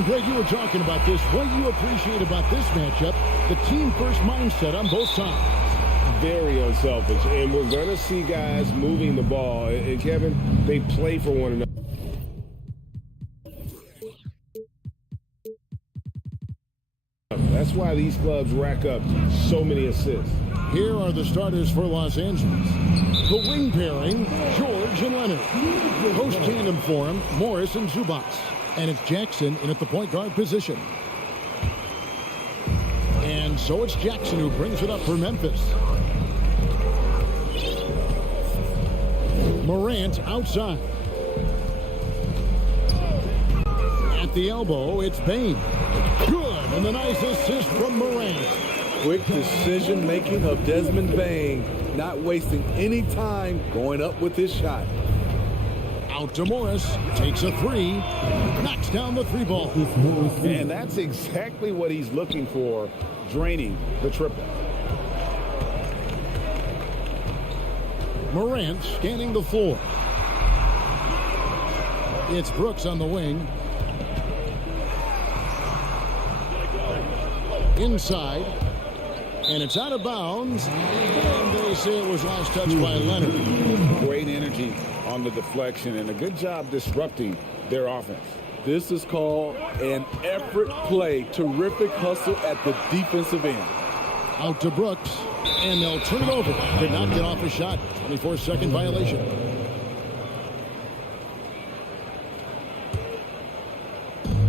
And Greg, you were talking about this. What you appreciate about this matchup, the team-first mindset on both sides. Very unselfish. And we're going to see guys moving the ball. And, Kevin, they play for one another. That's why these clubs rack up so many assists. Here are the starters for Los Angeles. The wing pairing, George and Leonard. Post tandem for him, Morris and Zubac. And it's Jackson in at the point guard position. And so it's Jackson who brings it up for Memphis. Morant outside. At the elbow, it's Bain. Good, and a nice assist from Morant. Quick decision-making of Desmond Bain, not wasting any time going up with his shot. Out to Morris, takes a three, knocks down the three ball. And that's exactly what he's looking for, draining the triple. Morant scanning the floor. It's Brooks on the wing. Inside. And it's out of bounds. And they say it was last touched by Leonard. Great energy on the deflection and a good job disrupting their offense. This is called an effort play. Terrific hustle at the defensive end. Out to Brooks. And they'll turn it over. Did not get off a shot. 24-second violation.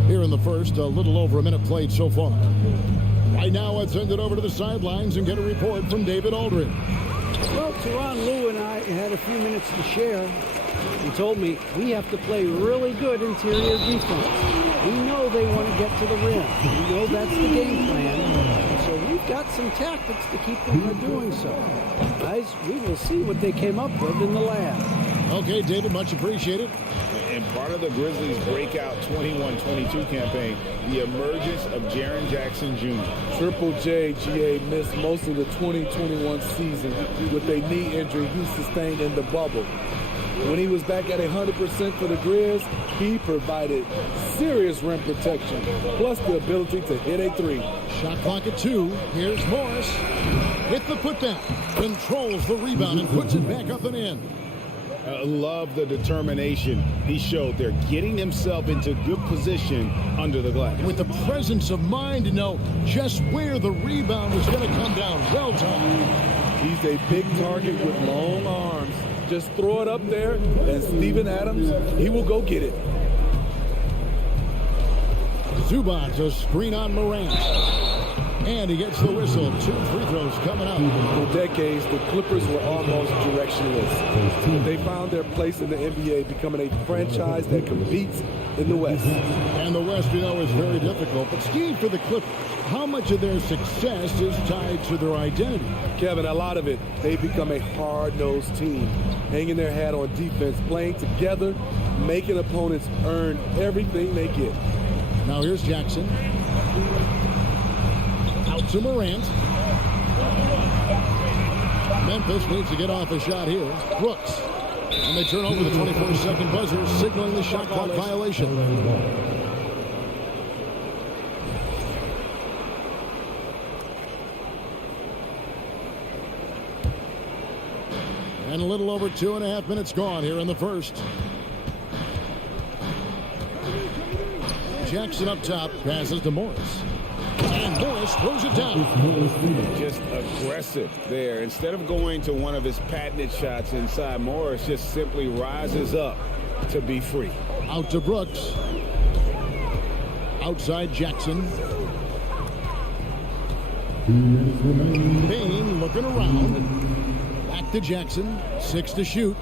Here in the first, a little over a minute played so far. Right now, let's send it over to the sidelines and get a report from David Aldridge. Well, Teron Lou and I had a few minutes to share. He told me we have to play really good interior defense. We know they want to get to the rim. We know that's the game plan. So we've got some tactics to keep them from doing so. Guys, we will see what they came up with in the lab. Okay, David, much appreciated. And part of the Grizzlies' breakout 21-22 campaign, the emergence of Jaren Jackson Jr. Triple J, GA, missed most of the 2021 season with a knee injury he sustained in the bubble. When he was back at 100% for the Grizz, he provided serious rim protection, plus the ability to hit a three. Shot clock at 2. Here's Morris. Hit the putdown. Controls the rebound and puts it back up and in. Love the determination he showed there, getting himself into good position under the glass. With the presence of mind to know just where the rebound was going to come down. Well done. He's a big target with long arms. Just throw it up there, and Steven Adams, he will go get it. Zubac, a screen on Morant. And he gets the whistle. 2 free throws coming up. For decades, the Clippers were almost directionless. They found their place in the NBA, becoming a franchise that competes in the West. And the West, you know, is very difficult. But Steve, for the Clippers, how much of their success is tied to their identity? Kevin, a lot of it. They've become a hard-nosed team, hanging their hat on defense, playing together, making opponents earn everything they get. Now here's Jackson. Out to Morant. Memphis needs to get off a shot here. Brooks. And they turn over the 24-second buzzer, signaling the shot clock violation. And a little over 2.5 minutes gone here in the first. Jackson up top, passes to Morris. And Morris throws it down. Just aggressive there. Instead of going to one of his patented shots inside, Morris just simply rises up to be free. Out to Brooks. Outside Jackson. Bain looking around. Back to Jackson. 6 to shoot.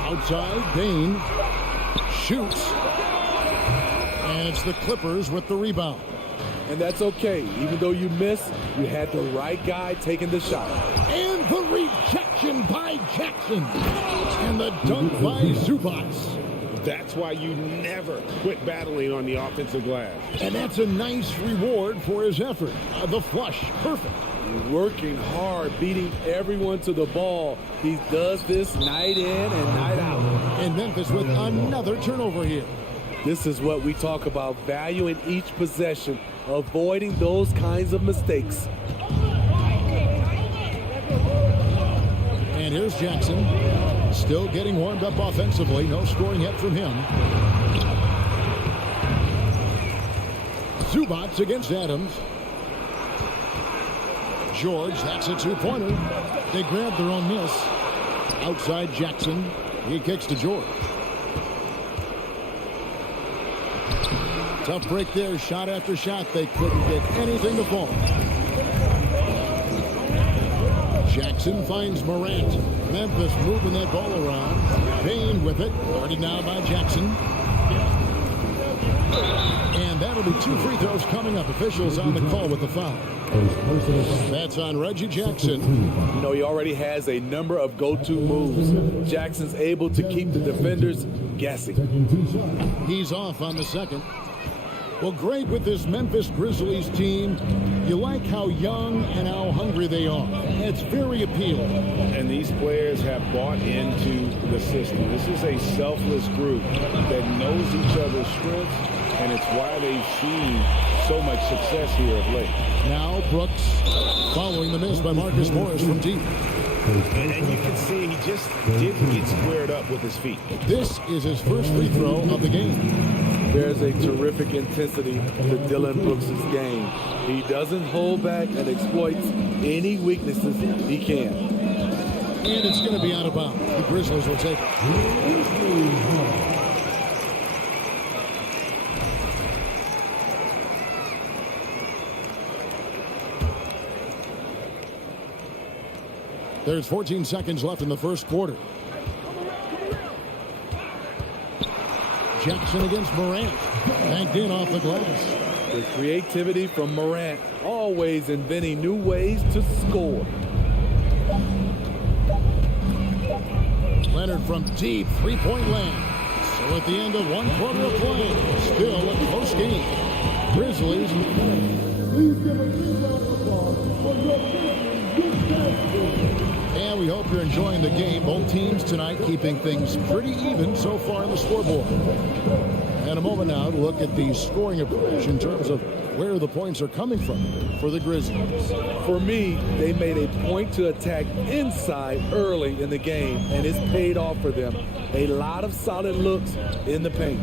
Outside, Bain shoots. And it's the Clippers with the rebound. And that's okay. Even though you miss, you had the right guy taking the shot. And the rejection by Jackson. And the dunk by Zubac. That's why you never quit battling on the offensive glass. And that's a nice reward for his effort. The flush, perfect. Working hard, beating everyone to the ball. He does this night in and night out. And Memphis with another turnover here. This is what we talk about, valuing each possession, avoiding those kinds of mistakes. And here's Jackson, still getting warmed up offensively. No scoring yet from him. Zubats against Adams. George, that's a two-pointer. They grab their own miss. Outside Jackson. He kicks to George. Tough break there. Shot after shot. They couldn't get anything to fall. Jackson finds Morant. Memphis moving that ball around. Payne with it. Guarded now by Jackson. And that'll be 2 free throws coming up. Officials on the call with the foul. That's on Reggie Jackson. You know, he already has a number of go-to moves. Jackson's able to keep the defenders guessing. He's off on the second. Well, great with this Memphis Grizzlies team. You like how young and how hungry they are. It's very appealing. And these players have bought into the system. This is a selfless group that knows each other's strengths, and it's why they've seen so much success here of late. Now Brooks following the miss by Marcus Morris from deep. And you can see he just didn't get squared up with his feet. This is his first free throw of the game. There's a terrific intensity to Dylan Brooks' game. He doesn't hold back and exploits any weaknesses he can. And it's going to be out of bounds. The Grizzlies will take it. There's 14 seconds left in the first quarter. Jackson against Morant. Banked in off the glass. The creativity from Morant, always inventing new ways to score. Leonard from deep, three-point land. So at the end of one quarter of play, still a close game. Grizzlies. Please give a big round of applause for your and we hope you're enjoying the game. Both teams tonight keeping things pretty even so far on the scoreboard. And a moment now to look at the scoring approach in terms of where the points are coming from for the Grizzlies. For me, they made a point to attack inside early in the game, and it's paid off for them. A lot of solid looks in the paint.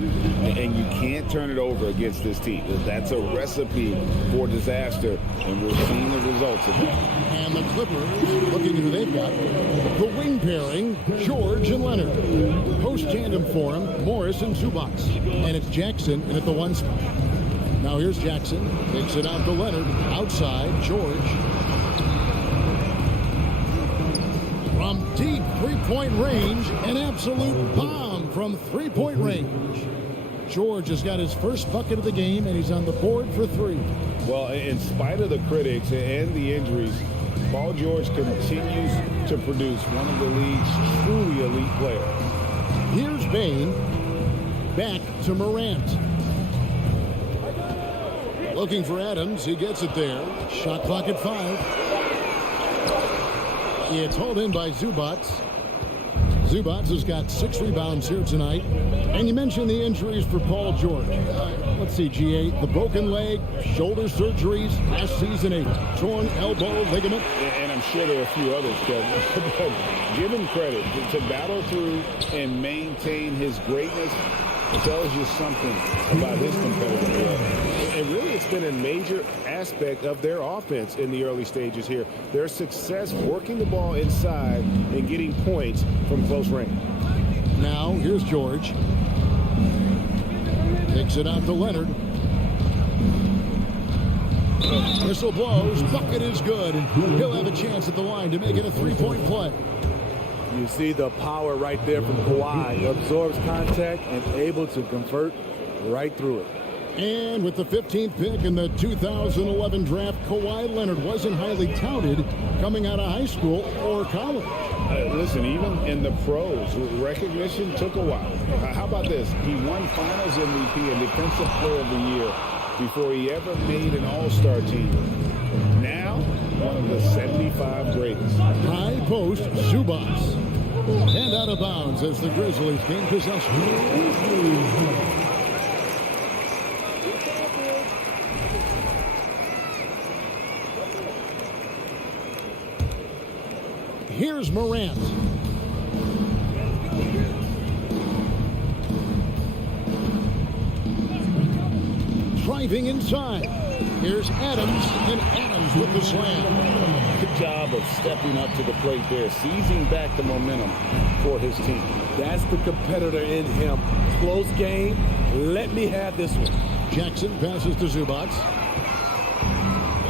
And you can't turn it over against this team. That's a recipe for disaster, and we're seeing the results of that. And the Clippers, looking who they've got, the wing pairing, George and Leonard. Post tandem for him, Morris and Zubats. And it's Jackson in at the one spot. Now here's Jackson, takes it out to Leonard, outside, George. From deep three-point range, an absolute bomb from three-point range. George has got his first bucket of the game, and he's on the board for three. Well, in spite of the critics and the injuries, Paul George continues to produce one of the league's truly elite players. Here's Payne, back to Morant. Looking for Adams. He gets it there. Shot clock at 5. It's hauled in by Zubats. Zubats has got 6 rebounds here tonight. And you mentioned the injuries for Paul George. Let's see, GA. The broken leg, shoulder surgeries. Last season, a torn elbow ligament. And I'm sure there are a few others, Kevin. But give him credit to battle through and maintain his greatness. It tells you something about his competitive level. And really, it's been a major aspect of their offense in the early stages here. Their success working the ball inside and getting points from close range. Now, here's George. Takes it out to Leonard. Whistle blows. Bucket is good. He'll have a chance at the line to make it a three-point play. You see the power right there from Kawhi. Absorbs contact and able to convert right through it. And with the 15th pick in the 2011 draft, Kawhi Leonard wasn't highly touted coming out of high school or college. Listen, even in the pros, recognition took a while. How about this? He won Finals MVP and Defensive Player of the Year before he ever made an All-Star team. Now, one of the 75 greatest. High post, Zubats. And out of bounds as the Grizzlies gain possession. Here's Morant. Driving inside. Here's Adams, and Adams with the slam. Good job of stepping up to the plate there, seizing back the momentum for his team. That's the competitor in him. Close game. Let me have this one. Jackson passes to Zubac.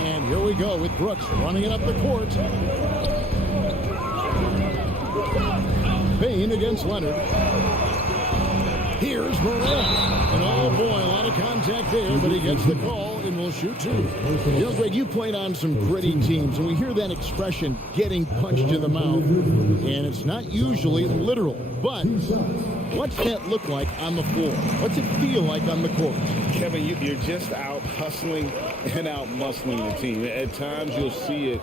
And here we go with Brooks running it up the court. Payne against Leonard. Here's Morant. And oh boy, a lot of contact there, but he gets the call and will shoot two. You know, Greg, you played on some gritty teams, and we hear that expression, getting punched in the mouth, and it's not usually literal. But what's that look like on the floor? What's it feel like on the court? Kevin, you're just out hustling and out muscling the team. At times you'll see it.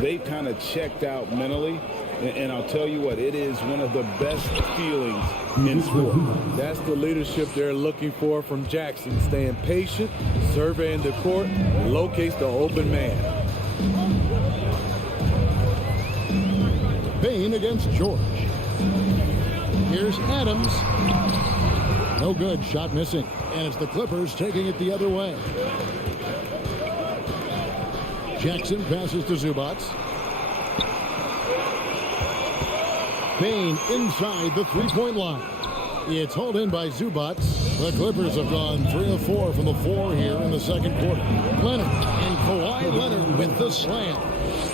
They've kind of checked out mentally. And I'll tell you what, it is one of the best feelings in sport. That's the leadership they're looking for from Jackson. Staying patient, surveying the court, locates the open man. Payne against George. Here's Adams. No good, shot missing. And it's the Clippers taking it the other way. Jackson passes to Zubac. Payne inside the three-point line. It's hauled in by Zubac. The Clippers have gone 3 of 4 from the floor here in the second quarter. Leonard and Kawhi Leonard with the slam.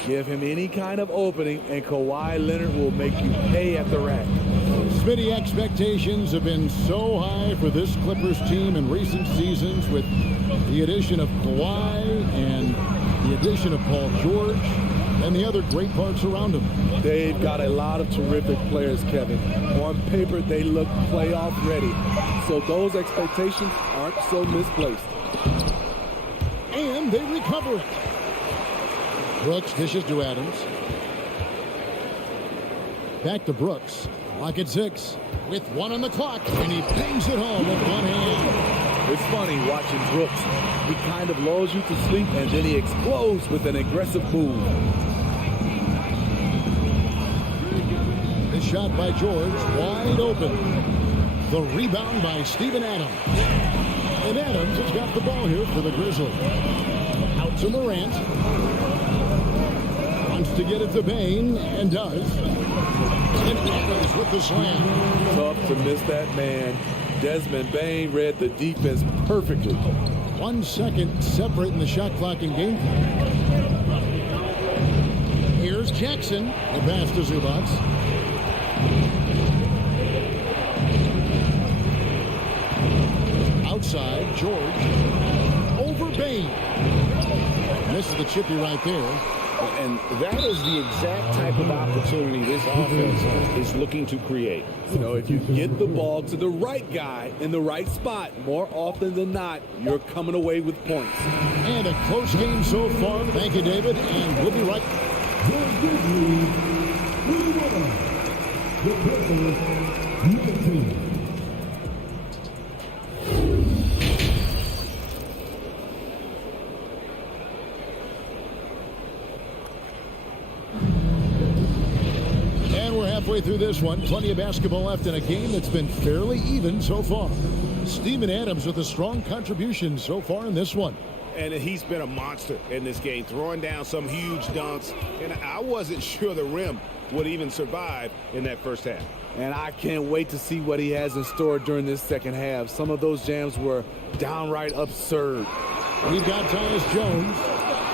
Give him any kind of opening, and Kawhi Leonard will make you pay at the rack. Smitty, expectations have been so high for this Clippers team in recent seasons with the addition of Kawhi and the addition of Paul George and the other great parts around him. They've got a lot of terrific players, Kevin. On paper, they look playoff ready. So those expectations aren't so misplaced. And they recover. Brooks dishes to Adams. Back to Brooks. Lock at 6 with 1 on the clock, and he bangs it home with one hand. It's funny watching Brooks. He kind of lulls you to sleep, and then he explodes with an aggressive move. The shot by George, wide open. The rebound by Steven Adams. And Adams has got the ball here for the Grizzlies. Out to Morant. Wants to get it to Payne, and does. And Adams with the slam. Tough to miss that man. Desmond Bane read the defense perfectly. 1 second separating the shot clock in game. Here's Jackson. The pass to Zubac. Outside, George. Over Bane. Misses the chippy right there. And that is the exact type of opportunity this offense is looking to create. You know, if you get the ball to the right guy in the right spot, more often than not, you're coming away with points. And a close game so far. Thank you, David. And we'll be right back. Halfway through this one, plenty of basketball left in a game that's been fairly even so far. Steven Adams with a strong contribution so far in this one. And he's been a monster in this game, throwing down some huge dunks. And I wasn't sure the rim would even survive in that first half. And I can't wait to see what he has in store during this second half. Some of those jams were downright absurd. We've got Tyus Jones,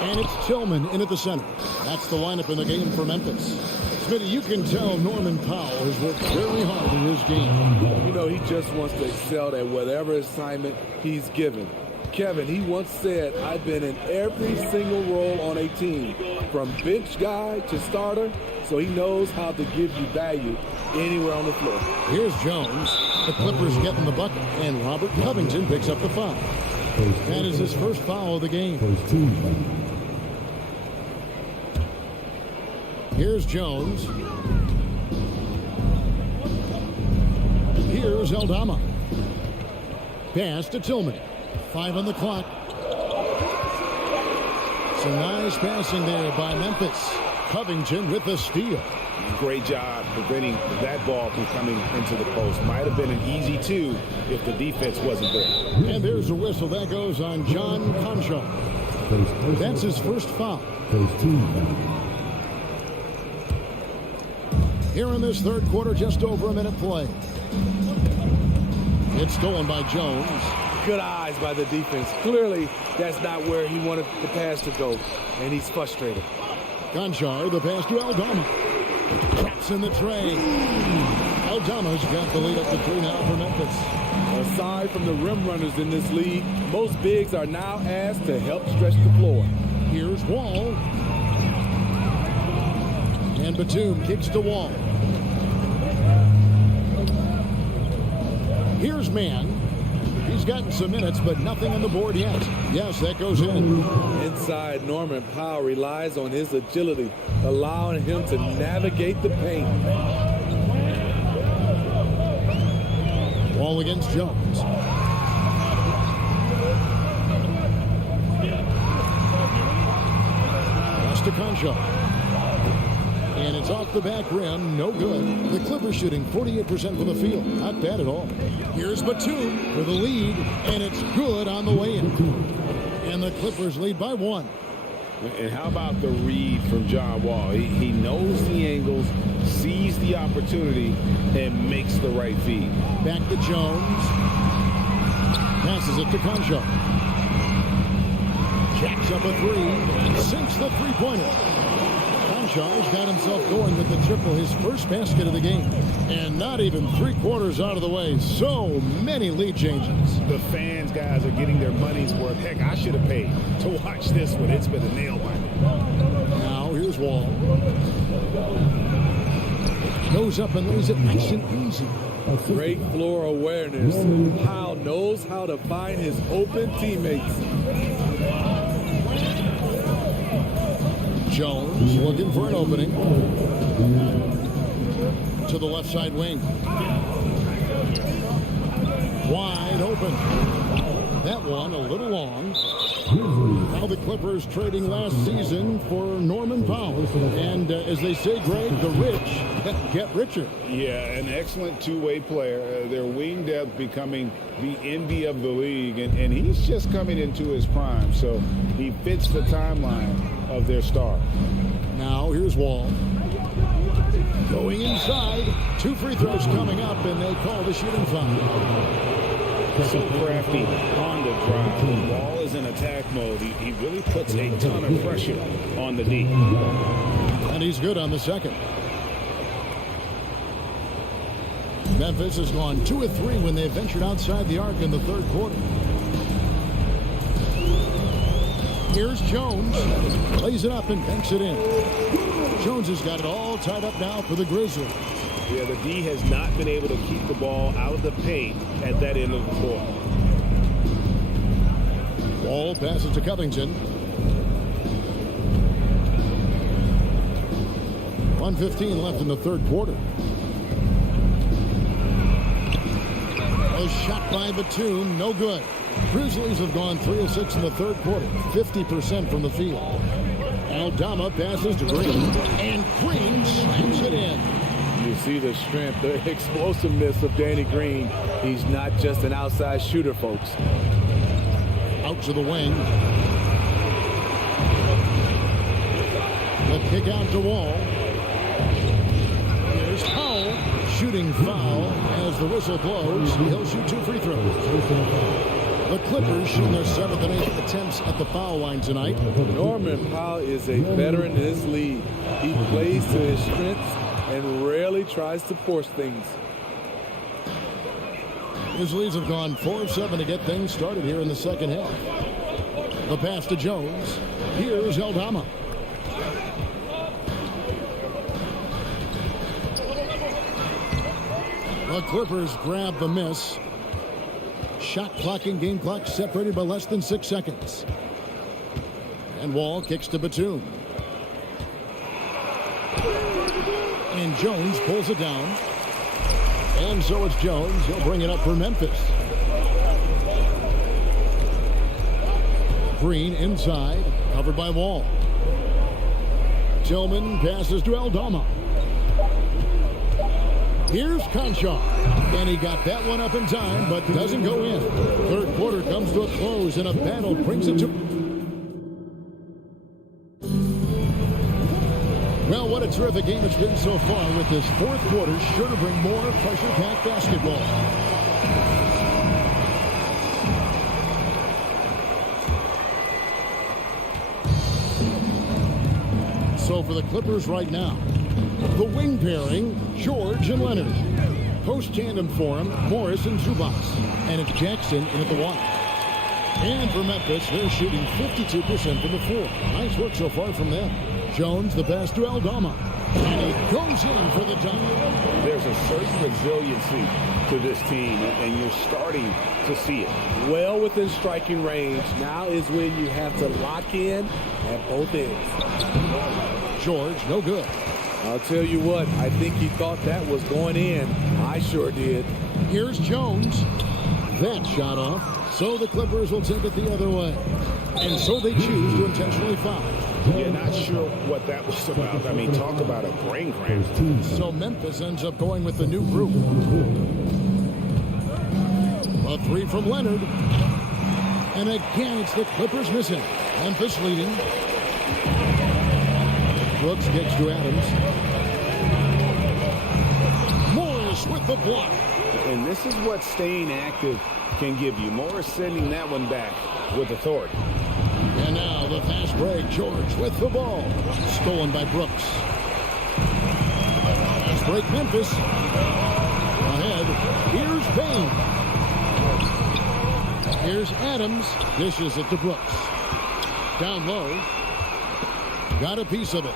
and it's Tillman in at the center. That's the lineup in the game for Memphis. Smitty, you can tell Norman Powell has worked very hard in his game. You know, he just wants to excel at whatever assignment he's given. Kevin, he once said, I've been in every single role on a team, from bench guy to starter, so he knows how to give you value anywhere on the floor. Here's Jones. The Clippers getting the bucket, and Robert Covington picks up the foul. That is his first foul of the game. Here's Jones. Here's Aldama. Pass to Tillman. 5 on the clock. Some nice passing there by Memphis. Covington with the steal. Great job preventing that ball from coming into the post. Might have been an easy 2 if the defense wasn't there. And there's a whistle. That goes on John Conshaw. That's his first foul. Here in this third quarter, just over a minute play. It's stolen by Jones. Good eyes by the defense. Clearly, that's not where he wanted the pass to go, and he's frustrated. Gonchar, the pass to Aldama. Traps in the tray. Aldama's got the lead up to 3 now for Memphis. Aside from the rim runners in this league, most bigs are now asked to help stretch the floor. Here's Wall. And Batum kicks to Wall. Here's Mann. He's gotten some minutes, but nothing on the board yet. Yes, that goes in. Inside, Norman Powell relies on his agility, allowing him to navigate the paint. Wall against Jones. Pass to Conshaw. And it's off the back rim, no good. The Clippers shooting 48% from the field. Not bad at all. Here's Batum for the lead, and it's good on the way in. And the Clippers lead by 1. And how about the read from John Wall? He knows the angles, sees the opportunity, and makes the right feed. Back to Jones. Passes it to Conshaw. Jacks up a 3. Sinks the three-pointer. Conshaw's got himself going with the triple, his first basket of the game. And not even 3/4 out of the way. So many lead changes. The fans, guys, are getting their money's worth. Heck, I should have paid to watch this one. It's been a nail biter. Now, here's Wall. Goes up and lays it nice and easy. Great floor awareness. Powell knows how to find his open teammates. Jones looking for an opening. To the left side wing. Wide open. That one a little long. Now the Clippers trading last season for Norman Powell. And as they say, Greg, the rich get richer. Yeah, an excellent two-way player. Their wing depth becoming the envy of the league. And he's just coming into his prime. So he fits the timeline of their star. Now here's Wall. Going inside. 2 free throws coming up, and they call the shooting foul. So crafty on the drive. When Wall is in attack mode, he really puts a ton of pressure on the D. And he's good on the second. Memphis has gone 2 of 3 when they ventured outside the arc in the third quarter. Here's Jones. Lays it up and banks it in. Jones has got it all tied up now for the Grizzlies. Yeah, the D has not been able to keep the ball out of the paint at that end of the floor. Wall passes to Covington. 1:15 left in the third quarter. A shot by Batum, no good. Grizzlies have gone 3 of 6 in the third quarter, 50% from the field. Aldama passes to Green, and Green slams it in. You see the strength, the explosiveness of Danny Green. He's not just an outside shooter, folks. Out to the wing. The kick out to Wall. Here's Powell. Shooting foul as the whistle blows. He'll shoot 2 free throws. The Clippers shooting their 7th and 8th attempts at the foul line tonight. Norman Powell is a veteran in this league. He plays to his strengths and rarely tries to force things. Grizzlies have gone 4 of 7 to get things started here in the second half. The pass to Jones. Here's Aldama. The Clippers grab the miss. Shot clock and game clock separated by less than 6 seconds. And Wall kicks to Batum. And Jones pulls it down. And so it's Jones. He'll bring it up for Memphis. Green inside, covered by Wall. Tillman passes to Aldama. Here's Conchar. And he got that one up in time, but doesn't go in. Third quarter comes to a close, and a battle brings it to... Well, what a terrific game it's been so far, with this fourth quarter sure to bring more pressure-packed basketball. So for the Clippers right now, the wing pairing, George and Leonard. Post tandem for him, Morris and Zubac. And it's Jackson in at the one. And for Memphis, they're shooting 52% from the floor. Nice work so far from them. Jones, the pass to Aldama. And he goes in for the dunk. There's a certain resiliency to this team, and you're starting to see it. Well within striking range. Now is when you have to lock in at both ends. George, no good. I'll tell you what, I think he thought that was going in. I sure did. Here's Jones. That shot off. So the Clippers will take it the other way. And so they choose to intentionally foul. Yeah, not sure what that was about. I mean, talk about a brain cramp. So Memphis ends up going with the new group. A three from Leonard. And again, it's the Clippers missing. Memphis leading. Brooks gets to Adams. Morris with the block. And this is what staying active can give you. Morris sending that one back with authority. And now the fast break. George with the ball. Stolen by Brooks. Fast break Memphis. Ahead. Here's Payne. Here's Adams. Dishes it to Brooks. Down low. Got a piece of it.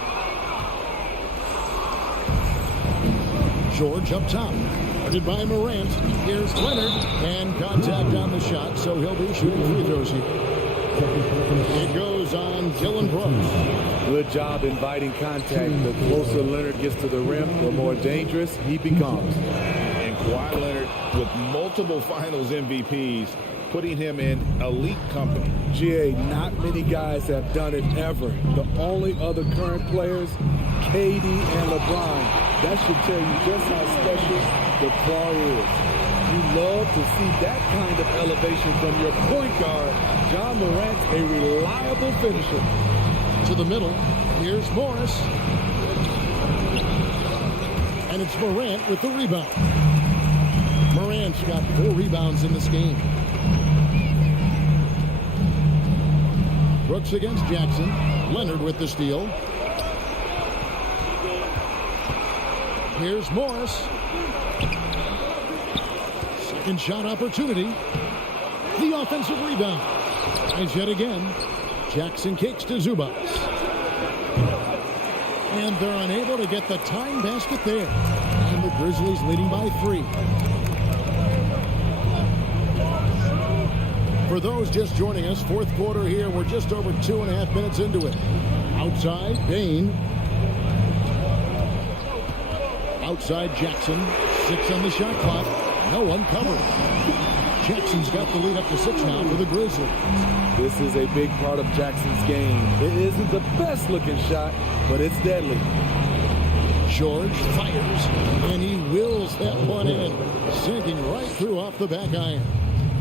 George up top. Guarded by Morant. Here's Leonard. And contact on the shot, so he'll be shooting free throws here. It goes on Dylan Brooks. Good job inviting contact. The closer Leonard gets to the rim, the more dangerous he becomes. And Kawhi Leonard with multiple finals MVPs, putting him in elite company. GA, not many guys have done it ever. The only other current players, KD and LeBron. That should tell you just how special the Claw is. You love to see that kind of elevation from your point guard. John Morant, a reliable finisher. To the middle. Here's Morris. And it's Morant with the rebound. Morant's got 4 rebounds in this game. Brooks against Jackson. Leonard with the steal. Here's Morris. Second shot opportunity. The offensive rebound. And yet again, Jackson kicks to Zubac. And they're unable to get the tying basket there. And the Grizzlies leading by 3. For those just joining us, fourth quarter here. We're just over 2.5 minutes into it. Outside, Bain. Outside, Jackson. 6 on the shot clock. No one covered. Jackson's got the lead up to 6 now for the Grizzlies. This is a big part of Jackson's game. It isn't the best looking shot, but it's deadly. George fires, and he wills that one in, sinking right through off the back iron.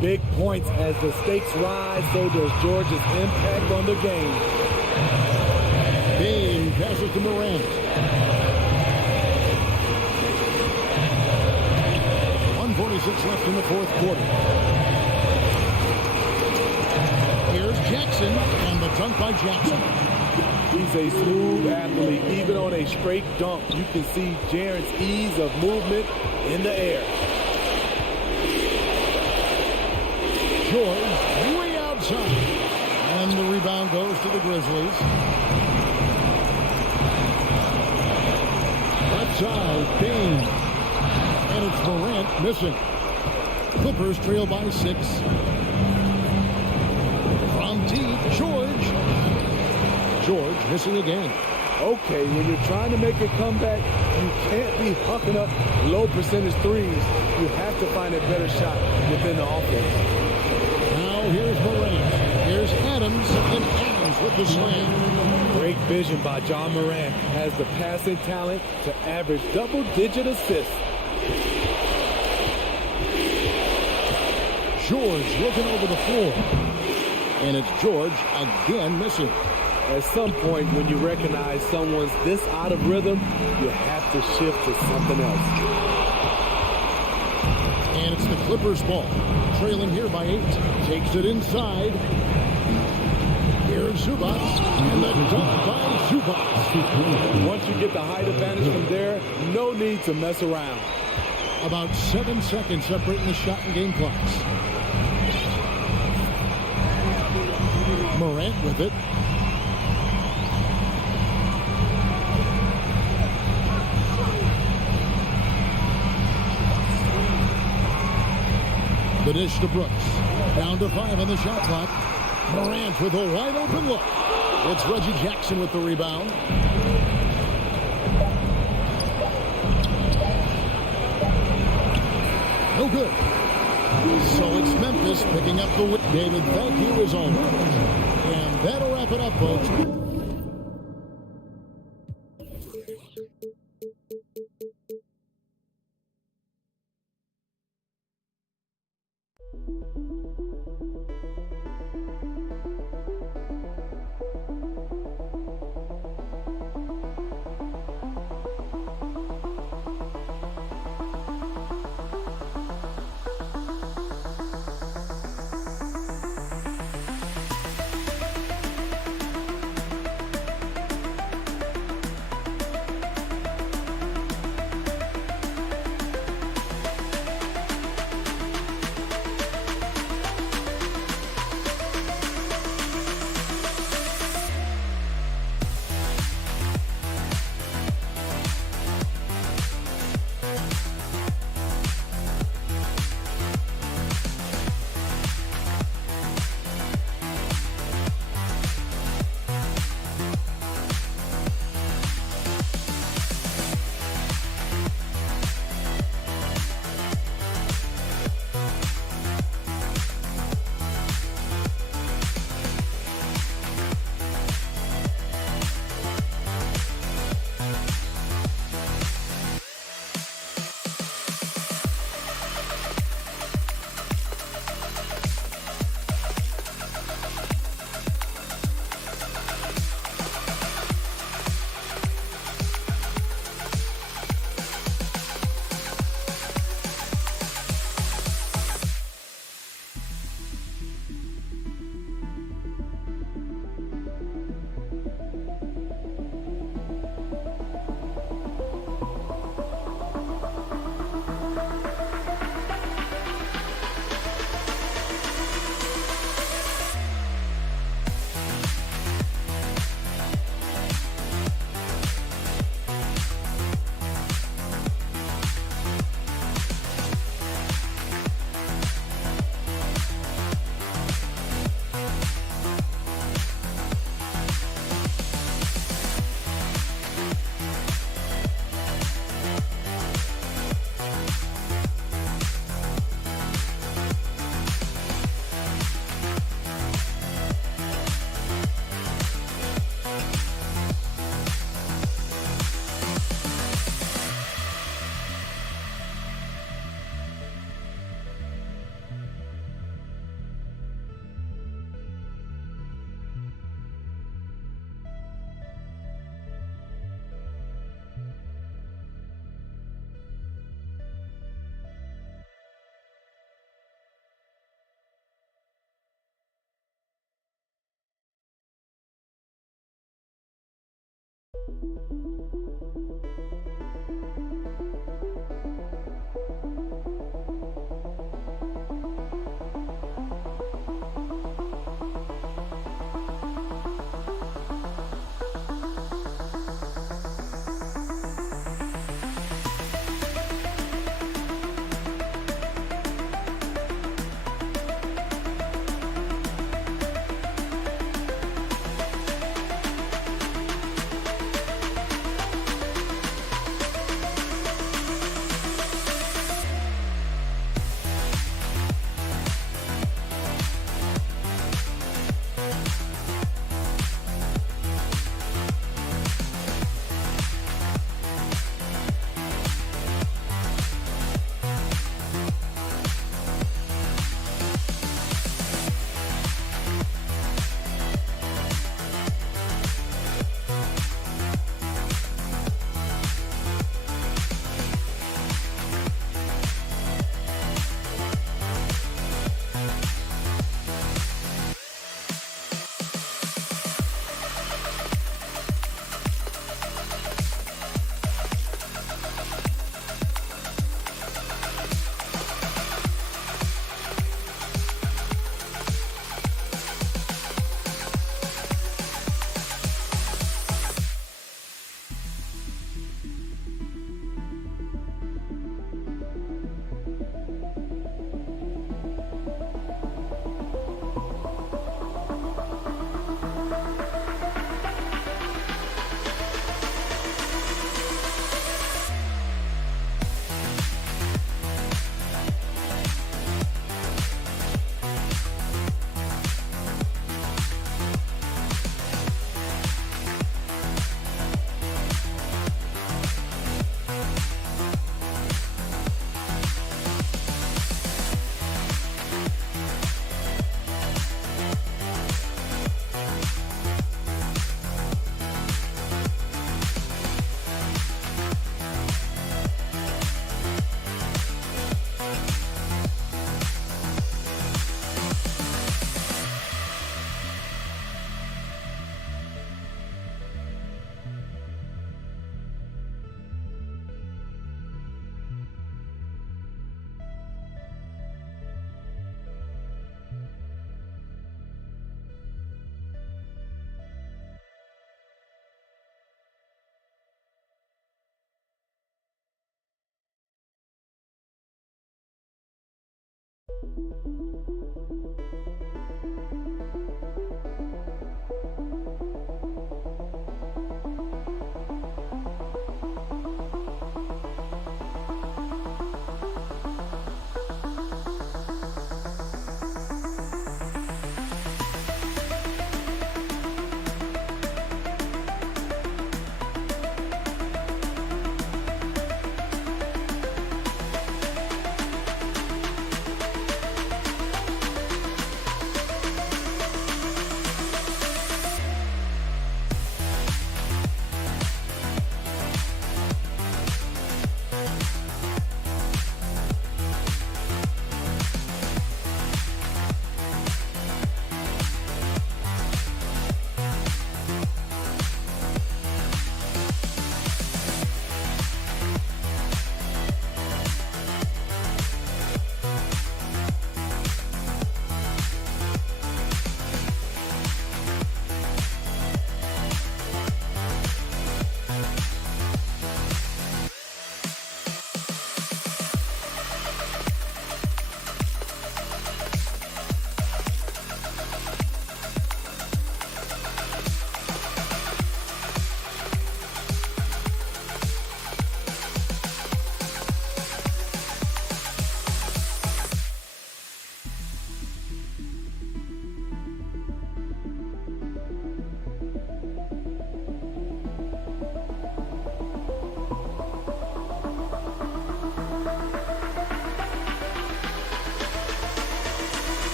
Big points as the stakes rise, so does George's impact on the game. Bain passes to Morant. 1:46 left in the fourth quarter. Here's Jackson, and the dunk by Jackson. He's a smooth athlete. Even on a straight dunk, you can see Jaren's ease of movement in the air. George way outside. And the rebound goes to the Grizzlies. Left side, Bain. And it's Morant missing. Clippers trail by 6. From deep, George. George missing again. Okay, when you're trying to make a comeback, you can't be hucking up low percentage threes. You have to find a better shot within the offense. Now here's Morant. Here's Adams. runs and ends with the slam. Great vision by John Morant. Has the passing talent to average double-digit assists. George looking over the floor. And it's George again missing. At some point, when you recognize someone's this out of rhythm, you have to shift to something else. And it's the Clippers ball. Trailing here by 8. Takes it inside. Here's Zubac. And the dunk by Zubac. Once you get the height advantage from there, no need to mess around. About 7 seconds separating the shot and game clocks. Morant with it. The dish to Brooks. Down to 5 on the shot clock. Morant with a wide open look. It's Reggie Jackson with the rebound. No good. So it's Memphis picking up the win. David, thank you as always. And that'll wrap it up, folks.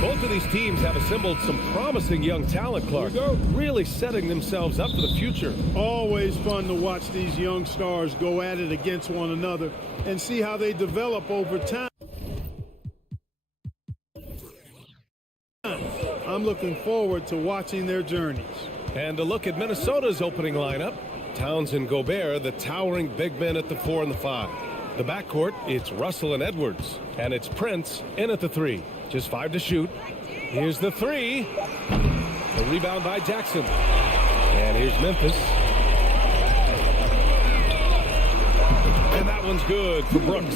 Both of these teams have assembled some promising young talent, Clark. Really setting themselves up for the future. Always fun to watch these young stars go at it against one another and see how they develop over time. I'm looking forward to watching their journeys. And a look at Minnesota's opening lineup. Towns and Gobert, the towering big men at the 4 and the 5. The backcourt, it's Russell and Edwards. And it's Prince in at the 3. Just 5 to shoot. Here's the 3. The rebound by Jackson. And here's Memphis. And that one's good for Brooks.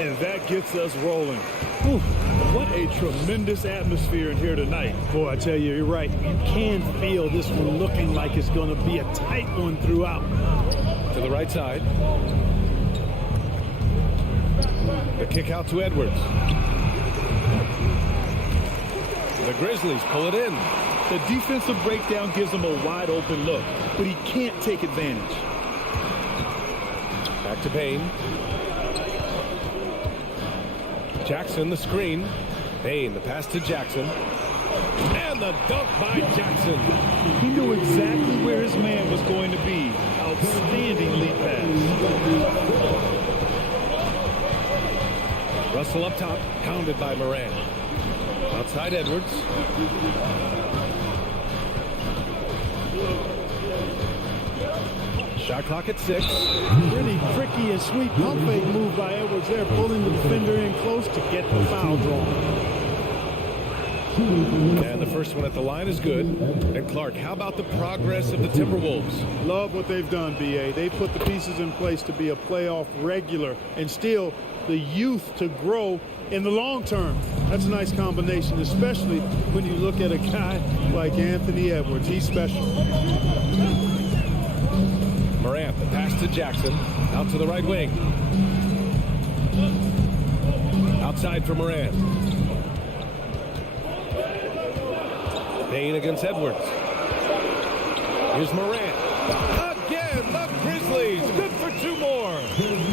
And that gets us rolling. Whew, what a tremendous atmosphere in here tonight. Boy, I tell you, you're right. You can feel this one looking like it's going to be a tight one throughout. To the right side. The kick out to Edwards. The Grizzlies pull it in. The defensive breakdown gives him a wide open look, but he can't take advantage. Back to Payne. Jackson, the screen. Payne, the pass to Jackson. And the dunk by Jackson. He knew exactly where his man was going to be. Outstanding lead pass. Russell up top, pounded by Morant. Outside Edwards. Shot clock at 6. Really tricky and sweet pump fake move by Edwards there, pulling the defender in close to get the foul drawn. And the first one at the line is good. And Clark, how about the progress of the Timberwolves? Love what they've done, B.A. They put the pieces in place to be a playoff regular and still the youth to grow in the long term. That's a nice combination, especially when you look at a guy like Anthony Edwards. He's special. Morant, the pass to Jackson. Out to the right wing. Outside for Morant. Payne against Edwards. Here's Morant. Again, the Grizzlies. Good for 2 more.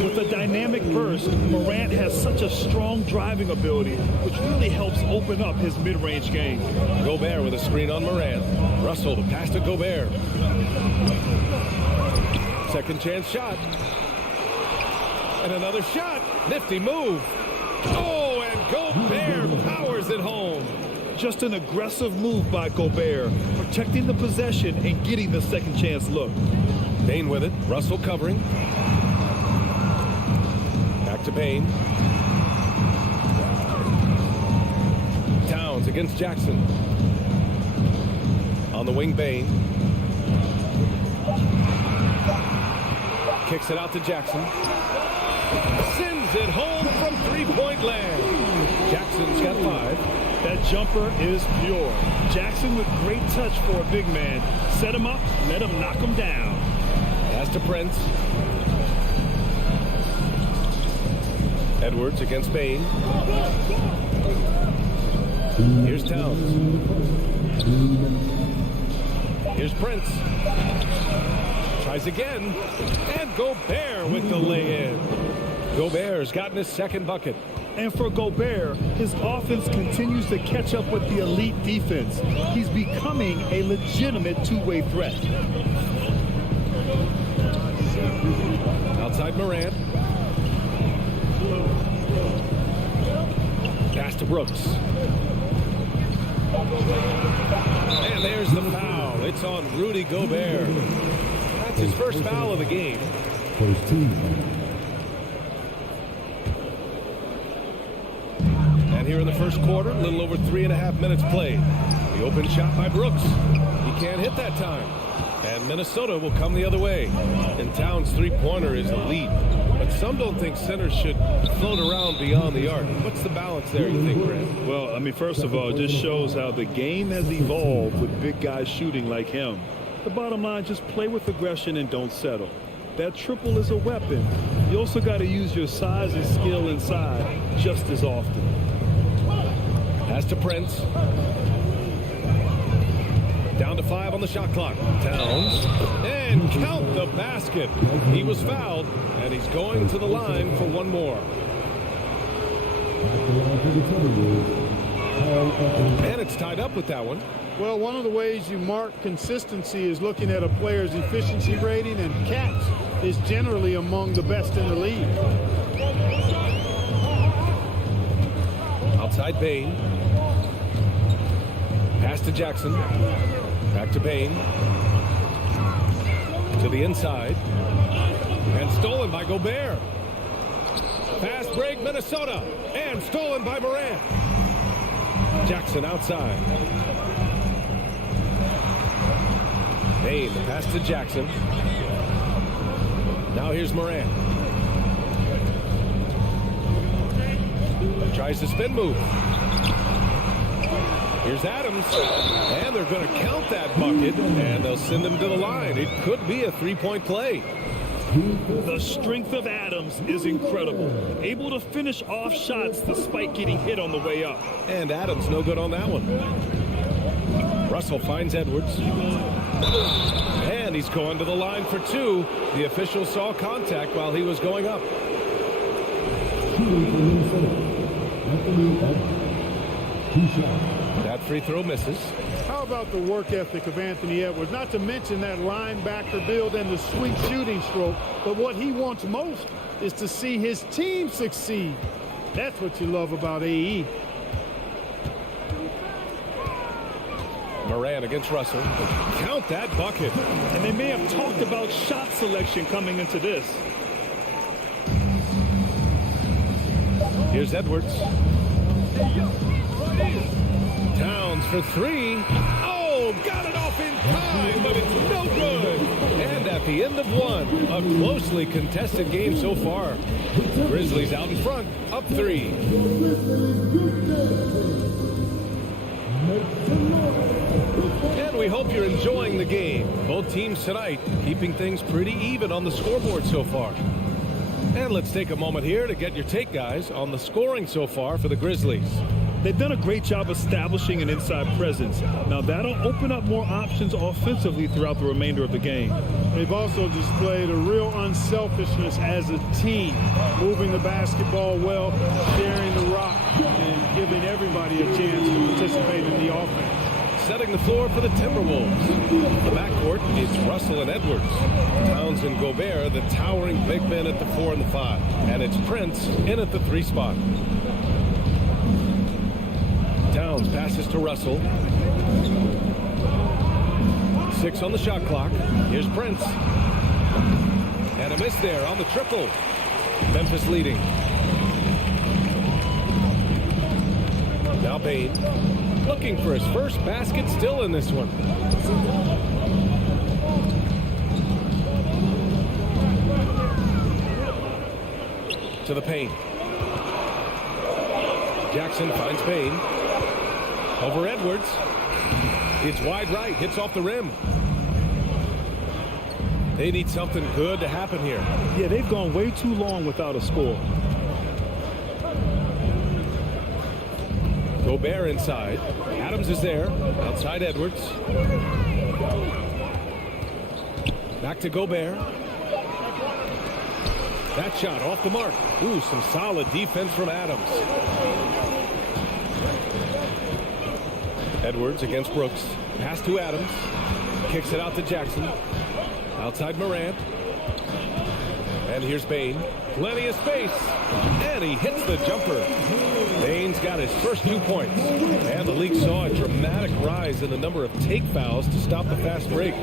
With a dynamic burst, Morant has such a strong driving ability, which really helps open up his mid-range game. Gobert with a screen on Morant. Russell, the pass to Gobert. Second chance shot. And another shot. Nifty move. Oh, and Gobert powers it home. Just an aggressive move by Gobert, protecting the possession and getting the second chance look. Payne with it. Russell covering. Back to Payne. Towns against Jackson. On the wing, Payne. Kicks it out to Jackson. Sends it home from three-point land. Jackson's got 5. That jumper is pure. Jackson with great touch for a big man. Set him up, let him knock him down. Pass to Prince. Edwards against Payne. Here's Towns. Here's Prince. Tries again. And Gobert with the lay-in. Gobert's gotten his second bucket. And for Gobert, his offense continues to catch up with the elite defense. He's becoming a legitimate two-way threat. Outside Morant. Pass to Brooks. And there's the foul. It's on Rudy Gobert. That's his first foul of the game. First team. And here in the first quarter, a little over 3.5 minutes played. The open shot by Brooks. He can't hit that time. And Minnesota will come the other way. And Towns' three-pointer is elite. But some don't think centers should float around beyond the arc. What's the balance there, you think, Brad? Well, I mean, first of all, it just shows how the game has evolved with big guys shooting like him. The bottom line, just play with aggression and don't settle. That triple is a weapon. You also got to use your size and skill inside just as often. Pass to Prince. Down to 5 on the shot clock. Towns. And count the basket. He was fouled, and he's going to the line for one more. And it's tied up with that one. Well, one of the ways you mark consistency is looking at a player's efficiency rating, and catch is generally among the best in the league. Outside Payne. Pass to Jackson. Back to Payne. To the inside. And stolen by Gobert. Fast break, Minnesota. And stolen by Morant. Jackson outside. Payne, the pass to Jackson. Now here's Morant. Tries to spin move. Here's Adams. And they're going to count that bucket. And they'll send him to the line. It could be a three-point play. The strength of Adams is incredible. Able to finish off shots despite getting hit on the way up. And Adams no good on that one. Russell finds Edwards. And he's going to the line for 2. The official saw contact while he was going up. That free throw misses. How about the work ethic of Anthony Edwards? Not to mention that linebacker build and the sweet shooting stroke. But what he wants most is to see his team succeed. That's what you love about AE. Moran against Russell. Count that bucket. And they may have talked about shot selection coming into this. Here's Edwards. Towns for three. Oh, got it off in time, but it's no good. And at the end of one, a closely contested game so far. Grizzlies out in front, up 3. And we hope you're enjoying the game. Both teams tonight keeping things pretty even on the scoreboard so far. And let's take a moment here to get your take, guys, on the scoring so far for the Grizzlies. They've done a great job establishing an inside presence. Now that'll open up more options offensively throughout the remainder of the game. They've also displayed a real unselfishness as a team, moving the basketball well, sharing the rock, and giving everybody a chance to participate in the offense. Setting the floor for the Timberwolves. The backcourt is Russell and Edwards. Towns and Gobert, the towering big men at the 4 and the 5. And it's Prince in at the 3 spot. Towns passes to Russell. 6 on the shot clock. Here's Prince. And a miss there on the triple. Memphis leading. Now Bain. Looking for his first basket still in this one. To the paint. Jackson finds Bain. Over Edwards. It's wide right. Hits off the rim. They need something good to happen here. Yeah, they've gone way too long without a score. Gobert inside. Adams is there. Outside Edwards. Back to Gobert. That shot off the mark. Ooh, some solid defense from Adams. Edwards against Brooks. Pass to Adams. Kicks it out to Jackson. Outside Morant. And here's Bain. Plenty of space. And he hits the jumper. Bain's got his first 2 points. And the league saw a dramatic rise in the number of take fouls to stop the fast break.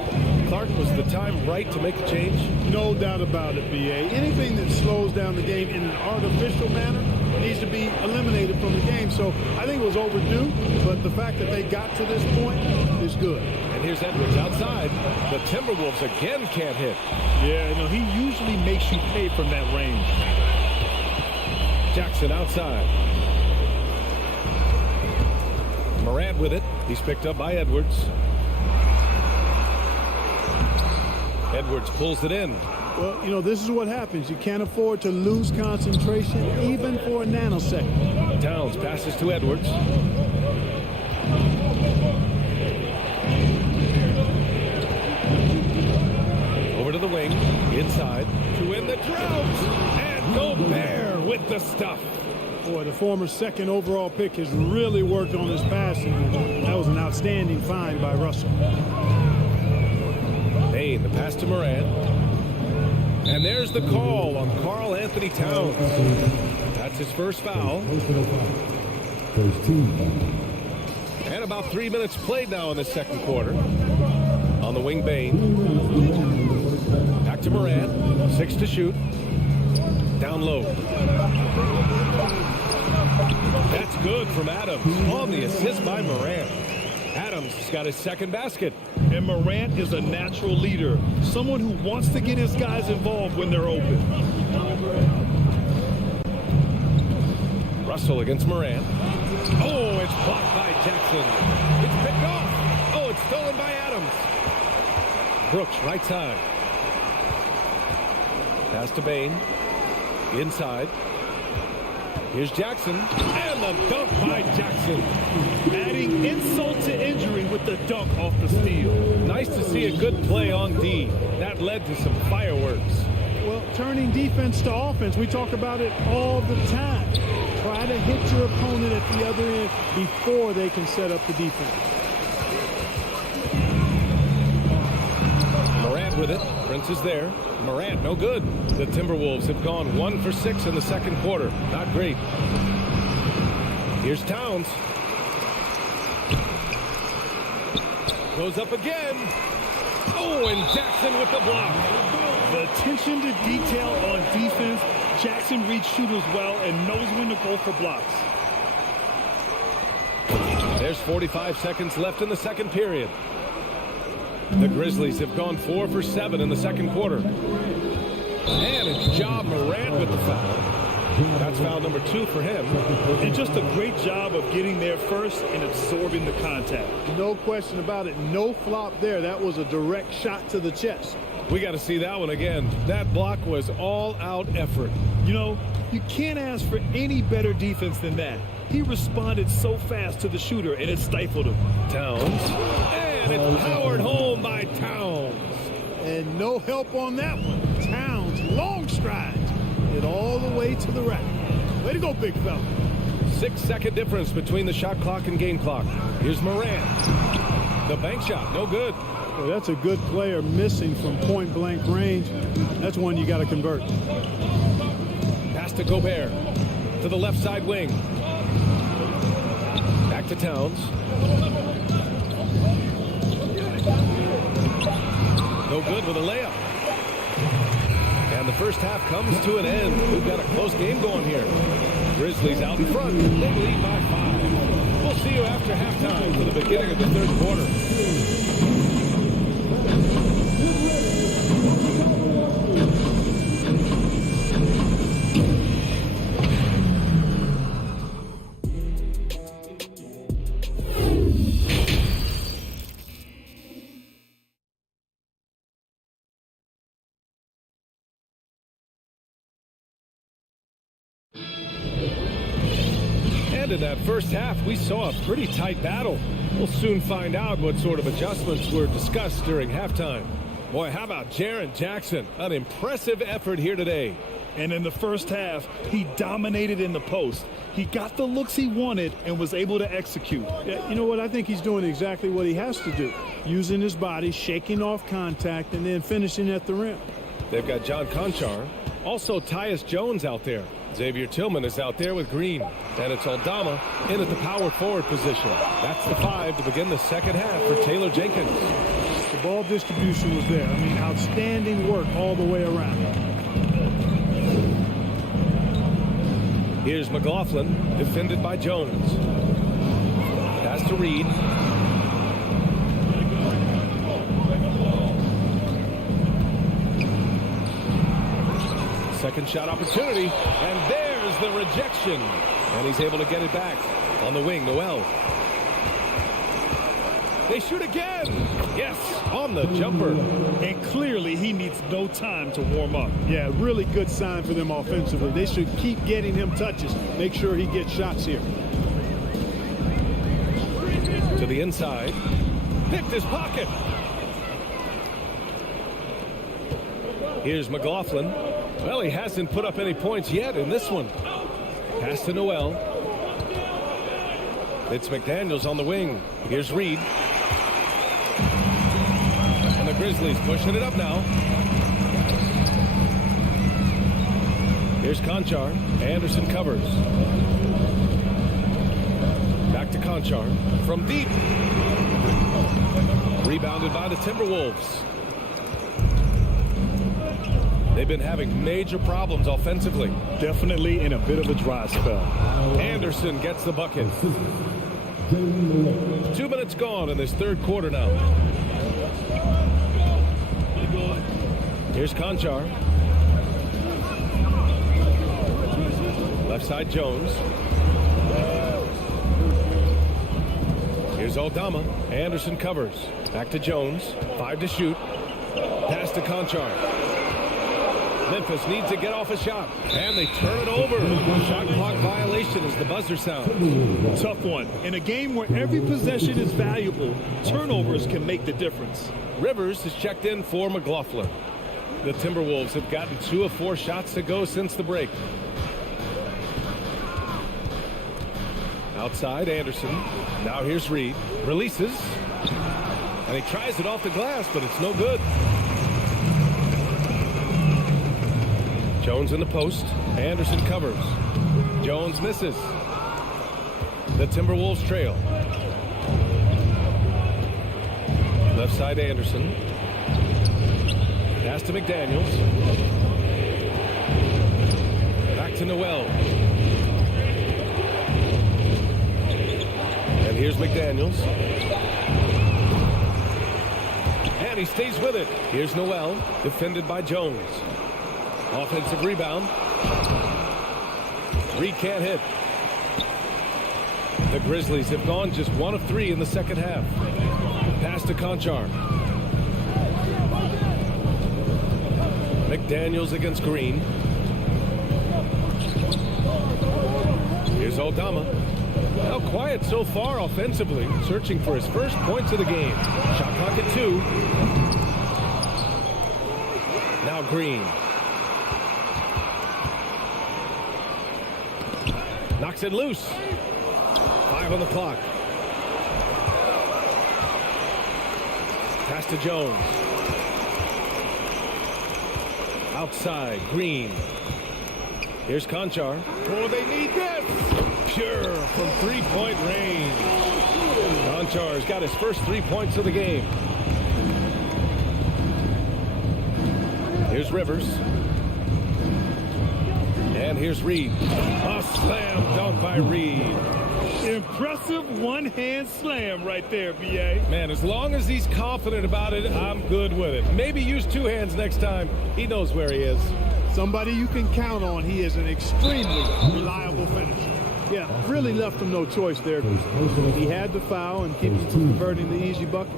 Clark, was the time right to make the change? No doubt about it, B.A. Anything that slows down the game in an artificial manner needs to be eliminated from the game. So I think it was overdue, but the fact that they got to this point is good. And here's Edwards outside. The Timberwolves again can't hit. Yeah, no, he usually makes you pay from that range. Jackson outside. Morant with it. He's picked up by Edwards. Edwards pulls it in. Well, you know, this is what happens. You can't afford to lose concentration even for a nanosecond. Towns passes to Edwards. Over to the wing. Inside. To win the drought. And Gobert with the stuff. Boy, the former second overall pick has really worked on his passing. That was an outstanding find by Russell. Bain, the pass to Morant. And there's the call on Karl Anthony Towns. That's his first foul. And about 3 minutes played now in the second quarter. On the wing, Bain. Back to Morant. 6 to shoot. Down low. That's good from Adams on the assist by Morant. Adams has got his second basket. And Morant is a natural leader, someone who wants to get his guys involved when they're open. Russell against Morant. Oh, it's blocked by Jackson. It's picked off. Oh, it's stolen by Adams. Brooks, right side. Pass to Bain. Inside. Here's Jackson. And the dunk by Jackson. Adding insult to injury with the dunk off the steal. Nice to see a good play on D. That led to some fireworks. Well, turning defense to offense, we talk about it all the time. Try to hit your opponent at the other end before they can set up the defense. Morant with it. Prince is there. Morant, no good. The Timberwolves have gone 1 for 6 in the second quarter. Not great. Here's Towns. Goes up again. Oh, and Jackson with the block. The attention to detail on defense. Jackson reads shooters well and knows when to go for blocks. There's 45 seconds left in the second period. The Grizzlies have gone 4 for 7 in the second quarter. And it's Ja Morant with the foul. That's foul number 2 for him. And just a great job of getting there first and absorbing the contact. No question about it. No flop there. That was a direct shot to the chest. We got to see that one again. That block was all-out effort. You know, you can't ask for any better defense than that. He responded so fast to the shooter, and it stifled him. Towns. And it's powered home by Towns. And no help on that one. Towns, long strides. It all the way to the rack. Way to go, big fella. 6-second difference between the shot clock and game clock. Here's Morant. The bank shot, no good. Well, that's a good player missing from point-blank range. That's one you got to convert. Pass to Gobert. To the left side wing. Back to Towns. No good with a layup. And the first half comes to an end. We've got a close game going here. Grizzlies out in front. They lead by 5. We'll see you after halftime for the beginning of the third quarter. In that first half, we saw a pretty tight battle. We'll soon find out what sort of adjustments were discussed during halftime. Boy, how about Jaren Jackson? An impressive effort here today. And in the first half, he dominated in the post. He got the looks he wanted and was able to execute. Yeah, you know what? I think he's doing exactly what he has to do. Using his body, shaking off contact, and then finishing at the rim. They've got John Conchar. Also, Tyus Jones out there. Xavier Tillman is out there with Green. And it's Aldama in at the power forward position. That's the 5 to begin the second half for Taylor Jenkins. The ball distribution was there. I mean, outstanding work all the way around. Here's McLaughlin, defended by Jones. Pass to Reed. Second shot opportunity, and there's the rejection. And he's able to get it back. On the wing, Noel. They shoot again. Yes, on the jumper. And clearly he needs no time to warm up. Yeah, really good sign for them offensively. They should keep getting him touches. Make sure he gets shots here. To the inside. Picked his pocket. Here's McLaughlin. Well, he hasn't put up any points yet in this one. Pass to Noel. It's McDaniels on the wing. Here's Reed. And the Grizzlies pushing it up now. Here's Conchar. Anderson covers. Back to Conchar. From deep. Rebounded by the Timberwolves. They've been having major problems offensively. Definitely in a bit of a dry spell. Anderson gets the bucket. 2 minutes gone in this third quarter now. Here's Conchar. Left side Jones. Here's Aldama. Anderson covers. Back to Jones. 5 to shoot. Pass to Conchar. Memphis needs to get off a shot. And they turn it over. Shot clock violation as the buzzer sounds. Tough one. In a game where every possession is valuable, turnovers can make the difference. Rivers is checked in for McLaughlin. The Timberwolves have gotten 2 of 4 shots to go since the break. Outside Anderson. Now here's Reed. Releases. And he tries it off the glass, but it's no good. Jones in the post. Anderson covers. Jones misses. The Timberwolves trail. Left side Anderson. Pass to McDaniels. Back to Noel. And here's McDaniels. And he stays with it. Here's Noel, defended by Jones. Offensive rebound. Reed can't hit. The Grizzlies have gone just 1 of 3 in the second half. Pass to Conchar. McDaniels against Green. Here's Aldama. Now quiet so far offensively, searching for his first points of the game. Shot clock at 2. Now Green. Knocks it loose. 5 on the clock. Pass to Jones. Outside, Green. Here's Conchar. Oh, they need this. Pure from three-point range. Conchar's got his first 3 points of the game. Here's Rivers. And here's Reed. A slam dunk by Reed. Impressive one-hand slam right there, B.A. Man, as long as he's confident about it, I'm good with it. Maybe use 2 hands next time. He knows where he is. Somebody you can count on. He is an extremely reliable finisher. Yeah, really left him no choice there. He had the foul and keeps converting the easy bucket.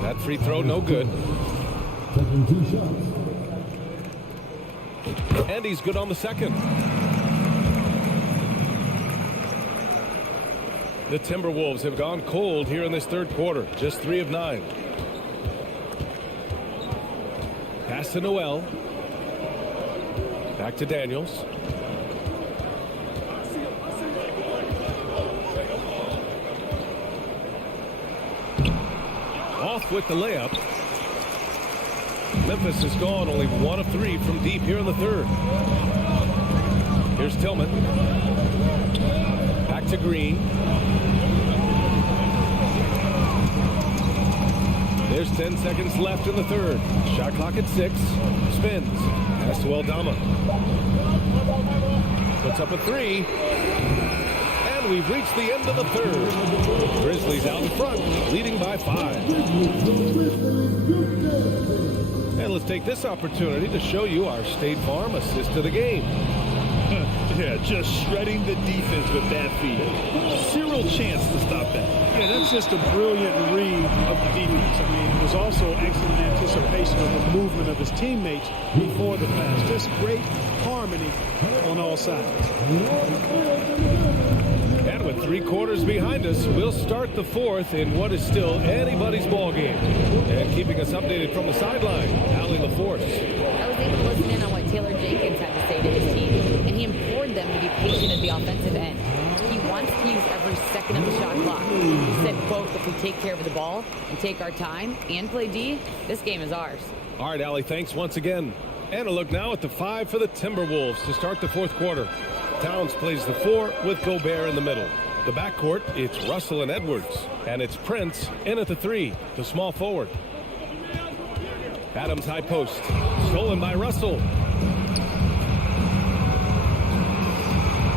That free throw, no good. And he's good on the second. The Timberwolves have gone cold here in this third quarter. Just 3 of 9. Pass to Noel. Back to Daniels. Off with the layup. Memphis has gone only 1 of 3 from deep here in the third. Here's Tillman. Back to Green. There's 10 seconds left in the third. Shot clock at 6. Spins. Pass to Aldama. Puts up a 3. And we've reached the end of the third. Grizzlies out in front, leading by 5. And let's take this opportunity to show you our State Farm assist to the game. Yeah, just shredding the defense with that feed. Zero chance to stop that. Yeah, that's just a brilliant read of the defense. I mean, it was also excellent anticipation of the movement of his teammates before the pass. Just great harmony on all sides. And with 3 quarters behind us, we'll start the fourth in what is still anybody's ball game. And keeping us updated from the sideline, Allie LaForce. I was able to listen in on what Taylor Jenkins had to say to his team, and he implored them to be patient at the offensive end. He wants to use every second of the shot clock. He said, quote, if we take care of the ball and take our time and play D, this game is ours. All right, Allie, thanks once again. And a look now at the 5 for the Timberwolves to start the fourth quarter. Towns plays the 4 with Gobert in the middle. The backcourt, it's Russell and Edwards. And it's Prince in at the 3, the small forward. Adams high post. Stolen by Russell.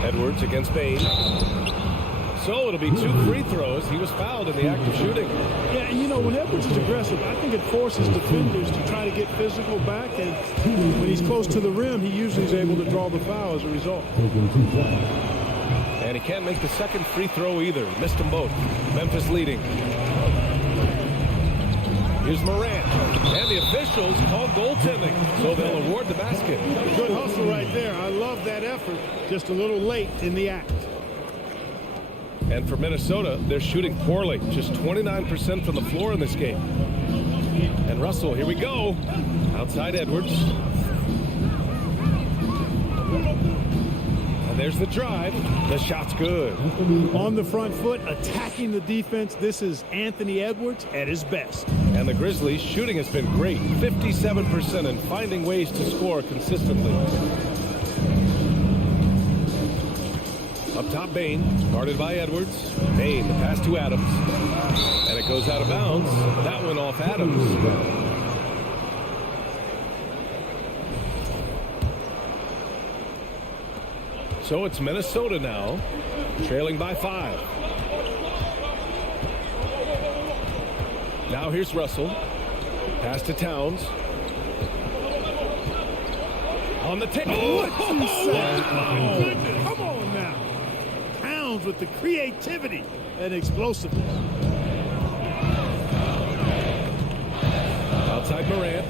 Edwards against Bain. So it'll be 2 free throws. He was fouled in the act of shooting. Yeah, and you know, when Edwards is aggressive, I think it forces defenders to try to get physical back. And when he's close to the rim, he usually is able to draw the foul as a result. And he can't make the second free throw either. Missed them both. Memphis leading. Here's Morant. And the officials call goaltending, so they'll award the basket. Good hustle right there. I love that effort. Just a little late in the act. And for Minnesota, they're shooting poorly. Just 29% from the floor in this game. And Russell, here we go. Outside Edwards. And there's the drive. The shot's good. On the front foot, attacking the defense. This is Anthony Edwards at his best. And the Grizzlies' shooting has been great. 57% and finding ways to score consistently. Up top, Bain, guarded by Edwards. Bain, the pass to Adams. And it goes out of bounds. That one off Adams. So it's Minnesota now, trailing by 5. Now here's Russell. Pass to Towns. On the tip. What you say? Oh, goodness. Come on now. Towns with the creativity and explosiveness. Outside Morant.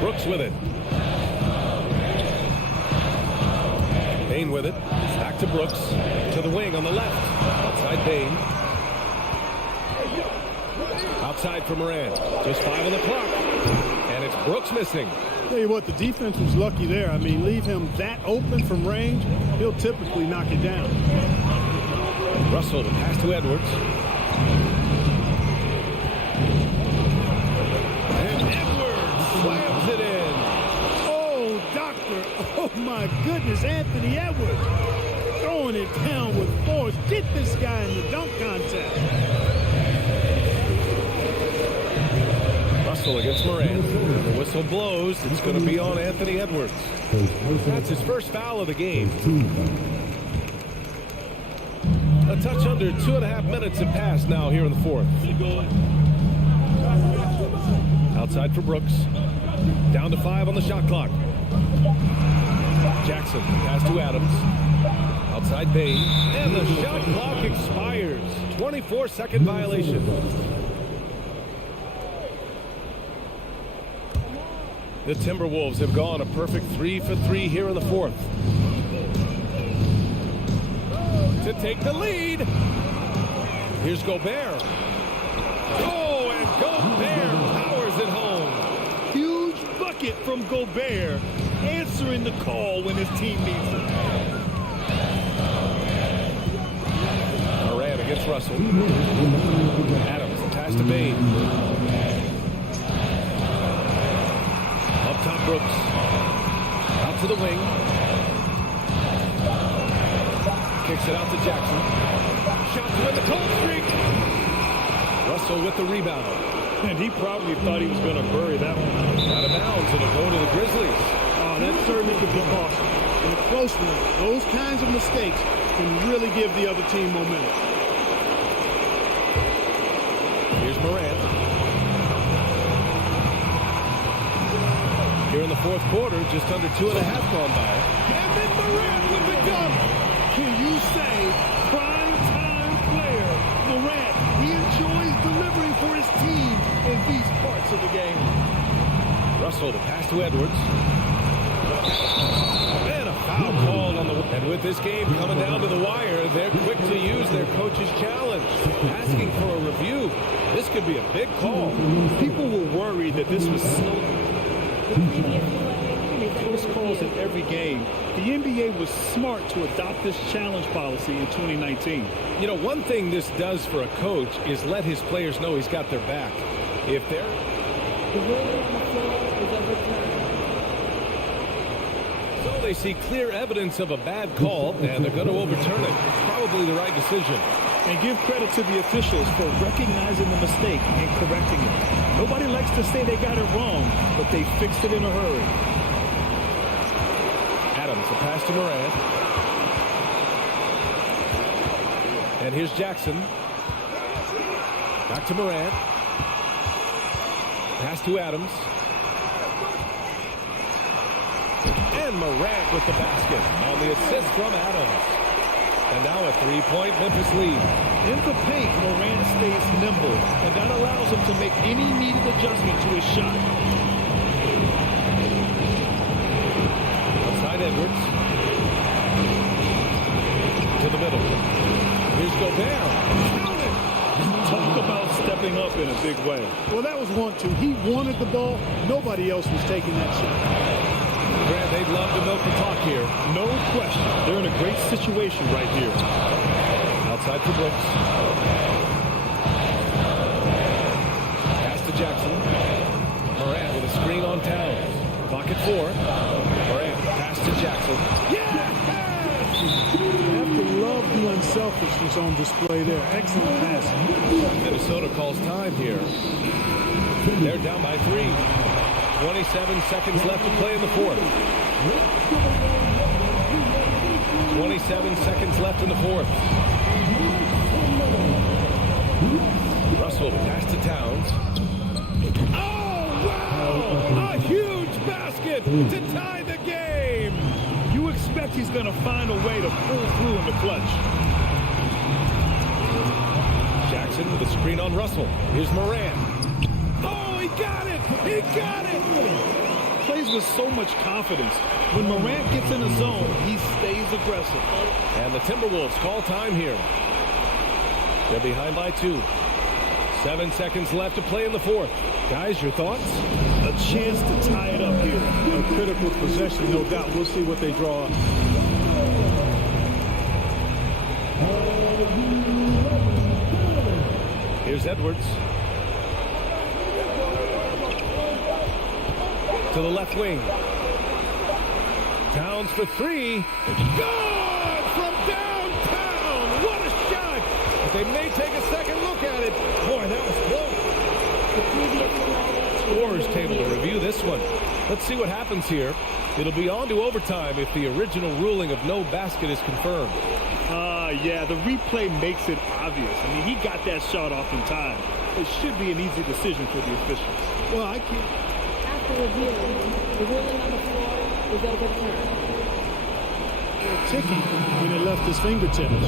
Brooks with it. Bain with it. Back to Brooks. To the wing on the left. Outside Bain. Outside for Morant. Just 5 on the clock. And it's Brooks missing. Tell you what, the defense was lucky there. I mean, leave him that open from range, he'll typically knock it down. Russell, the pass to Edwards. And Edwards slams it in. Oh, doctor. Oh, my goodness. Anthony Edwards throwing it down with force. Get this guy in the dunk contest. Russell against Morant. The whistle blows. It's going to be on Anthony Edwards. That's his first foul of the game. A touch under 2.5 minutes have passed now here in the 4th. Outside for Brooks. Down to 5 on the shot clock. Jackson, pass to Adams. Outside Bain. And the shot clock expires. 24-second violation. The Timberwolves have gone a perfect 3 for 3 here in the 4th. To take the lead. Here's Gobert. Oh, and Gobert powers it home. Huge bucket from Gobert, answering the call when his team needs him. Morant against Russell. Adams, pass to Bain. Up top, Brooks. Out to the wing. Kicks it out to Jackson. Shot to win the cold streak. Russell with the rebound. And he probably thought he was going to bury that one. Out of bounds, it'll go to the Grizzlies. Oh, that certainly could be costly. In a close one, those kinds of mistakes can really give the other team momentum. Here's Morant. Here in the 4th quarter, just under 2.5 gone by. And then Morant with the gun. Can you say prime time player Morant? He enjoys delivering for his team in these parts of the game. Russell, the pass to Edwards. And a foul called on the... And with this game coming down to the wire, they're quick to use their coach's challenge. Asking for a review. This could be a big call. People were worried that this was slow. Close calls in every game. The NBA was smart to adopt this challenge policy in 2019. You know, one thing this does for a coach is let his players know he's got their back. If they're... The ruler on the floor is overturned. So they see clear evidence of a bad call, and they're going to overturn it. Probably the right decision. And give credit to the officials for recognizing the mistake and correcting it. Nobody likes to say they got it wrong, but they fixed it in a hurry. Adams, a pass to Morant. And here's Jackson. Back to Morant. Pass to Adams. And Morant with the basket on the assist from Adams. And now a 3-point Memphis lead. In the paint, Morant stays nimble, and that allows him to make any needed adjustment to his shot. Outside Edwards. To the middle. Here's Gobert. Talk about stepping up in a big way. Well, that was 1-2. He wanted the ball. Nobody else was taking that shot. Grant, they'd love to milk the clock here. No question. They're in a great situation right here. Outside for Brooks. Pass to Jackson. Morant with a screen on Towns. Clock at 4. Morant pass to Jackson. You have to love the unselfishness on display there. Excellent passing. Minnesota calls time here. They're down by 3. 27 seconds left to play in the fourth. 27 seconds left in the fourth. Russell pass to Towns. Oh, wow! A huge basket to tie the game! You expect he's going to find a way to pull through in the clutch. Jackson with a screen on Russell. Here's Morant. Oh, he got it! He got it! Plays with so much confidence. When Morant gets in the zone, he stays aggressive. And the Timberwolves call time here. They're behind by 2. 7 seconds left to play in the fourth. Guys, your thoughts? A chance to tie it up here. A critical possession, no doubt. We'll see what they draw up. Here's Edwards. To the left wing. Towns for 3. Good from downtown. What a shot. But they may take a second look at it. Boy, that was close. Scorers table to review this one. Let's see what happens here. It'll be on to overtime if the original ruling of no basket is confirmed. Yeah, the replay makes it obvious. I mean, he got that shot off in time. It should be an easy decision for the officials. Well, I can't. After review, the ruling on the floor is overturned. Ticking when it left his fingertips.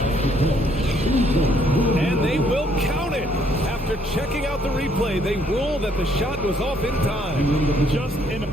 And they will count it. After checking out the replay, they rule that the shot was off in time. Just in a...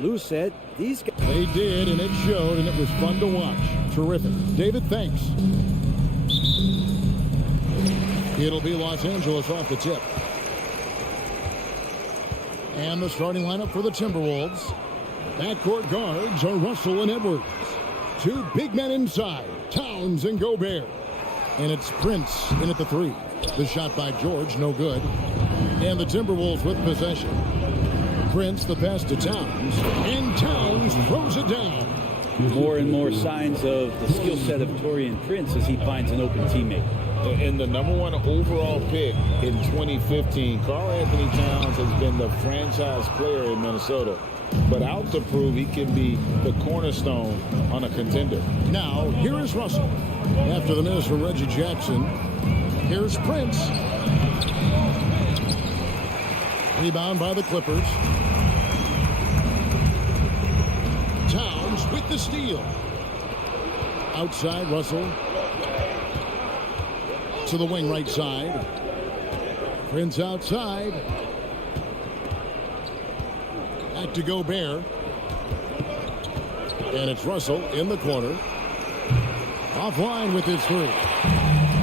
Lou said these guys. They did, and it showed, and it was fun to watch. Terrific. David, thanks. It'll be Los Angeles off the tip. And the starting lineup for the Timberwolves. Backcourt guards are Russell and Edwards. Two big men inside, Towns and Gobert. And it's Prince in at the three. The shot by George, no good. And the Timberwolves with possession. Prince the pass to Towns, and Towns throws it down. More and more signs of the skill set of Taurean Prince as he finds an open teammate. And the #1 overall pick in 2015, Karl Anthony Towns has been the franchise player in Minnesota, but out to prove he can be the cornerstone on a contender. Now, here is Russell. After the miss from Reggie Jackson, here's Prince. Rebound by the Clippers. Towns with the steal. Outside, Russell. To the wing right side. Prince outside. Back to Gobert. And it's Russell in the corner. Offline with his three.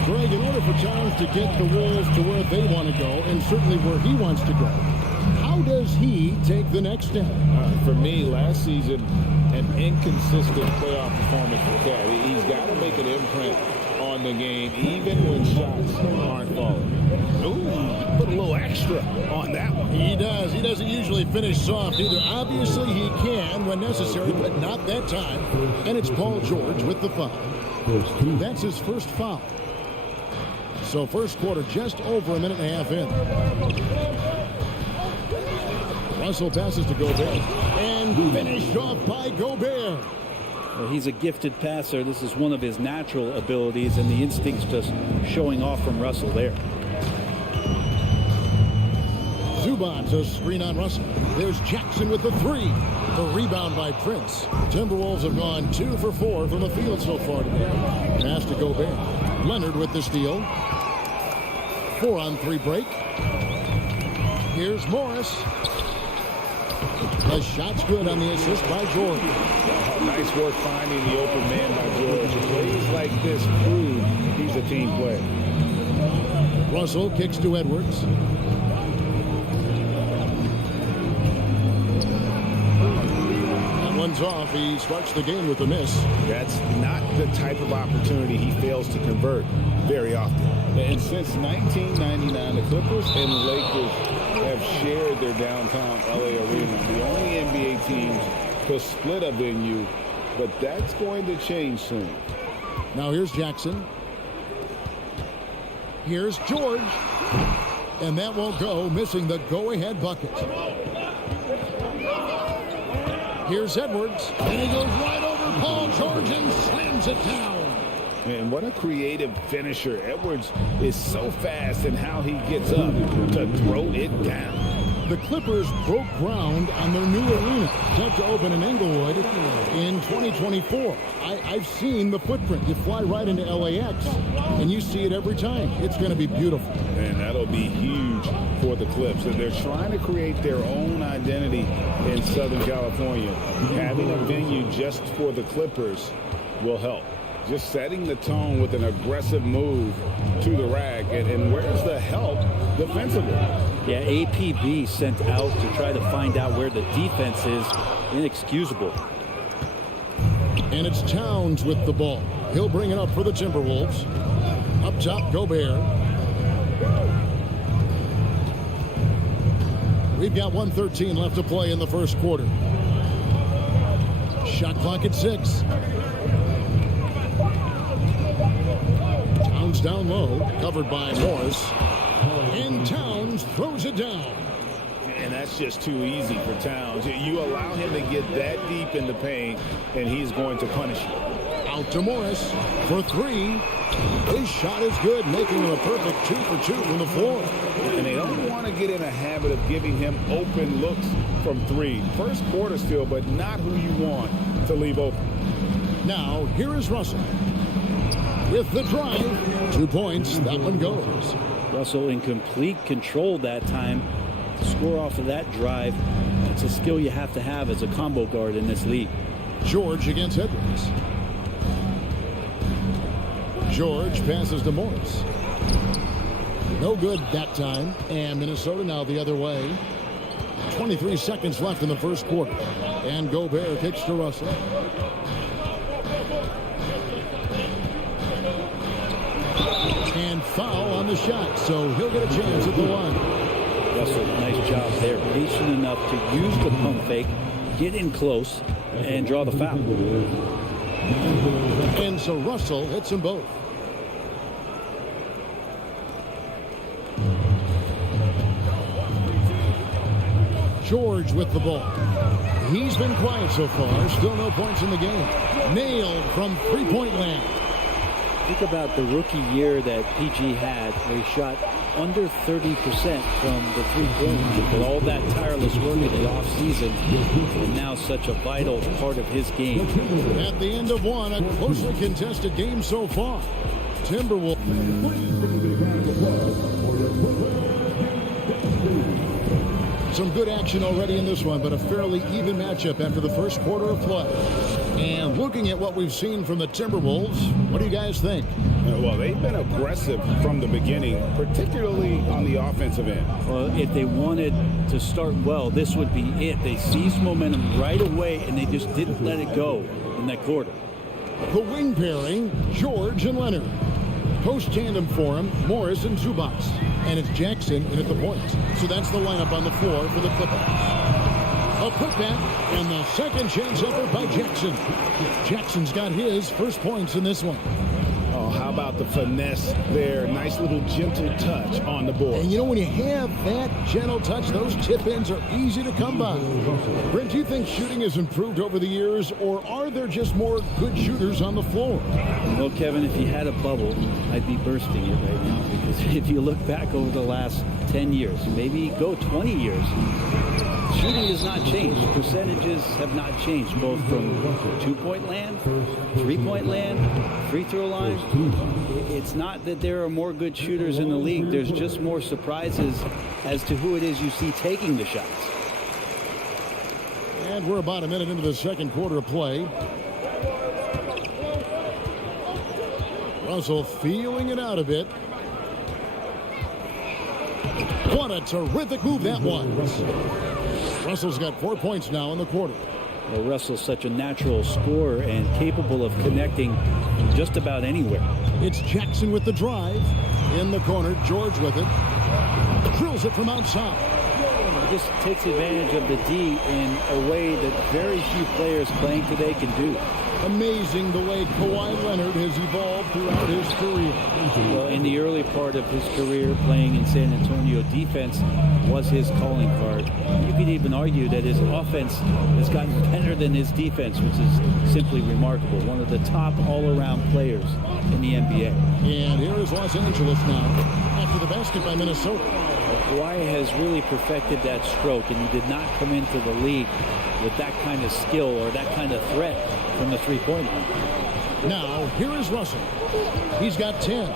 Greg, in order for Towns to get the Wolves to where they want to go, and certainly where he wants to go, how does he take the next step? For me, last season, an inconsistent playoff performance for Cat. He's got to make an imprint on the game, even when shots aren't falling. Ooh, put a little extra on that one. He does. He doesn't usually finish soft either. Obviously, he can when necessary, but not that time. And it's Paul George with the foul. That's his first foul. So first quarter, just over a minute and a half in. Russell passes to Gobert. And finished off by Gobert. Well, he's a gifted passer. This is one of his natural abilities, and the instincts just showing off from Russell there. Zubac, a screen on Russell. There's Jackson with the three. The rebound by Prince. Timberwolves have gone 2 for 4 from the field so far today. Pass to Gobert. Leonard with the steal. 4-on-3 break. Here's Morris. The shot's good on the assist by George. Nice work finding the open man by George. Plays like this prove he's a team player. Russell kicks to Edwards. That one's off. He starts the game with a miss. That's not the type of opportunity he fails to convert very often. And since 1999, the Clippers and the Lakers have shared their downtown LA arena. The only NBA teams to split a venue, but that's going to change soon. Now here's Jackson. Here's George. And that won't go, missing the go-ahead bucket. Here's Edwards. And he goes right over Paul George and slams it down. And what a creative finisher. Edwards is so fast in how he gets up to throw it down. The Clippers broke ground on their new arena, set to open in Inglewood in 2024. I've seen the footprint. You fly right into LAX, and you see it every time. It's going to be beautiful. And that'll be huge for the Clips. And they're trying to create their own identity in Southern California. Having a venue just for the Clippers will help. Just setting the tone with an aggressive move to the rack. And where's the help defensively? Yeah, APB sent out to try to find out where the defense is. Inexcusable. And it's Towns with the ball. He'll bring it up for the Timberwolves. Up top, Gobert. We've got 1:13 left to play in the first quarter. Shot clock at 6. Towns down low, covered by Morris. And Towns throws it down. And that's just too easy for Towns. You allow him to get that deep in the paint, and he's going to punish you. Out to Morris for 3. His shot is good, making him a perfect 2 for 2 from the floor. And they don't want to get in a habit of giving him open looks from 3. First quarter still, but not who you want to leave open. Now, here is Russell. With the drive, 2 points, that one goes. Russell in complete control that time. To score off of that drive, it's a skill you have to have as a combo guard in this league. George against Edwards. George passes to Morris. No good that time. And Minnesota now the other way. 23 seconds left in the first quarter. And Gobert kicks to Russell. And foul on the shot, so he'll get a chance at the line. Russell, nice job there. Patient enough to use the pump fake, get in close, and draw the foul. And so Russell hits them both. George with the ball. He's been quiet so far. Still no points in the game. Nailed from three-point land. Think about the rookie year that PG had, where he shot under 30% from the three-point line. With all that tireless work in the offseason, and now such a vital part of his game. At the end of one, a closely contested game so far. Timberwolves. Some good action already in this one, but a fairly even matchup after the first quarter of play. And looking at what we've seen from the Timberwolves, what do you guys think? Well, they've been aggressive from the beginning, particularly on the offensive end. Well, if they wanted to start well, this would be it. They seized momentum right away, and they just didn't let it go in that quarter. The wing pairing, George and Leonard. Post tandem for him, Morris and Zubac. And it's Jackson in at the point. So that's the lineup on the floor for the Clippers. A putback and the second chance effort by Jackson. Jackson's got his first points in this one. Oh, how about the finesse there? Nice little gentle touch on the board. And you know, when you have that gentle touch, those tip-ins are easy to come by. Brent, do you think shooting has improved over the years, or are there just more good shooters on the floor? Well, Kevin, if you had a bubble, I'd be bursting it right now, because if you look back over the last 10 years, maybe go 20 years, shooting has not changed. Percentages have not changed, both from two-point land, three-point land, free throw line. It's not that there are more good shooters in the league. There's just more surprises as to who it is you see taking the shots. And we're about a minute into the second quarter of play. Russell feeling it out a bit. What a terrific move that was. Russell's got 4 points now in the quarter. Well, Russell's such a natural scorer and capable of connecting just about anywhere. It's Jackson with the drive. In the corner, George with it. Drills it from outside. He just takes advantage of the D in a way that very few players playing today can do. Amazing the way Kawhi Leonard has evolved throughout his career. Well, in the early part of his career playing in San Antonio, defense was his calling card. You could even argue that his offense has gotten better than his defense, which is simply remarkable. One of the top all-around players in the NBA. And here is Los Angeles now after the basket by Minnesota. Kawhi has really perfected that stroke, and he did not come into the league with that kind of skill or that kind of threat from the three-point line. Now, here is Russell. He's got 10.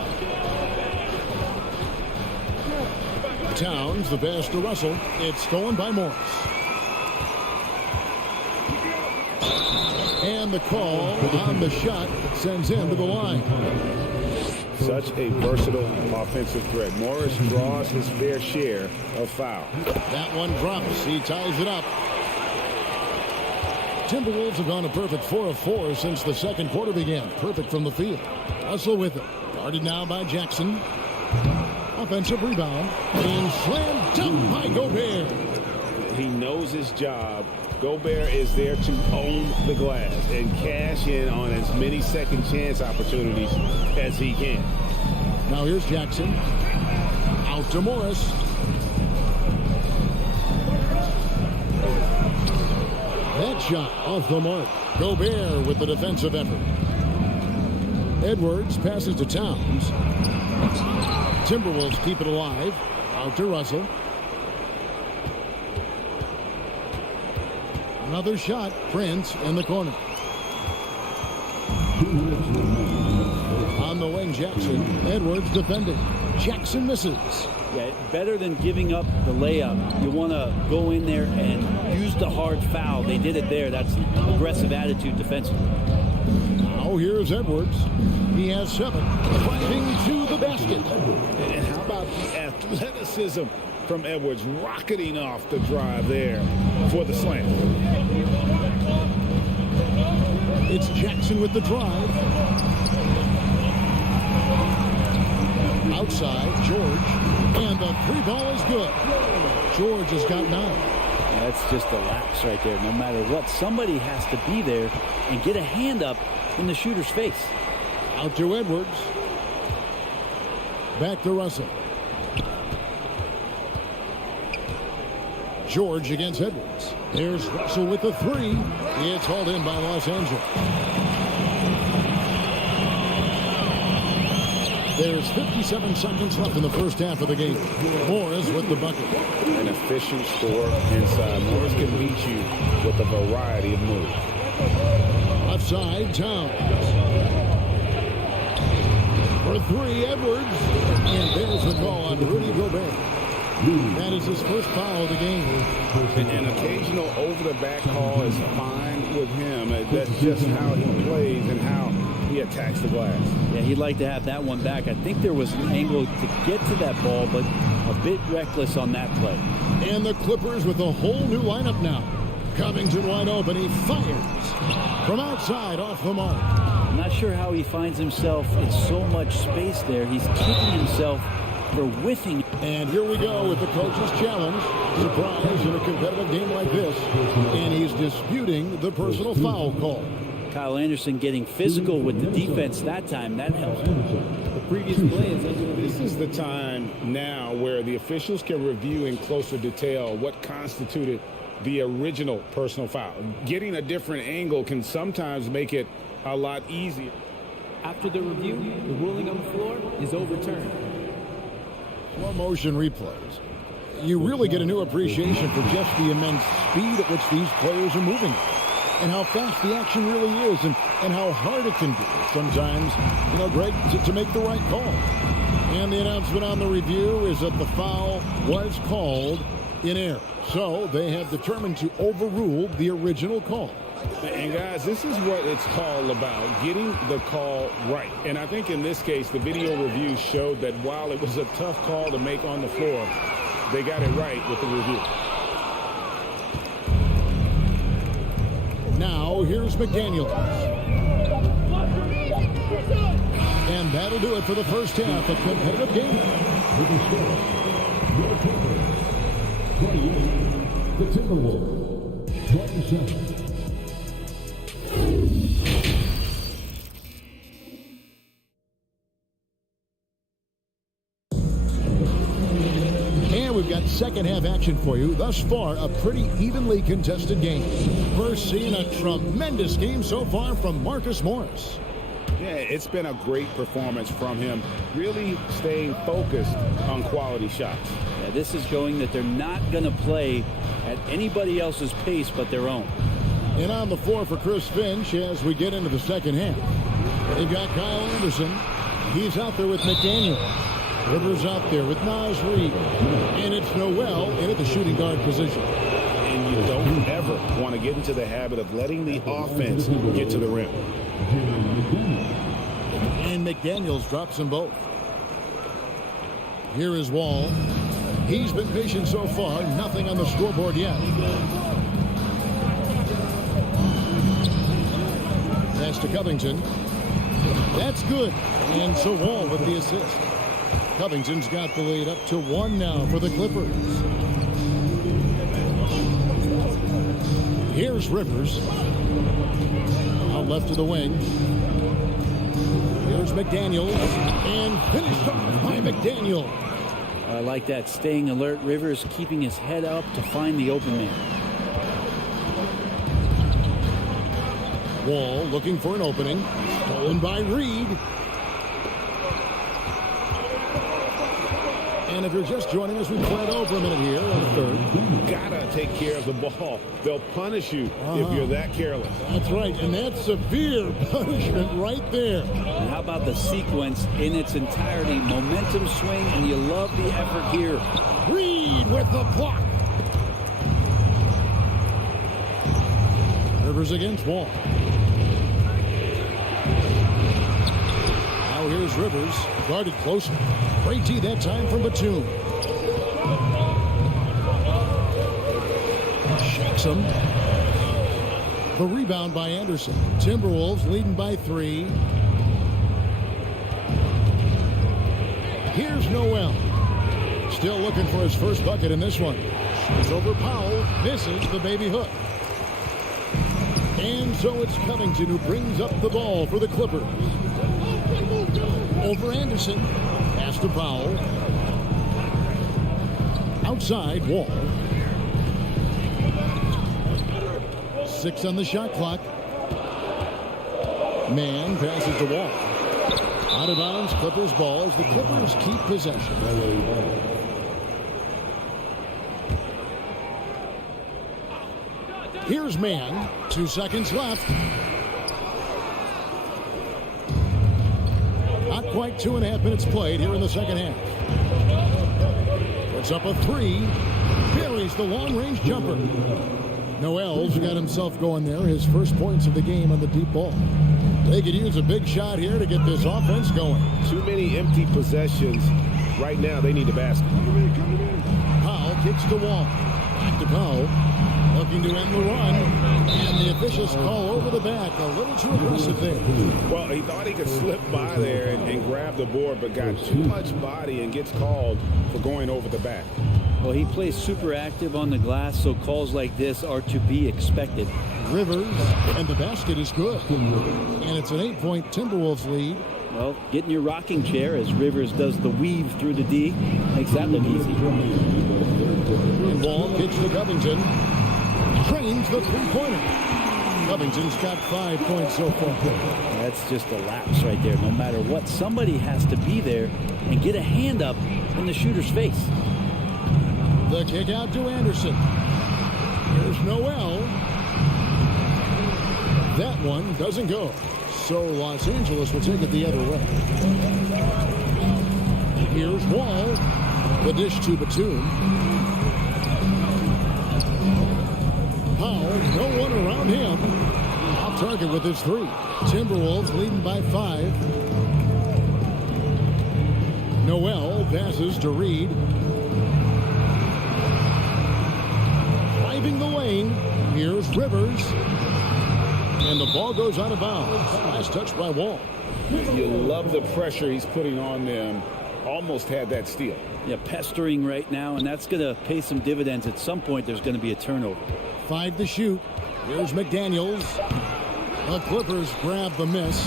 Towns, the pass to Russell. It's stolen by Morris. And the call on the shot sends him to the line. Such a versatile offensive threat. Morris draws his fair share of foul. That one drops. He ties it up. Timberwolves have gone a perfect 4 of 4 since the second quarter began. Perfect from the field. Russell with it. Guarded now by Jackson. Offensive rebound. And slam dunk by Gobert. He knows his job. Gobert is there to own the glass and cash in on as many second chance opportunities as he can. Now here's Jackson. Out to Morris. That shot off the mark. Gobert with the defensive effort. Edwards passes to Towns. Timberwolves keep it alive. Out to Russell. Another shot. Prince in the corner. On the wing, Jackson. Edwards defending. Jackson misses. Yeah, better than giving up the layup. You want to go in there and use the hard foul. They did it there. That's aggressive attitude defensively. Now here's Edwards. He has 7. Driving to the basket. And how about the athleticism from Edwards, rocketing off the drive there for the slam. It's Jackson with the drive. Outside, George. And the three ball is good. George has got 9. That's just a lapse right there. No matter what, somebody has to be there and get a hand up in the shooter's face. Out to Edwards. Back to Russell. George against Edwards. There's Russell with the 3. It's hauled in by Los Angeles. There's 57 seconds left in the first half of the game. Morris with the bucket. An efficient score inside. Morris can beat you with a variety of moves. Offside, Towns. For 3, Edwards. And there's the call on Rudy Gobert. That is his first foul of the game. An occasional over-the-back call is fine with him. That's just how he plays and how he attacks the glass. Yeah, he'd like to have that one back. I think there was an angle to get to that ball, but a bit reckless on that play. And the Clippers with a whole new lineup now. Covington wide open. He fires from outside off the mark. I'm not sure how he finds himself in so much space there. He's kicking himself for whiffing. And here we go with the coach's challenge. Surprise in a competitive game like this. And he's disputing the personal foul call. Kyle Anderson getting physical with the defense that time. That helped. The previous play is this is the time now where the officials can review in closer detail what constituted the original personal foul. Getting a different angle can sometimes make it a lot easier. After the review, the ruling on the floor is overturned. Slow motion replays. You really get a new appreciation for just the immense speed at which these players are moving. And how fast the action really is, and how hard it can be sometimes, Greg, to make the right call. And the announcement on the review is that the foul was called in error. So they have determined to overrule the original call. And guys, this is what it's all about, getting the call right. And I think in this case, the video review showed that while it was a tough call to make on the floor, they got it right with the review. Now, here's McDaniel. And that'll do it for the first half of competitive game. The Timberwolves, 27. And we've got second half action for you. Thus far, a pretty evenly contested game. First, seeing a tremendous game so far from Marcus Morris. Yeah, it's been a great performance from him, really staying focused on quality shots. Yeah, this is showing that they're not going to play at anybody else's pace but their own. And on the floor for Chris Finch as we get into the second half. They've got Kyle Anderson. He's out there with McDaniel. Rivers out there with Naz Reid. And it's Noel in at the shooting guard position. And you don't ever want to get into the habit of letting the offense get to the rim. And McDaniels drops them both. Here is Wall. He's been patient so far. Nothing on the scoreboard yet. Pass to Covington. That's good. And so Wall with the assist. Covington's got the lead up to 1 now for the Clippers. Here's Rivers. Out left to the wing. Here's McDaniel. And finished off by McDaniel. I like that. Staying alert. Rivers keeping his head up to find the open man. Wall looking for an opening. Stolen by Reid. And if you're just joining us, we've played over a minute here in the third. Gotta take care of the ball. They'll punish you if you're that careless. That's right, and that's severe punishment right there. And how about the sequence in its entirety? Momentum swing, and you love the effort here. Reid with the block. Rivers against Wall. Now here's Rivers, guarded closely. Great D that time from Batum. Shakes him. The rebound by Anderson. Timberwolves leading by 3. Here's Noel. Still looking for his first bucket in this one. Shoots over Powell. Misses the baby hook. And so it's Covington who brings up the ball for the Clippers. Over Anderson. Pass to Powell. Outside, Wall. 6 on the shot clock. Man passes to Wall. Out of bounds, Clippers ball as the Clippers keep possession. Here's Man. 2 seconds left. Not quite 2.5 minutes played here in the second half. Puts up a 3. Buries the long-range jumper. Noel's got himself going there. His first points of the game on the deep ball. They could use a big shot here to get this offense going. Too many empty possessions. Right now, they need a basket. Powell kicks the Wall. Back to Powell. Looking to end the run. And the officials call over the back. A little too aggressive there. Well, he thought he could slip by there and grab the board, but got too much body and gets called for going over the back. Well, he plays super active on the glass, so calls like this are to be expected. Rivers, and the basket is good. And it's an 8-point Timberwolves lead. Well, get in your rocking chair as Rivers does the weave through the D. Makes that look easy. And Wall kicks to Covington. Trains the three-pointer. Covington's got 5 points so far. That's just a lapse right there. No matter what, somebody has to be there and get a hand up in the shooter's face. The kick out to Anderson. Here's Noel. That one doesn't go. So Los Angeles will take it the other way. Here's Wall. The dish to Batum. Powell, no one around him. Off target with his 3. Timberwolves leading by 5. Noel passes to Reed. Driving the lane. Here's Rivers. And the ball goes out of bounds. Nice touch by Wall. You love the pressure he's putting on them. Almost had that steal. Yeah, pestering right now, and that's going to pay some dividends. At some point, there's going to be a turnover. 5 to shoot. Here's McDaniels. The Clippers grab the miss.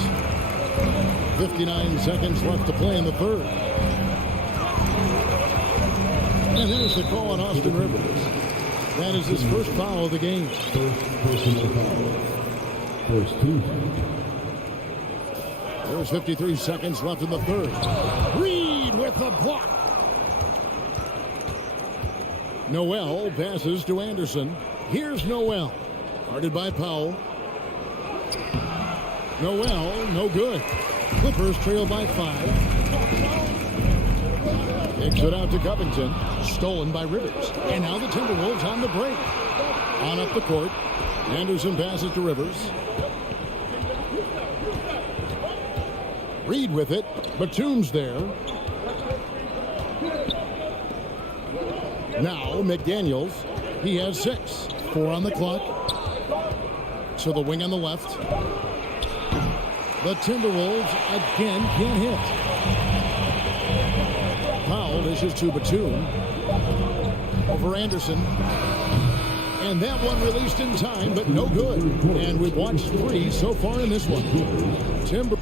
59 seconds left to play in the third. And there's the call on Austin Rivers. That is his first foul of the game. There's 53 seconds left in the third. Reed with the block. Noel passes to Anderson. Here's Noel. Guarded by Powell. Noel, no good. Clippers trail by 5. Kicks it out to Covington. Stolen by Rivers. And now the Timberwolves on the break. On up the court. Anderson passes to Rivers. Reed with it. Batum's there. Now McDaniels. He has 6. 4 on the clock. So the wing on the left. The Timberwolves again can't hit. Powell dishes to Batum. Over Anderson. And that one released in time, but no good. And we've watched 3 so far in this one. Timber.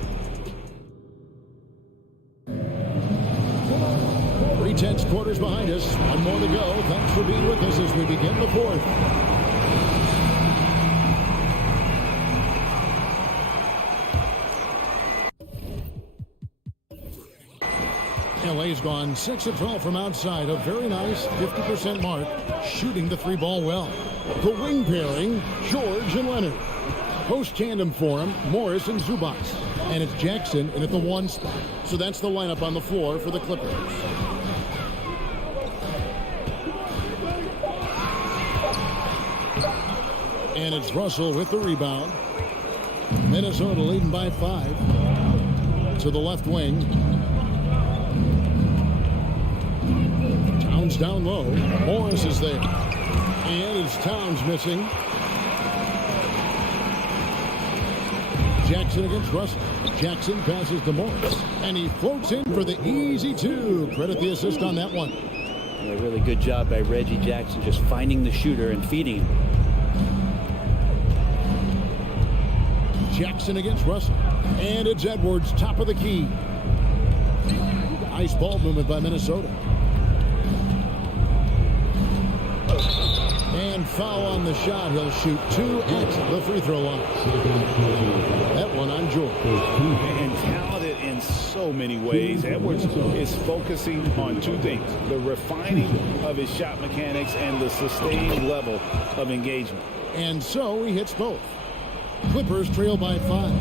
3/10 quarters behind us. 1 more to go. Thanks for being with us as we begin the fourth. LA's gone 6 of 12 from outside. A very nice 50% mark. Shooting the 3-ball well. The wing pairing, George and Leonard. Post tandem for him, Morris and Zubac. And it's Jackson in at the 1 spot. So that's the lineup on the floor for the Clippers. And it's Russell with the rebound. Minnesota leading by 5. To the left wing. Towns down low. Morris is there. And it's Towns missing. Jackson against Russell. Jackson passes to Morris, and he floats in for the easy two. Credit the assist on that one. A really good job by Reggie Jackson just finding the shooter and feeding him. Jackson against Russell, and it's Edwards, top of the key. Nice ball movement by Minnesota. And foul on the shot. He'll shoot 2 at the free throw line. That one on George. And talented in so many ways. Edwards is focusing on 2 things: the refining of his shot mechanics and the sustained level of engagement. And so he hits both. Clippers trail by 5.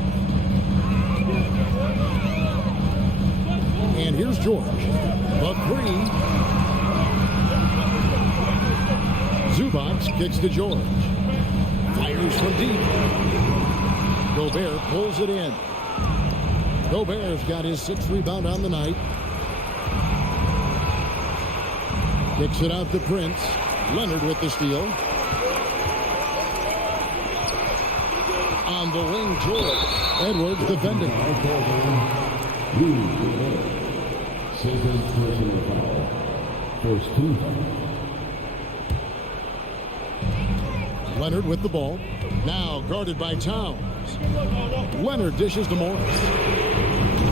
And here's George. The 3. Zubac kicks to George. Fires from deep. Gobert pulls it in. Gobert's got his 6th rebound on the night. Kicks it out to Prince. Leonard with the steal. On the wing, George. Edwards defending. First 2. Leonard with the ball. Now guarded by Towns. Leonard dishes to Morris.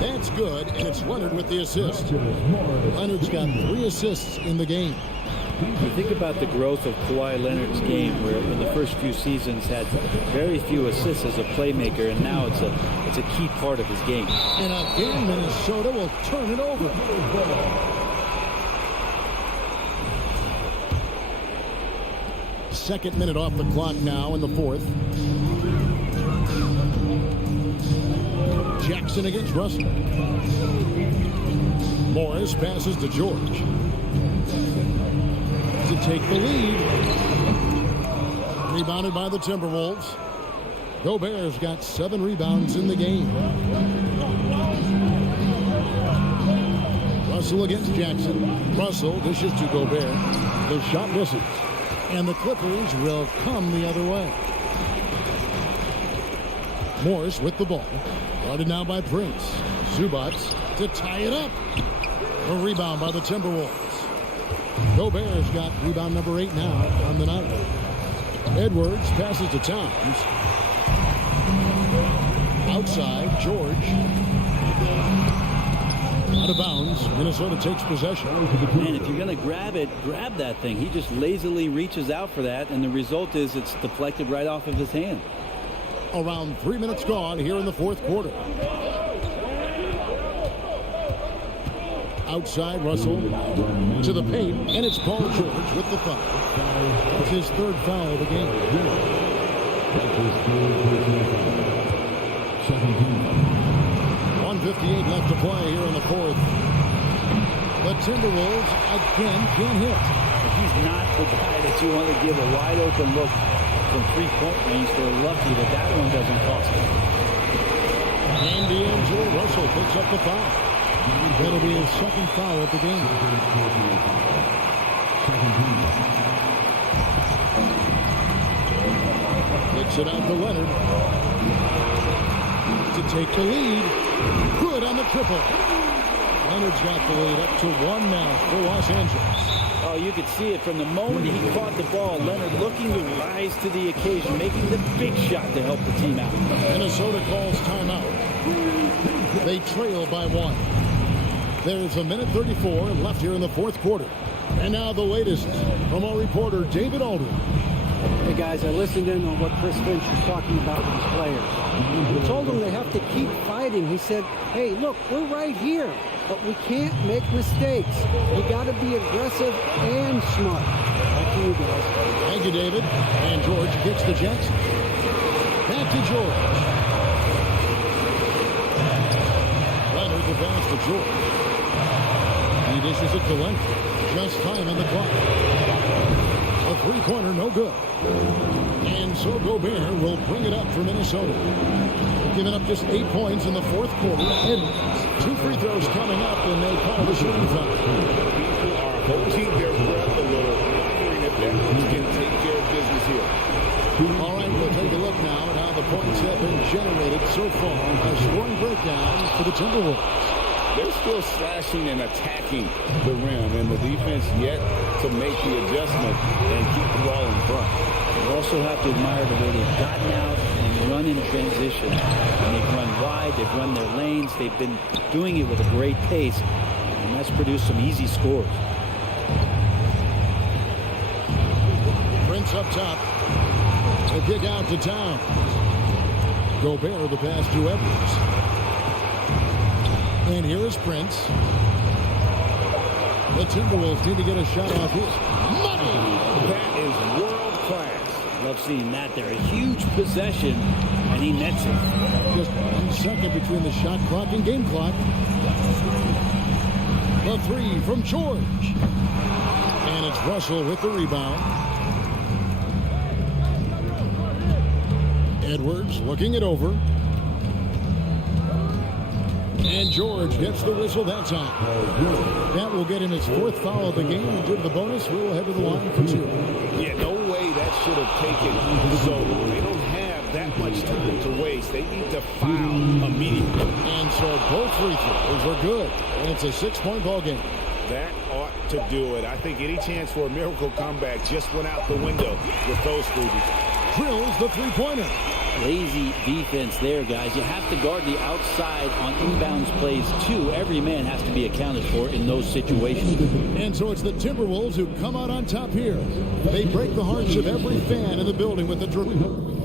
That's good, and it's Leonard with the assist. Leonard's got 3 assists in the game. You think about the growth of Kawhi Leonard's game, where in the first few seasons had very few assists as a playmaker, and now it's a key part of his game. And again, Minnesota will turn it over. Second minute off the clock now in the 4th. Jackson against Russell. Morris passes to George. To take the lead. Rebounded by the Timberwolves. Gobert's got 7 rebounds in the game. Russell against Jackson. Russell dishes to Gobert. The shot misses. And the Clippers will come the other way. Morris with the ball. Guarded now by Prince. Zubac to tie it up. A rebound by the Timberwolves. Gobert's got rebound number 8 now on the night. Edwards passes to Towns. Outside, George. Out of bounds. Minnesota takes possession. Man, if you're going to grab it, grab that thing. He just lazily reaches out for that, and the result is it's deflected right off of his hand. Around 3 minutes gone here in the 4th quarter. Outside, Russell to the paint, and it's Paul George with the foul. It's his 3rd foul of the game. 1:58 left to play here in the 4th. The Timberwolves again can't hit. He's not the guy that you want to give a wide open look from 3-point range. They're lucky that one doesn't cost them. And D'Angelo Russell picks up the foul. That'll be his 2nd foul of the game. Kicks it out to Leonard. To take the lead. Good on the triple. Leonard's got the lead up to 1 now for Los Angeles. Oh, you could see it from the moment he caught the ball. Leonard looking to rise to the occasion, making the big shot to help the team out. Minnesota calls timeout. They trail by 1. There's 1:34 left here in the 4th quarter. And now the latest from our reporter, David Aldridge. Hey, guys, I listened in on what Chris Finch was talking about with his players. He told them they have to keep fighting. He said, hey, look, we're right here, but we can't make mistakes. We got to be aggressive and smart. Back to you guys. Thank you, David. And George gets to Jackson. Back to George. Leonard the pass to George. He dishes it to Leonard. Just time on the clock. A 3-pointer, no good. And so Gobert will bring it up for Minnesota. Giving up just 8 points in the 4th quarter. Edwards, 2 free throws coming up, and they call the shooting foul. People are holding their breath a little, wondering if Edwards can take care of business here. All right, we'll take a look look now at how the points have been generated so far. A scoring breakdown for the Timberwolves. They're still slashing and attacking the rim, and the defense yet to make the adjustment and keep the ball in front. You also have to admire the way they've gotten out and run in transition. And they've run wide, they've run their lanes, they've been doing it with a great pace, and that's produced some easy scores. Prince up top. The kick out to Towns. Gobert the pass to Edwards. And here is Prince. The Timberwolves need to get a shot off here. Money! That is world class. Love seeing that there. A huge possession, and he nets it. Just 1 second between the shot clock and game clock. The three from George. And it's Russell with the rebound. Edwards looking it over. And George gets the whistle that time. That will get him his 4th foul of the game. And due to the bonus, we'll head to the line for 2. Yeah, no way that should have taken so long. They don't have that much time to waste. They need to foul immediately. And so both free throws are good. And it's a 6-point ball game. That ought to do it. I think any chance for a miracle comeback just went out the window with those freebies. Drills the three-pointer. Lazy defense there, guys. You have to guard the outside on inbounds plays, too. Every man has to be accounted for in those situations. And so it's the Timberwolves who come out on top here. They break the hearts of every fan in the building with the dribble.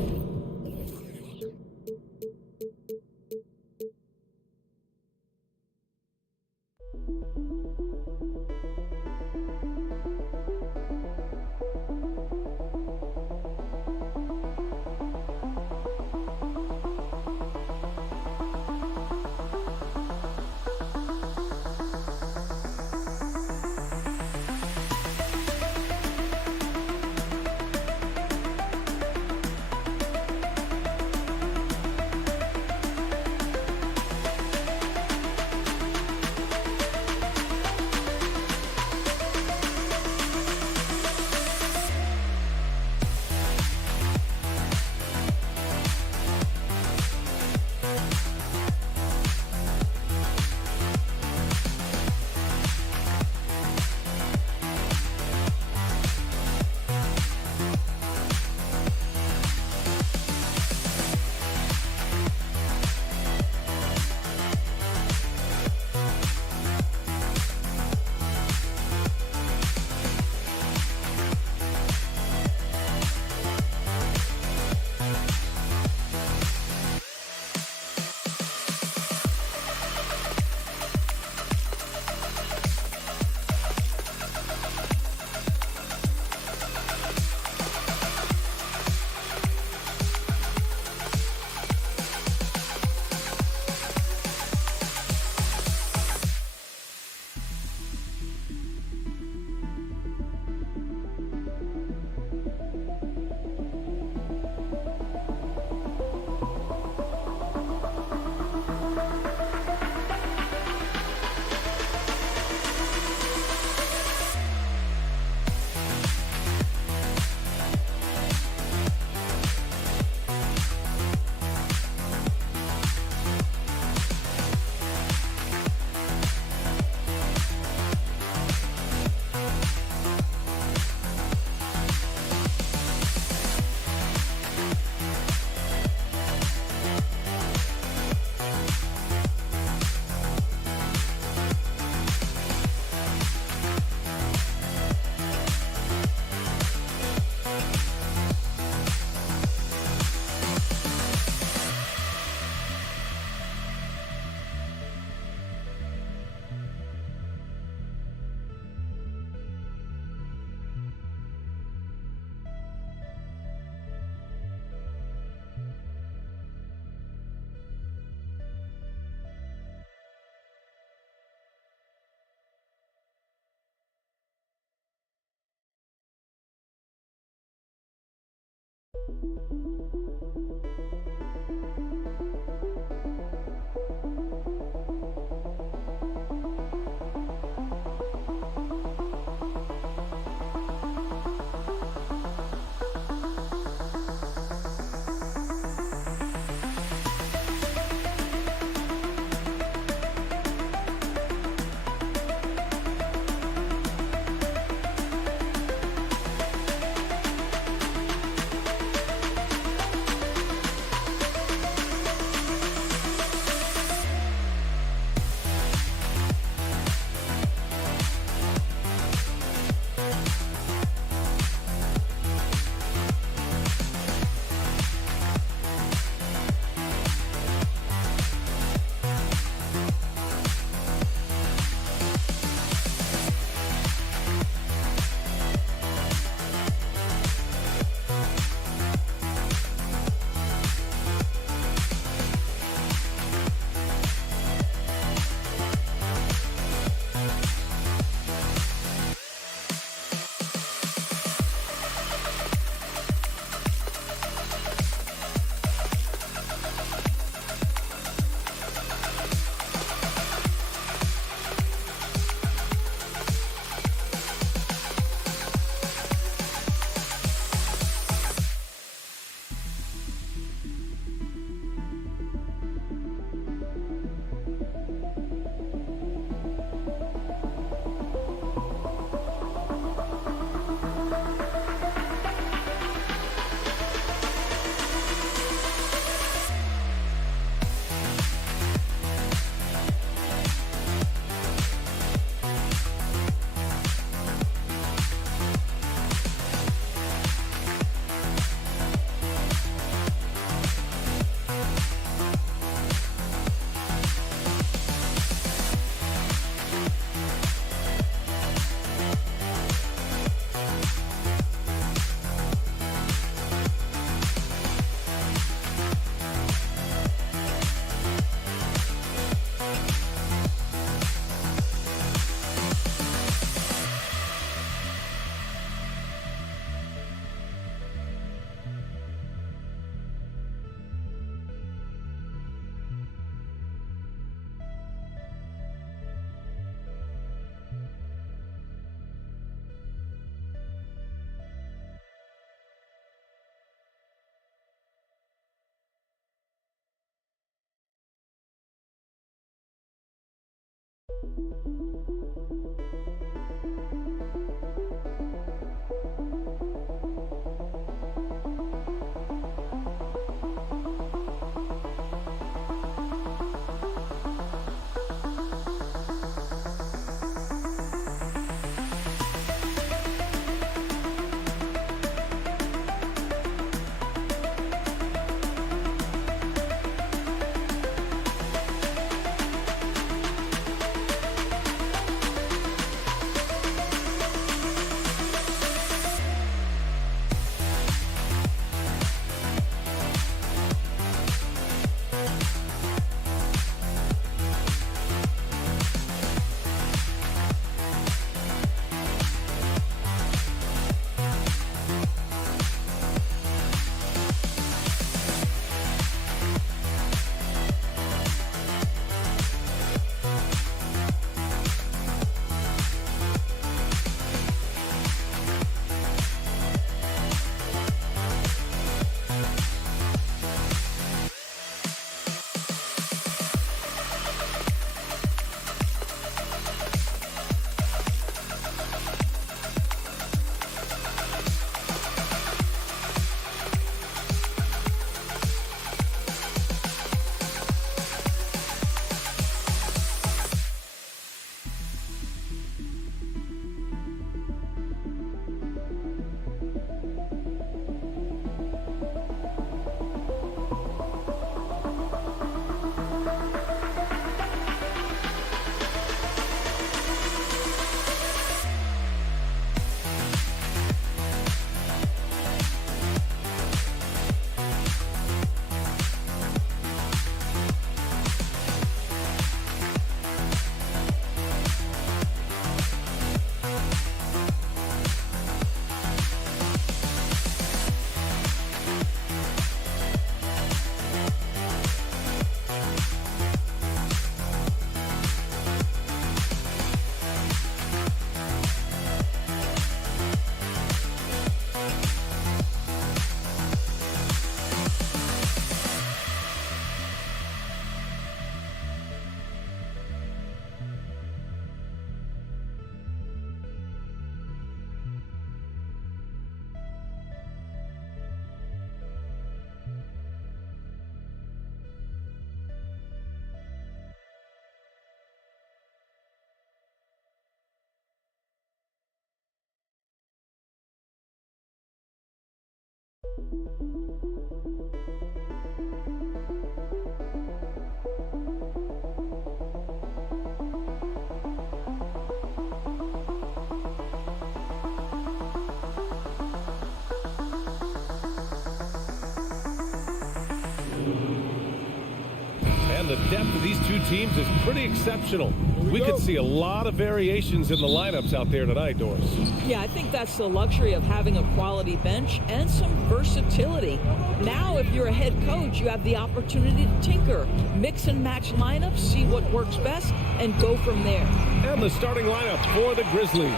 And the depth of these two teams is pretty exceptional. We could see a lot of variations in the lineups out there tonight, Doris. Yeah, I think that's the luxury of having a quality bench and some versatility. Now, if you're a head coach, you have the opportunity to tinker, mix and match lineups, see what works best, and go from there. And the starting lineup for the Grizzlies.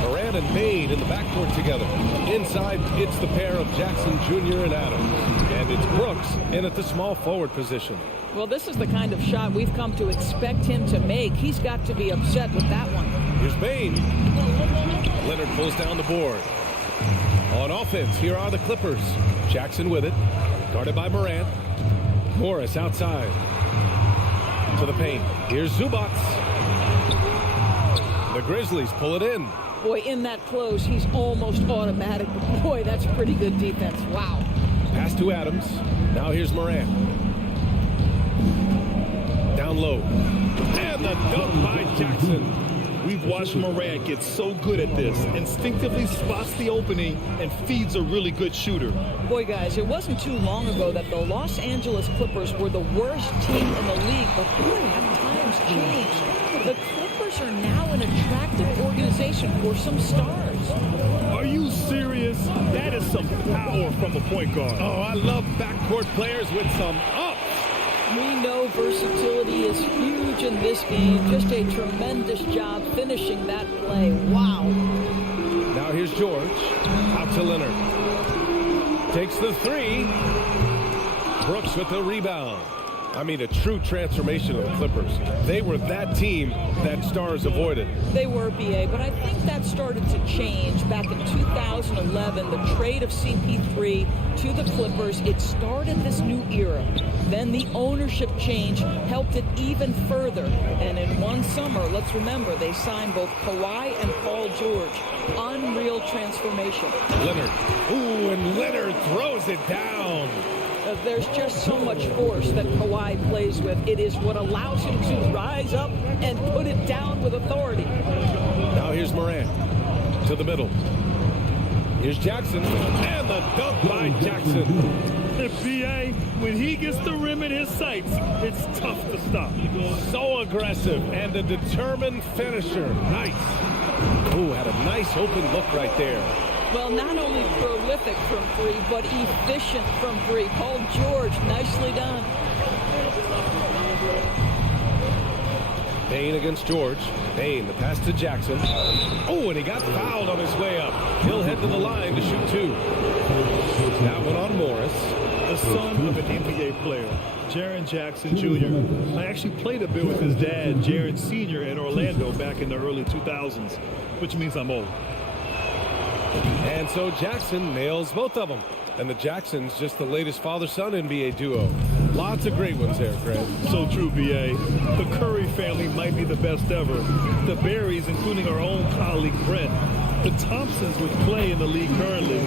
Moran and Bain in the backcourt together. Inside, it's the pair of Jackson Jr. and Adams. And it's Brooks in at the small forward position. Well, this is the kind of shot we've come to expect him to make. He's got to be upset with that one. Here's Bain. Leonard pulls down the board. On offense, here are the Clippers. Jackson with it. Guarded by Moran. Morris outside. To the paint. Here's Zubac. The Grizzlies pull it in. Boy, in that close, he's almost automatic. Boy, that's pretty good defense. Wow. Pass to Adams. Now here's Moran. Down low. And the dunk by Jackson. We've watched Moran get so good at this. Instinctively spots the opening and feeds a really good shooter. Boy, guys, it wasn't too long ago that the Los Angeles Clippers were the worst team in the league. But boy, have times changed. The Clippers are now an attractive organization for some stars. Are you serious? That is some power from a point guard. Oh, I love backcourt players with some ups. We know versatility is huge in this game. Just a tremendous job finishing that play. Wow. Now here's George. Out to Leonard. Takes the three. Brooks with the rebound. I mean, a true transformation of the Clippers. They were that team that stars avoided. They were, BA, but I think that started to change back in 2011. The trade of CP3 to the Clippers, it started this new era. Then the ownership change helped it even further. And in one summer, let's remember, they signed both Kawhi and Paul George. Unreal transformation. Leonard. Ooh, and Leonard throws it down. There's just so much force that Kawhi plays with. It is what allows him to rise up and put it down with authority. Now here's Moran to the middle. Here's Jackson, and the dunk by Jackson. BA, when he gets the rim in his sights, it's tough to stop. So aggressive and a determined finisher. Nice. Ooh, had a nice open look right there. Well, not only prolific from three, but efficient from three. Paul George, nicely done. Bain against George. Bain, the pass to Jackson. Oh, and he got fouled on his way up. He'll head to the line to shoot two. That one on Morris. The son of an NBA player, Jaren Jackson Jr. I actually played a bit with his dad, Jaren Sr. in Orlando back in the early 2000s, which means I'm old. And so Jackson nails both of them. And the Jacksons just the latest father-son NBA duo. Lots of great ones there, Greg. So true, BA. The Curry family might be the best ever. The Berries, including our own colleague Brent. The Thompsons, which play in the league currently.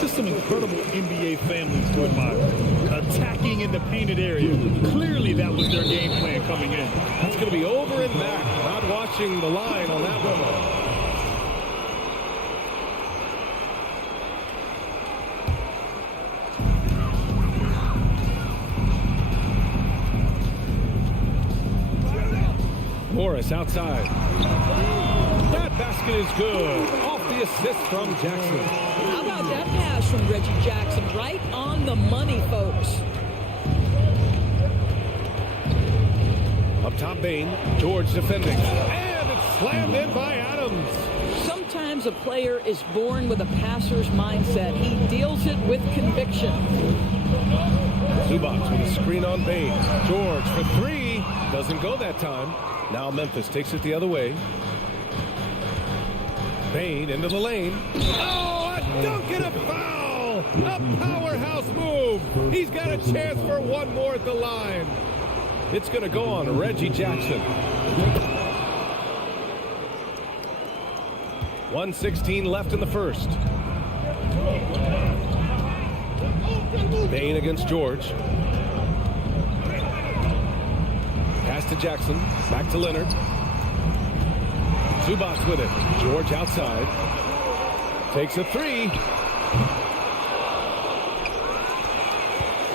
Just some incredible NBA families to admire. Attacking in the painted area. Clearly that was their game plan coming in. That's going to be over and back. Not watching the line on that one. Morris outside. That basket is good. Off the assist from Jackson. How about that pass from Reggie Jackson? Right on the money, folks. Up top, Bain. George defending. And it's slammed in by Adams. Sometimes a player is born with a passer's mindset. He deals it with conviction. Zubac with a screen on Bain. George for three. Doesn't go that time. Now Memphis takes it the other way. Bain into the lane. Oh, a dunk and a foul! A powerhouse move! He's got a chance for one more at the line. It's going to go on Reggie Jackson. 1:16 left in the first. Bain against George. Pass to Jackson. Back to Leonard. Zubac with it. George outside. Takes a three.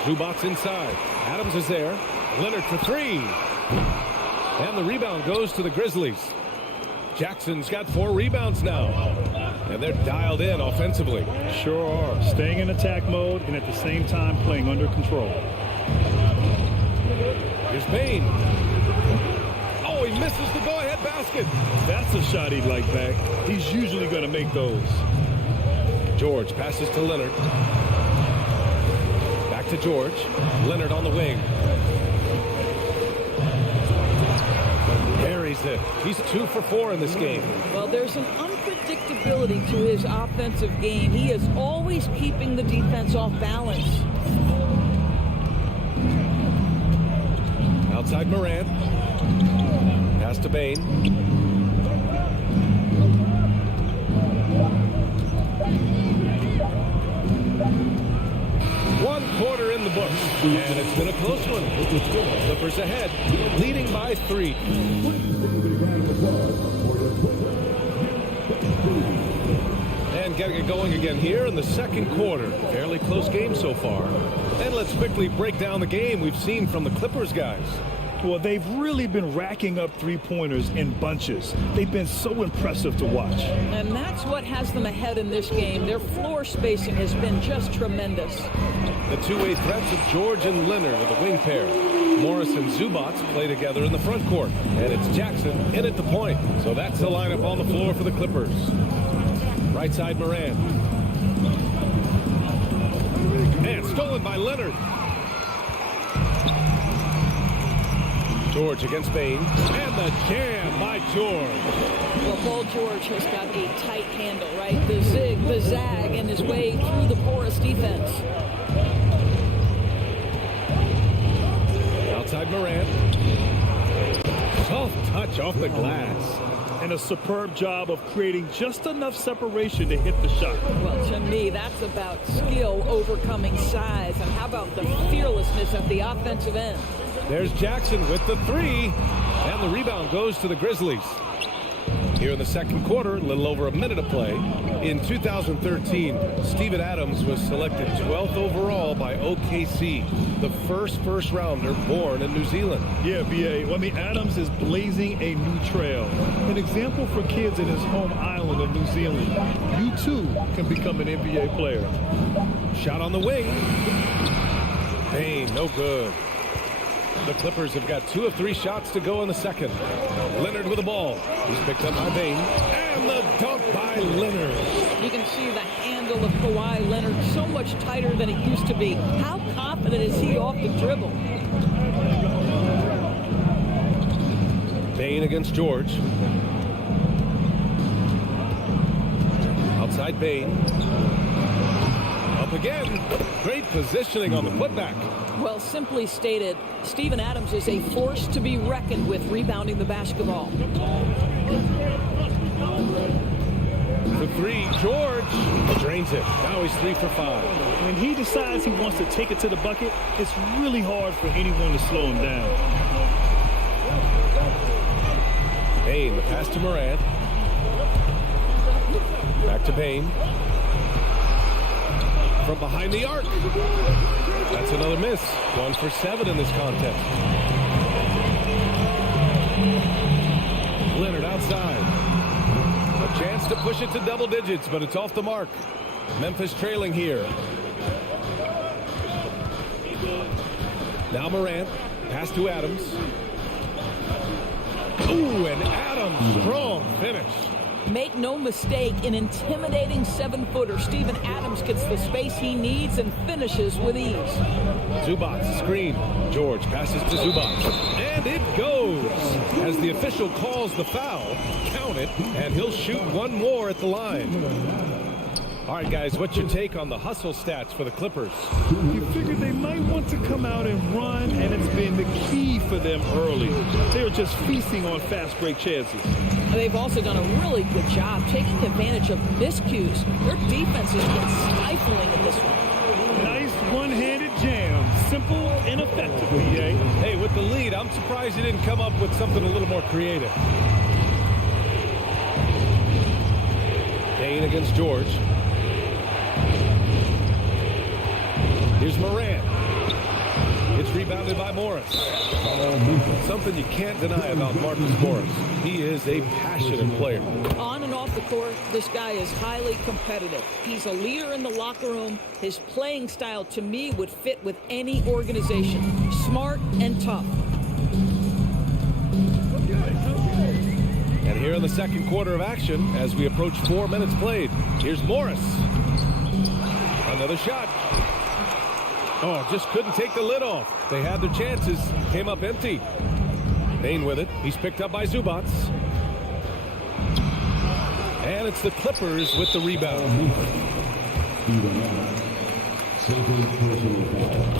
Zubac inside. Adams is there. Leonard for three. And the rebound goes to the Grizzlies. Jackson's got 4 rebounds now. And they're dialed in offensively. Sure are. Staying in attack mode and at the same time playing under control. Here's Bain. Oh, he misses the go-ahead basket. That's a shot he'd like back. He's usually going to make those. George passes to Leonard. Back to George. Leonard on the wing. Buries it. He's 2 for 4 in this game. Well, there's an unpredictability to his offensive game. He is always keeping the defense off balance. Outside Morant. Pass to Bain. One quarter in the books, and it's been a close one. Clippers ahead, leading by 3. And getting it going again here in the second quarter. Fairly close game so far. And let's quickly break down the game we've seen from the Clippers guys. Well, they've really been racking up three-pointers in bunches. They've been so impressive to watch. And that's what has them ahead in this game. Their floor spacing has been just tremendous. The two-way threats of George and Leonard are the wing pair. Morris and Zubac play together in the front court. And it's Jackson in at the point. So that's the lineup on the floor for the Clippers. Right side Morant. And stolen by Leonard. George against Bain. And the jam by George. Well, Paul George has got a tight handle, right? The zig, the zag, and his way through the porous defense. Outside Morant. Soft touch off the glass. And a superb job of creating just enough separation to hit the shot. Well, to me, that's about skill overcoming size. And how about the fearlessness at the offensive end? There's Jackson with the 3. And the rebound goes to the Grizzlies. Here in the second quarter, a little over a minute of play. In 2013, Steven Adams was selected 12th overall by OKC, the first rounder born in New Zealand. Yeah, B.A. Well, I mean, Adams is blazing a new trail. An example for kids in his home island of New Zealand. You, too, can become an NBA player. Shot on the wing. Bain, no good. The Clippers have got 2 of 3 shots to go in the second. Leonard with the ball. He's picked up by Bain. And the dunk by Leonard. You can see the handle of Kawhi Leonard so much tighter than it used to be. How confident is he off the dribble? Bain against George. Outside Bain. Up again. Great positioning on the putback. Well, simply stated, Steven Adams is a force to be reckoned with rebounding the basketball. For 3, George drains it. Now he's 3 for 5. When he decides he wants to take it to the bucket, it's really hard for anyone to slow him down. Bain, the pass to Morant. Back to Bain. From behind the arc. That's another miss. 1 for 7 in this contest. Leonard outside. A chance to push it to double digits, but it's off the mark. Memphis trailing here. Now Morant. Pass to Adams. Ooh, and Adams, strong finish. Make no mistake, an intimidating 7-footer. Steven Adams gets the space he needs and finishes with ease. Zubac screen. George passes to Zubac. And it goes. As the official calls the foul, count it, and he'll shoot 1 more at the line. All right, guys, what's your take on the hustle stats for the Clippers? You figured they might want to come out and run, and it's been the key for them early. They're just feasting on fast break chances. They've also done a really good job taking advantage of miscues. Their defense has been stifling in this one. Nice one-handed jam. Simple and effective, BA. Hey, with the lead, I'm surprised he didn't come up with something a little more creative. Kane against George. Here's Morant. It's rebounded by Morris. Something you can't deny about Marcus Morris. He is a passionate player. On and off the court, this guy is highly competitive. He's a leader in the locker room. His playing style, to me, would fit with any organization. Smart and tough. And here in the second quarter of action, as we approach 4 minutes played, here's Morris. Another shot. Oh, just couldn't take the lid off. They had their chances, came up empty. Bain with it. He's picked up by Zubac. And it's the Clippers with the rebound.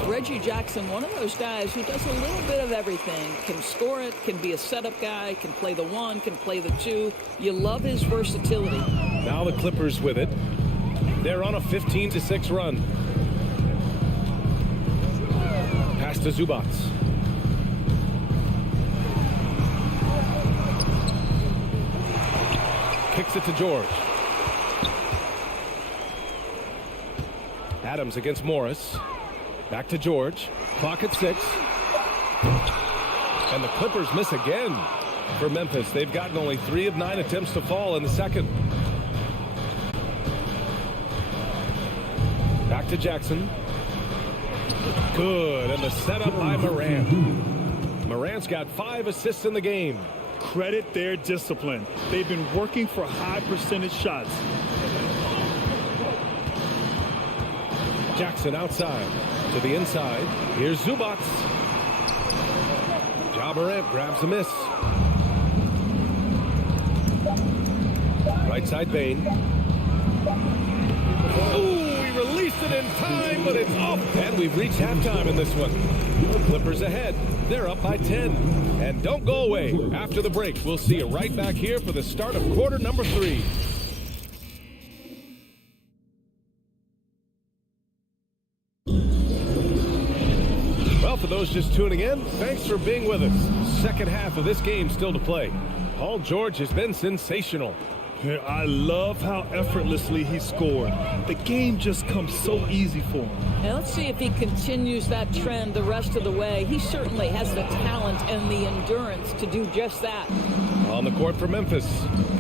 Reggie Jackson, one of those guys who does a little bit of everything. Can score it, can be a setup guy, can play the one, can play the two. You love his versatility. Now the Clippers with it. They're on a 15-6 run. Pass to Zubac. Kicks it to George. Adams against Morris. Back to George. Clock at 6. And the Clippers miss again for Memphis. They've gotten only 3 of 9 attempts to fall in the second. Back to Jackson. Good, and the setup by Morant. Morant's got 5 assists in the game. Credit their discipline. They've been working for high percentage shots. Jackson outside to the inside. Here's Zubac. Ja Morant grabs the miss. Right side Bain. Ooh, he released it in time, but it's off. And we've reached halftime in this one. The Clippers ahead. They're up by 10. And don't go away. After the break, we'll see you right back here for the start of quarter number 3. Well, for those just tuning in, thanks for being with us. Second half of this game still to play. Paul George has been sensational. I love how effortlessly he scored. The game just comes so easy for him. Now let's see if he continues that trend the rest of the way. He certainly has the talent and the endurance to do just that. On the court for Memphis,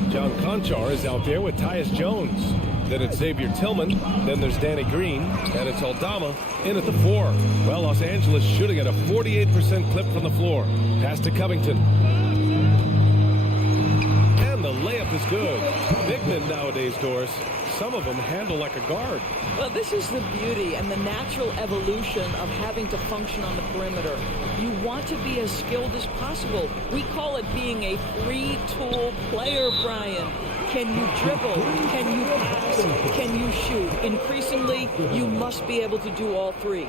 John Conchar is out there with Tyus Jones. Then it's Xavier Tillman. Then there's Danny Green. And it's Aldama in at the 4. Well, Los Angeles shooting at a 48% clip from the floor. Pass to Covington. The layup is good. Big men nowadays, Doris, some of them handle like a guard. Well, this is the beauty and the natural evolution of having to function on the perimeter. You want to be as skilled as possible. We call it being a three-tool player, Brian. Can you dribble? Can you pass? Can you shoot? Increasingly, you must be able to do all 3.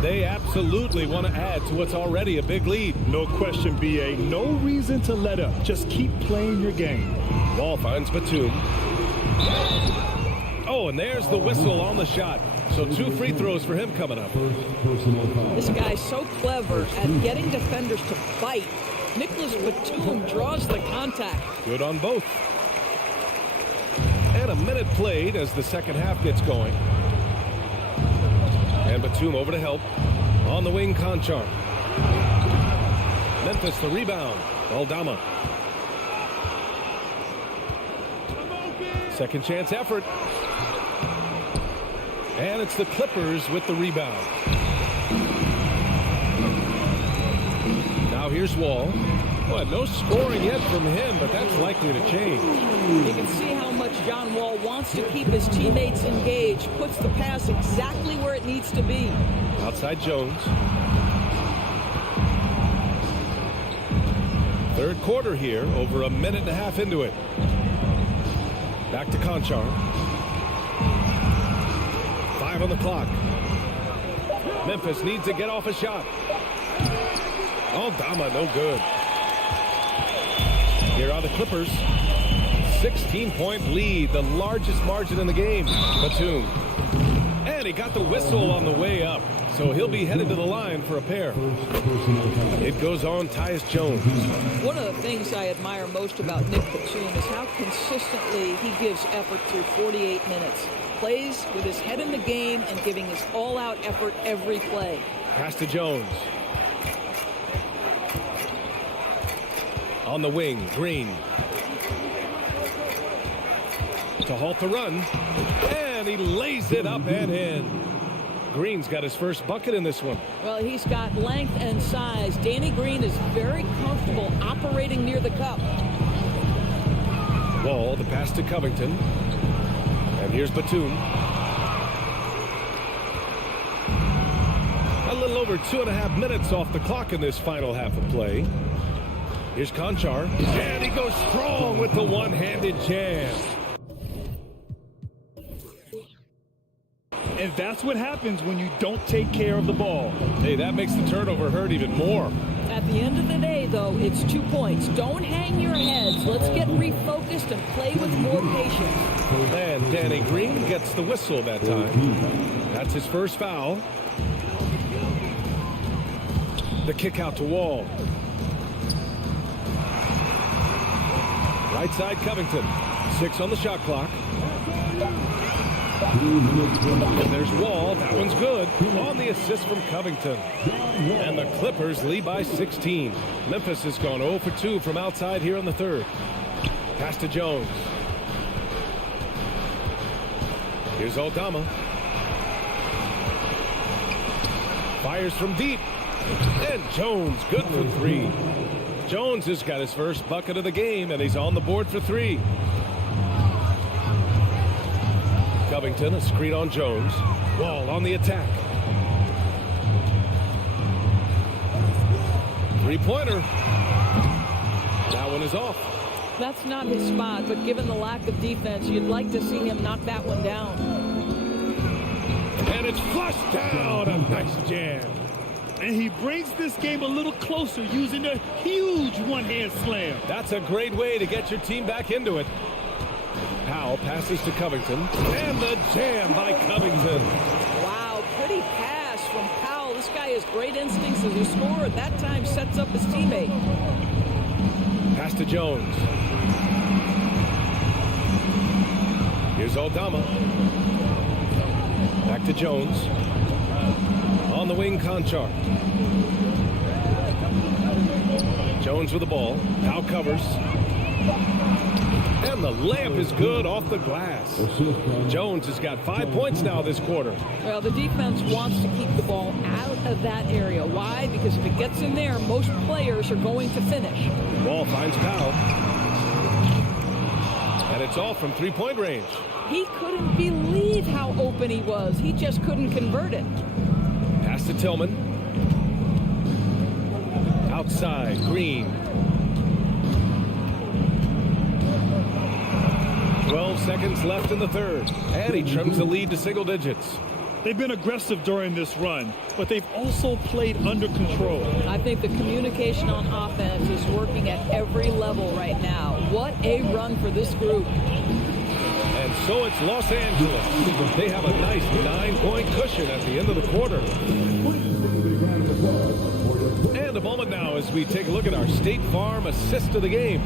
They absolutely want to add to what's already a big lead. No question, BA. No reason to let up. Just keep playing your game. Wall finds Batum. Oh, and there's the whistle on the shot. So 2 free throws for him coming up. This guy's so clever at getting defenders to bite. Nicholas Batum draws the contact. Good on both. And a minute played as the second half gets going. And Batum over to help. On the wing, Conchar. Memphis the rebound. Aldama. Second chance effort. And it's the Clippers with the rebound. Now here's Wall. Well, no scoring yet from him, but that's likely to change. You can see how much John Wall wants to keep his teammates engaged. Puts the pass exactly where it needs to be. Outside Jones. Third quarter here, over a minute and a half into it. Back to Conchar. 5 on the clock. Memphis needs to get off a shot. Aldama, no good. Here are the Clippers. 16-point lead, the largest margin in the game. Batum. And he got the whistle on the way up. So he'll be headed to the line for a pair. It goes on Tyus Jones. One of the things I admire most about Nick Batum is how consistently he gives effort through 48 minutes. Plays with his head in the game and giving his all-out effort every play. Pass to Jones. On the wing, Green. To halt the run. And he lays it up and in. Green's got his first bucket in this one. Well, he's got length and size. Danny Green is very comfortable operating near the cup. Wall, the pass to Covington. And here's Batum. A little over 2.5 minutes off the clock in this final half of play. Here's Conchar. And he goes strong with the one-handed jam. And that's what happens when you don't take care of the ball. Hey, that makes the turnover hurt even more. At the end of the day, though, it's 2 points. Don't hang your heads. Let's get refocused and play with more patience. And Danny Green gets the whistle that time. That's his first foul. The kick out to Wall. Right side, Covington. 6 on the shot clock. And there's Wall. That one's good. On the assist from Covington. And the Clippers lead by 16. Memphis has gone 0 for 2 from outside here in the third. Pass to Jones. Here's Aldama. Fires from deep. And Jones good for 3. Jones has got his first bucket of the game, and he's on the board for 3. Covington, a screen on Jones. Wall on the attack. Three-pointer. That one is off. That's not his spot, but given the lack of defense, you'd like to see him knock that one down. And it's flushed down. A nice jam. And he brings this game a little closer using a huge one-hand slam. That's a great way to get your team back into it. Powell passes to Covington. And the jam by Covington. Wow, pretty pass from Powell. This guy has great instincts as a scorer. At that time, sets up his teammate. Pass to Jones. Here's Aldama. Back to Jones. On the wing, Conchar. Jones with the ball. Now covers. And the layup is good off the glass. Jones has got 5 points now this quarter. Well, the defense wants to keep the ball out of that area. Why? Because if it gets in there, most players are going to finish. Ball finds Powell. And it's all from three-point range. He couldn't believe how open he was. He just couldn't convert it. Pass to Tillman. Outside, Green. 12 seconds left in the third. And he trims the lead to single digits. They've been aggressive during this run, but they've also played under control. I think the communication on offense is working at every level right now. What a run for this group. And so it's Los Angeles. They have a nice 9-point cushion at the end of the quarter. And a moment now as we take a look at our State Farm assist of the game.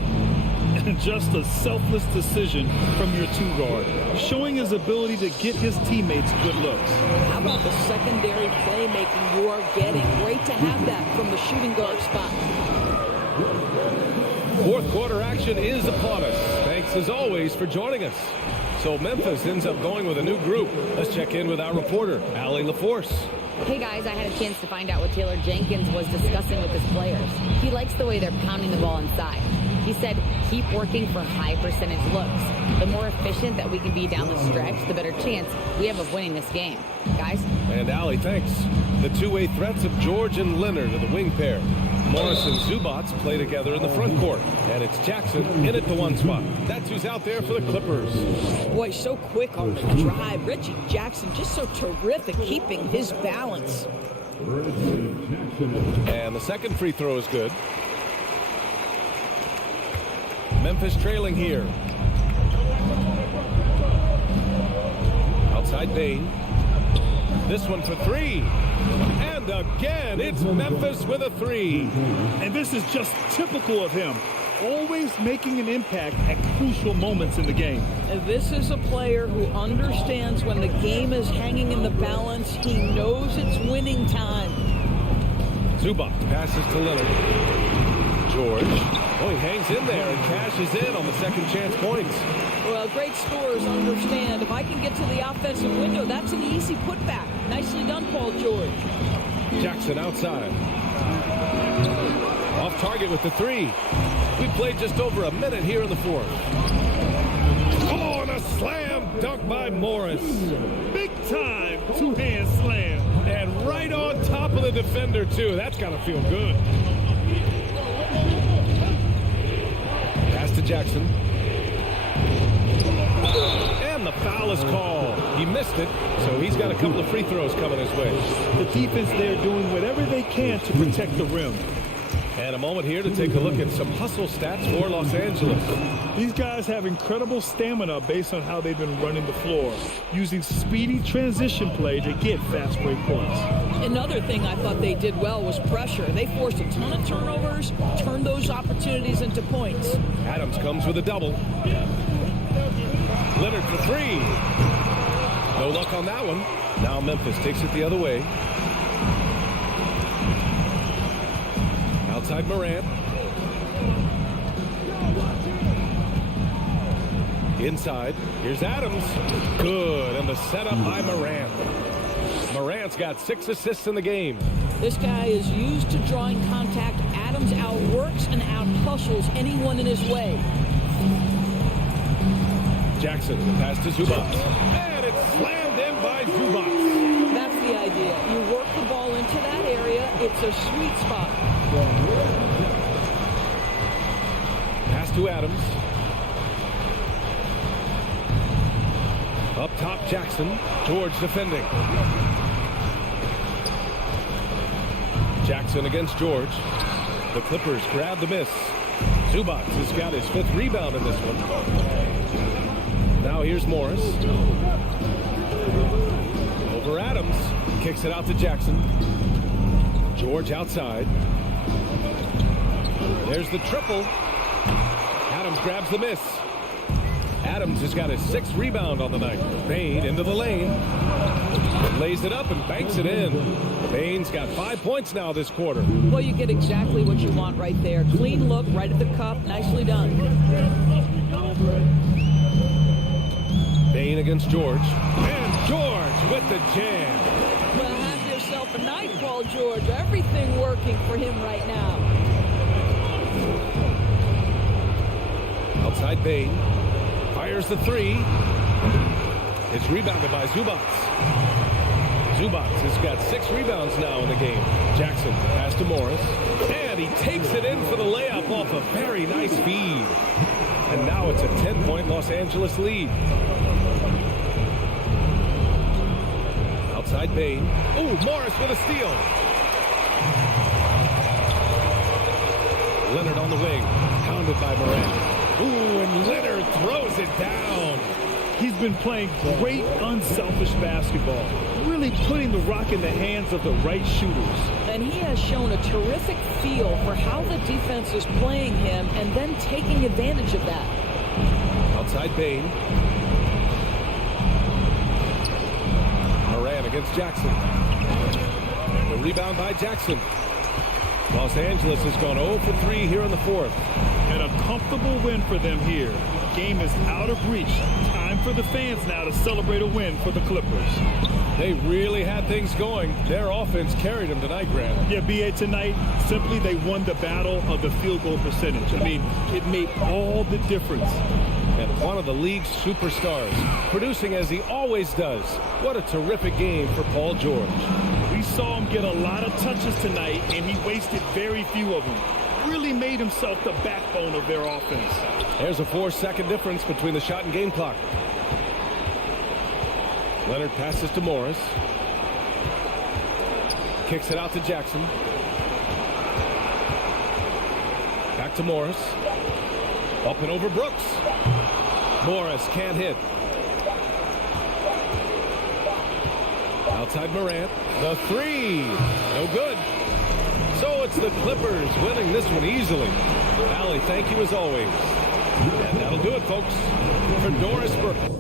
And just a selfless decision from your two-guard, showing his ability to get his teammates good looks. How about the secondary playmaking you are getting? Great to have that from the shooting guard spot. Fourth quarter action is upon us. Thanks as always for joining us. So Memphis ends up going with a new group. Let's check in with our reporter, Allie LaForce. Hey guys, I had a chance to find out what Taylor Jenkins was discussing with his players. He likes the way they're pounding the ball inside. He said, keep working for high percentage looks. The more efficient that we can be down the stretch, the better chance we have of winning this game. Guys? And Allie, thanks. The two-way threats of George and Leonard are the wing pair. Morris and Zubats play together in the front court. And it's Jackson in at the one spot. That's who's out there for the Clippers. Boy, so quick on the drive. Reggie Jackson just so terrific keeping his balance. And the second free throw is good. Memphis trailing here. Outside Bain. This one for three. And again, it's Memphis with a three. And this is just typical of him. Always making an impact at crucial moments in the game. And this is a player who understands when the game is hanging in the balance. He knows it's winning time. Zubac passes to Leonard. George. Oh, he hangs in there and cashes in on the second chance points. Well, great scorers understand if I can get to the offensive window, that's an easy putback. Nicely done, Paul George. Jackson outside. Off target with the three. We played just over a minute here in the fourth. Oh, and a slam dunk by Morris. Big time two-hand slam. And right on top of the defender, too. That's got to feel good. Pass to Jackson. And the foul is called. He missed it, so he's got a couple of free throws coming his way. The defense there doing whatever they can to protect the rim. And a moment here to take a look at some hustle stats for Los Angeles. These guys have incredible stamina based on how they've been running the floor, using speedy transition play to get fast break points. Another thing I thought they did well was pressure. They forced a ton of turnovers, turned those opportunities into points. Adams comes with a double. Leonard for three. No luck on that one. Now Memphis takes it the other way. Outside Morant. Inside. Here's Adams. Good. And the setup by Morant. Morant's got 6 assists in the game. This guy is used to drawing contact. Adams outworks and out-hustles anyone in his way. Jackson, pass to Zubac. And it's slammed in by Zubac. That's the idea. You work the ball into that area. It's a sweet spot. Pass to Adams. Up top, Jackson. George defending. Jackson against George. The Clippers grab the miss. Zubac has got his 5th rebound in this one. Now here's Morris. Over Adams. Kicks it out to Jackson. George outside. There's the triple. Adams grabs the miss. Adams has got his 6th rebound on the night. Bain into the lane. Lays it up and banks it in. Bain's got 5 points now this quarter. Well, you get exactly what you want right there. Clean look, right at the cup. Nicely done. Bain against George. And George with the jam. Well, have yourself a night, Paul George. Everything working for him right now. Outside Bain. Fires the three. It's rebounded by Zubac. Zubac has got 6 rebounds now in the game. Jackson pass to Morris. And he takes it in for the layup off a very nice feed. And now it's a 10-point Los Angeles lead. Outside Bain. Ooh, Morris with a steal. Leonard on the wing. Pounded by Morant. Ooh, and Leonard throws it down. He's been playing great, unselfish basketball, really putting the rock in the hands of the right shooters. And he has shown a terrific feel for how the defense is playing him and then taking advantage of that. Outside Bain. Moran against Jackson. The rebound by Jackson. Los Angeles has gone 0 for 3 here in the fourth. And a comfortable win for them here. Game is out of reach. Time for the fans now to celebrate a win for the Clippers. They really had things going. Their offense carried them tonight, Grant. Yeah, B.A. tonight, simply they won the battle of the field goal percentage. I mean, it made all the difference. And one of the league's superstars, producing as he always does. What a terrific game for Paul George. We saw him get a lot of touches tonight, and he wasted very few of them. Really made himself the backbone of their offense. There's a 4-second difference between the shot and game clock. Leonard passes to Morris. Kicks it out to Jackson. Back to Morris. Up and over Brooks. Morris can't hit. Outside Morant. The three. No good. So it's the Clippers winning this one easily. Allie, thank you as always. And that'll do it, folks, for Doris Burke.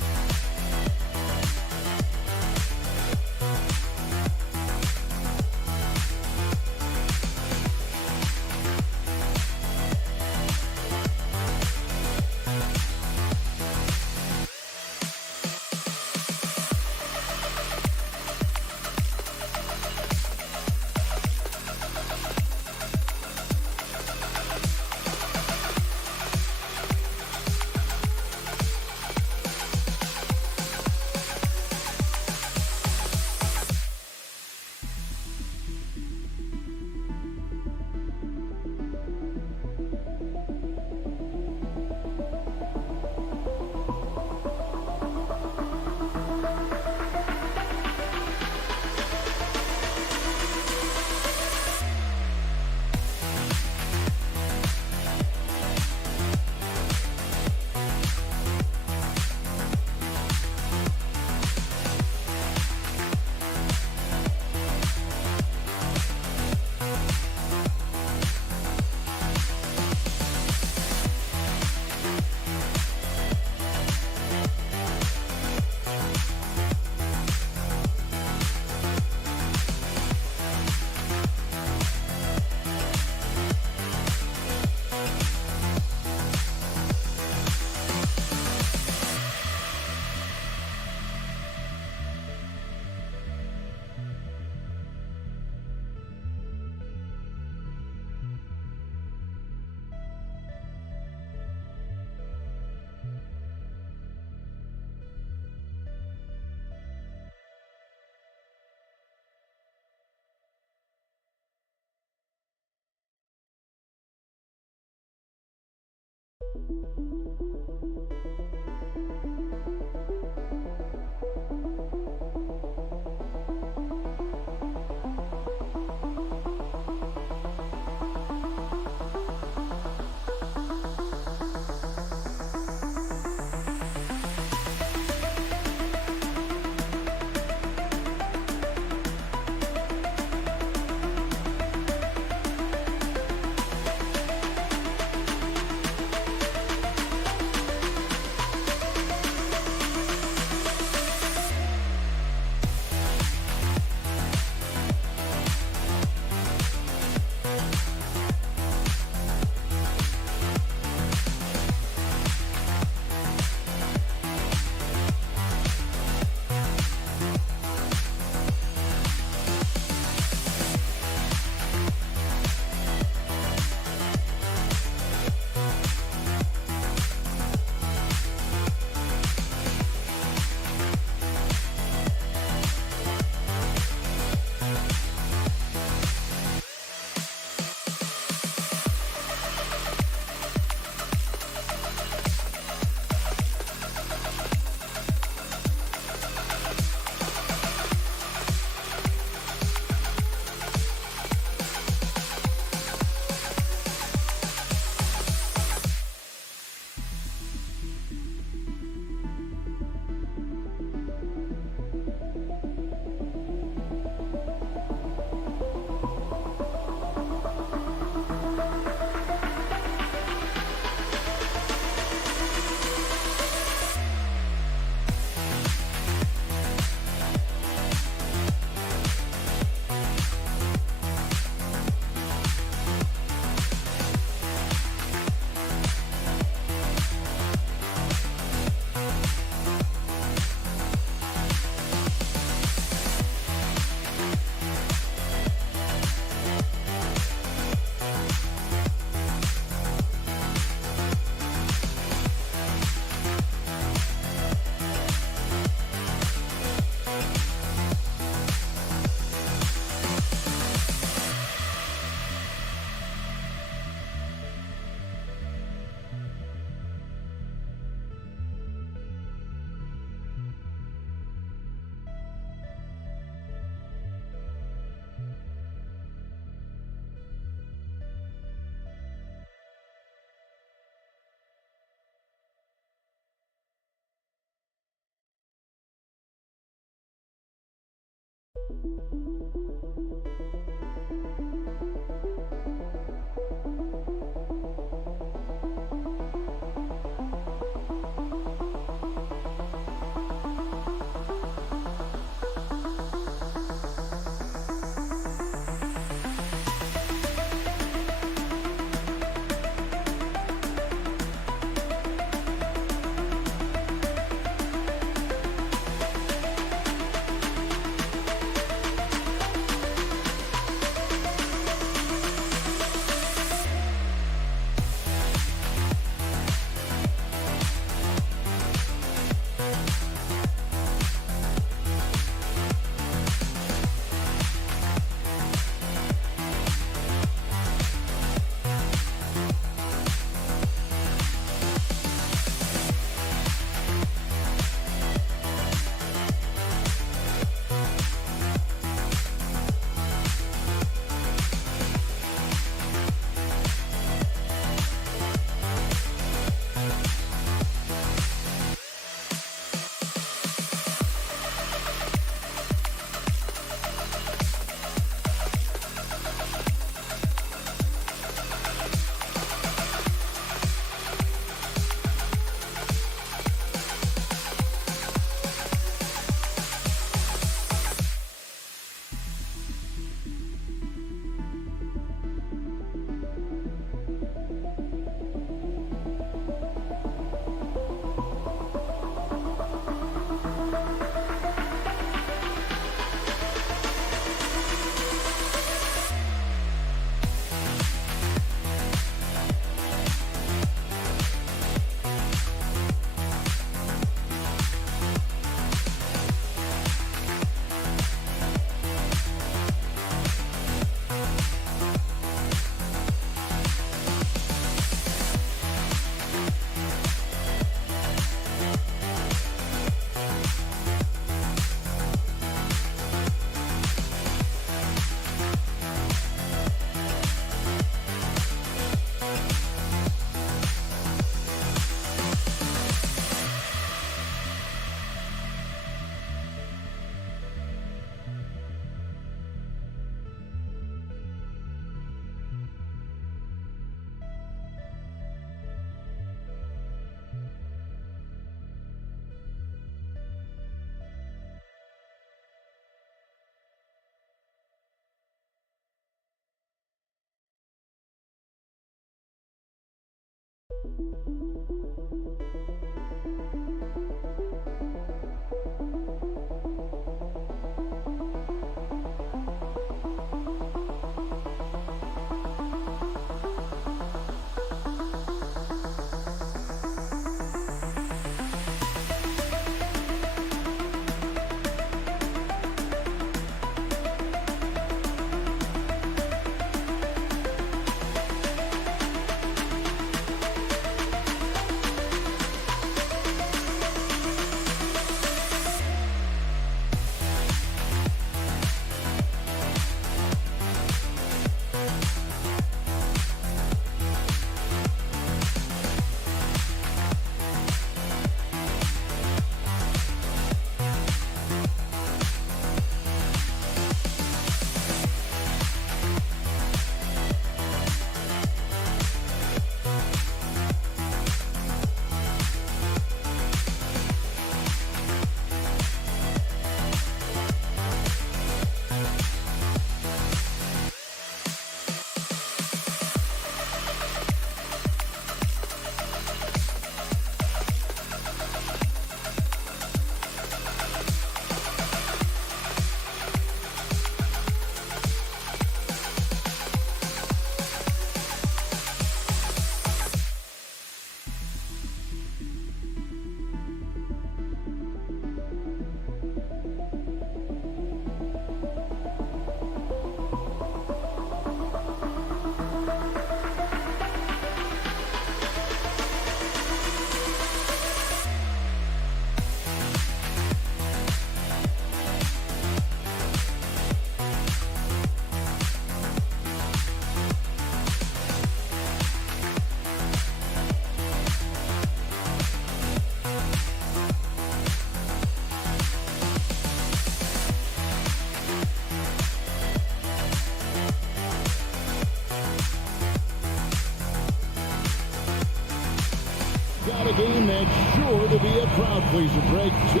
game that's sure to be a crowd pleaser, Greg. Two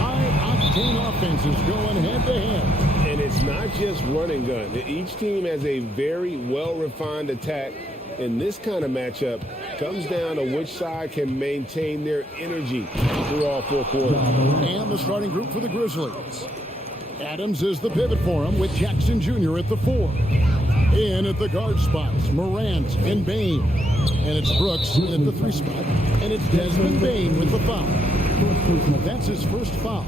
high-octane offenses going head-to-head. And it's not just run and gun. Each team has a very well-refined attack. And this kind of matchup comes down to which side can maintain their energy through all four quarters. And the starting group for the Grizzlies. Adams is the pivot for him with Jackson Jr. at the 4. In at the guard spots, Morant and Bain. And it's Brooks at the 3 spot. And it's Desmond Bain with the foul. That's his first foul.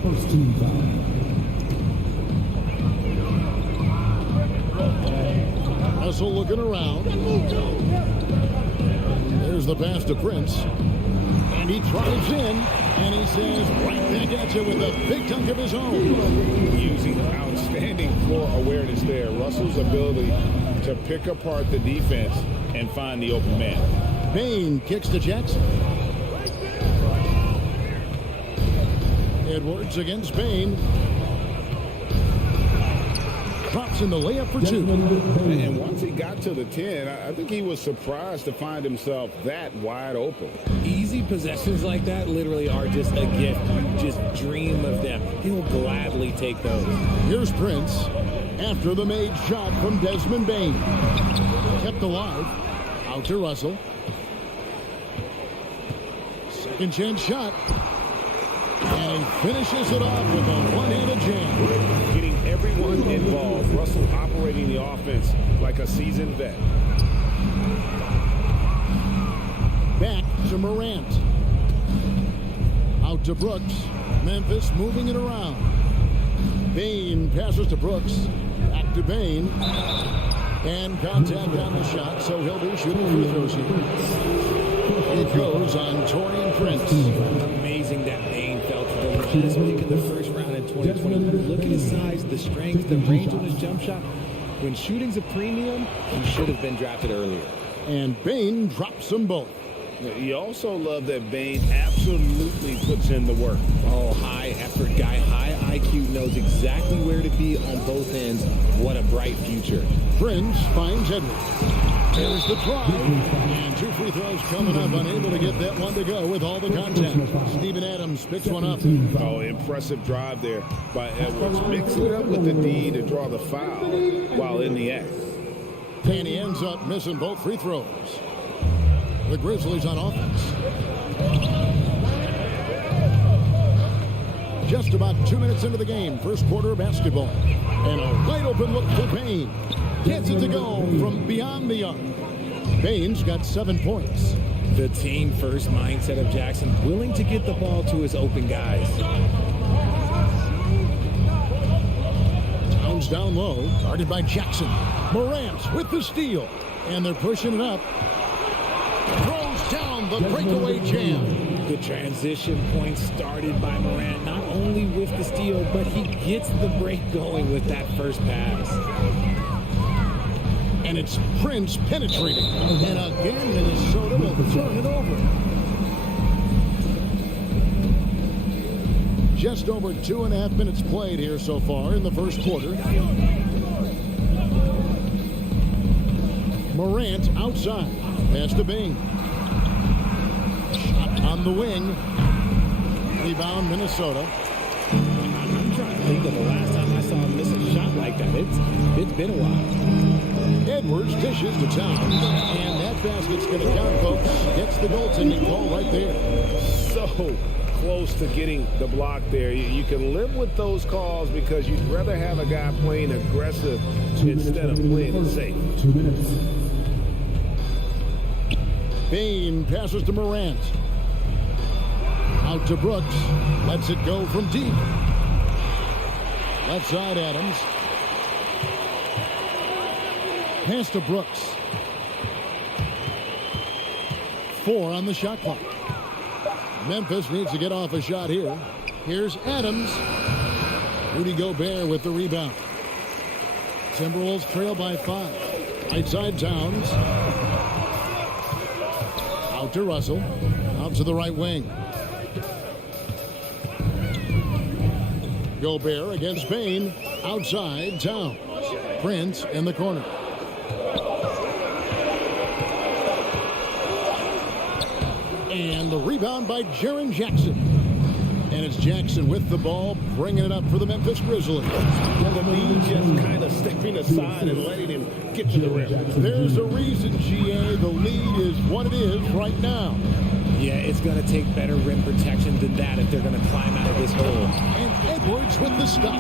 Russell looking around. There's the pass to Prince. And he drives in. And he says, right back at you with a big dunk of his own. Using outstanding floor awareness there. Russell's ability to pick apart the defense and find the open man. Bain kicks to Jackson. Edwards against Bain. Drops in the layup for 2. And once he got to the 10, I think he was surprised to find himself that wide open. Easy possessions like that literally are just a gift. You just dream of them. He'll gladly take those. Here's Prince after the made shot from Desmond Bain. Kept alive. Out to Russell. Second chance shot. And he finishes it off with a one-handed jam. Getting everyone involved. Russell operating the offense like a seasoned vet. Back to Morant. Out to Brooks. Memphis moving it around. Bain passes to Brooks. Back to Bain. And contact on the shot, so he'll be shooting free throws here. It goes on Taurean Prince. Amazing that Bain fell to the last pick of the first round in 2020. Look at his size, the strength, the range on his jump shot. When shooting's a premium, he should have been drafted earlier. And Bain drops them both. You also love that Bain absolutely puts in the work. Oh, high effort guy, high IQ, knows exactly where to be on both ends. What a bright future. Prince finds Edwards. There's the try. And 2 free throws coming up. Unable to get that one to go with all the contact. Steven Adams picks one up. Oh, impressive drive there by Edwards. Mixing it up with the D to draw the foul while in the act. And he ends up missing both free throws. The Grizzlies on offense. Just about 2 minutes into the game. First quarter of basketball. And a wide open look for Bain. Gets it to go from beyond the arc. Bain's got 7 points. The team first mindset of Jackson, willing to get the ball to his open guys. Towns down low, guarded by Jackson. Morant with the steal. And they're pushing it up. Throws down the breakaway jam. The transition point started by Morant, not only with the steal, but he gets the break going with that first pass. And it's Prince penetrating. And again, Minnesota will turn it over. Just over 2.5 minutes played here so far in the first quarter. Morant outside. Pass to Bain. Shot on the wing. Rebound, Minnesota. I'm trying to think of the last time I saw him miss a shot like that. It's been a while. Edwards dishes to Towns. And that basket's going to count, folks. Gets the goaltending call right there. So close to getting the block there. You can live with those calls because you'd rather have a guy playing aggressive instead of playing it safe. 2 minutes. Bain passes to Morant. Out to Brooks. Lets it go from deep. Left side, Adams. Pass to Brooks. 4 on the shot clock. Memphis needs to get off a shot here. Here's Adams. Rudy Gobert with the rebound. Timberwolves trail by 5. Right side, Towns. Out to Russell. Out to the right wing. Gobert against Bain. Outside, Towns. Prince in the corner. And the rebound by Jaren Jackson. And it's Jackson with the ball, bringing it up for the Memphis Grizzlies. The lead just kind of stepping aside and letting him get to the rim. There's a reason, GA, the lead is what it is right now. Yeah, it's going to take better rim protection than that if they're going to climb out of this hole. And Edwards with the stop.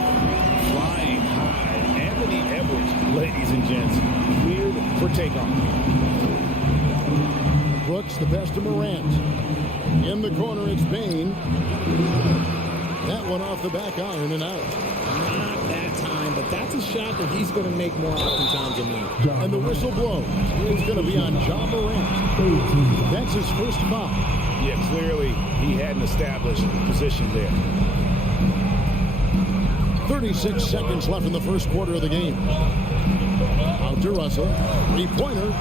Flying high. Anthony Edwards, ladies and gents, cleared for takeoff. Brooks, the best of Morant. In the corner, it's Bain. That one off the back iron and out. Not that time, but that's a shot that he's going to make more oftentimes than not. And the whistle blows. It's going to be on Ja Morant. That's his first foul. Yeah, clearly he had an established position there. 36 seconds left in the first quarter of the game. Out to Russell. Three-pointer.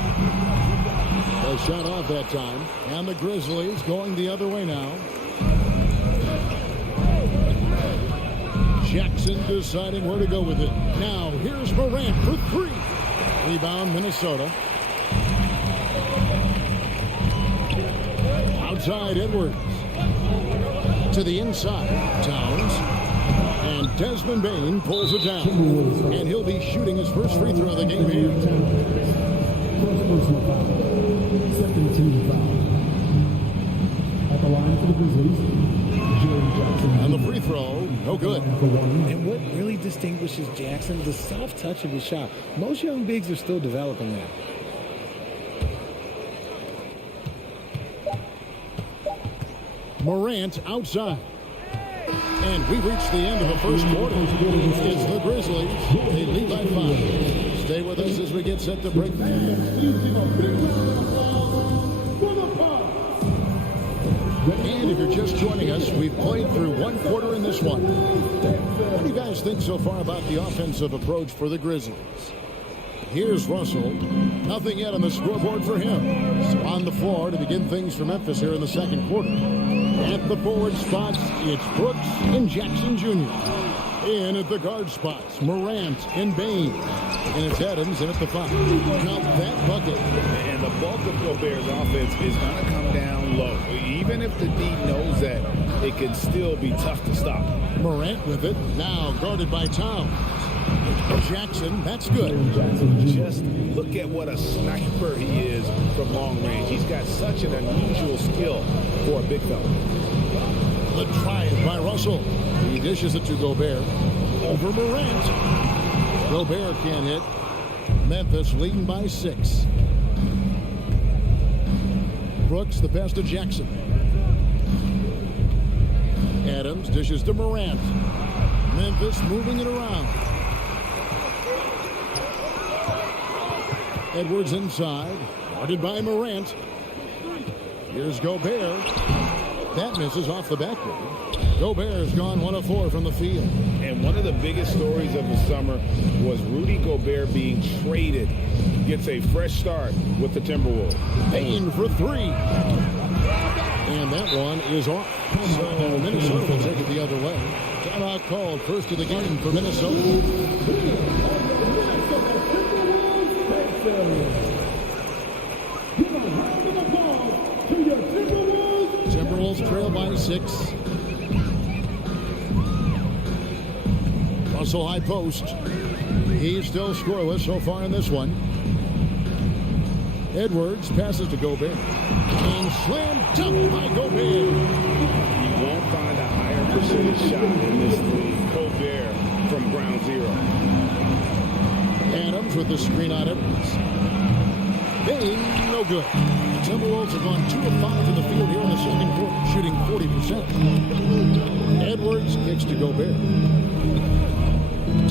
A shot off that time. And the Grizzlies going the other way now. Jackson deciding where to go with it. Now, here's Morant for three. Rebound, Minnesota. Outside, Edwards. To the inside, Towns. And Desmond Bain pulls it down. And he'll be shooting his first free throw of the game here. Second team foul. At the line for the Grizzlies, Jaren Jackson. And the free throw, no good. And what really distinguishes Jackson, the soft touch of his shot. Most young bigs are still developing that. Morant outside. And we've reached the end of the first quarter. It's the Grizzlies. They lead by 5. Stay with us as we get set to break. And if you're just joining us, we've played through one quarter in this one. What do you guys think so far about the offensive approach for the Grizzlies? Here's Russell. Nothing yet on the scoreboard for him. So on the floor to begin things for Memphis here in the second quarter. At the forward spots, it's Brooks and Jackson Jr. In at the guard spots, Morant and Bain. And it's Adams in at the 5. Count that bucket. And the bulk of Gobert's offense is going to come down low. Even if the D knows that, it can still be tough to stop. Morant with it. Now guarded by Towns. Jackson, that's good. Just look at what a sniper he is from long range. He's got such an unusual skill for a big fella. The try is by Russell. He dishes it to Gobert. Over Morant. Gobert can't hit. Memphis leading by 6. Brooks, the best of Jackson. Adams dishes to Morant. Memphis moving it around. Edwards inside. Guarded by Morant. Here's Gobert. That misses off the backboard. Gobert's gone 1 of 4 from the field. And one of the biggest stories of the summer was Rudy Gobert being traded. Gets a fresh start with the Timberwolves. Bain for 3. And that one is off. So Minnesota will take it the other way. Timeout called, first of the game for Minnesota. Timberwolves trail by 6. Russell high post. He's still scoreless so far in this one. Edwards passes to Gobert. And slam dunk by Gobert. You won't find a higher percentage shot in this league. Gobert from ground zero. Adams with the screen on Edwards. Bain, no good. The Timberwolves have gone 2 of 5 in the field here in the second quarter, shooting 40%. Edwards kicks to Gobert.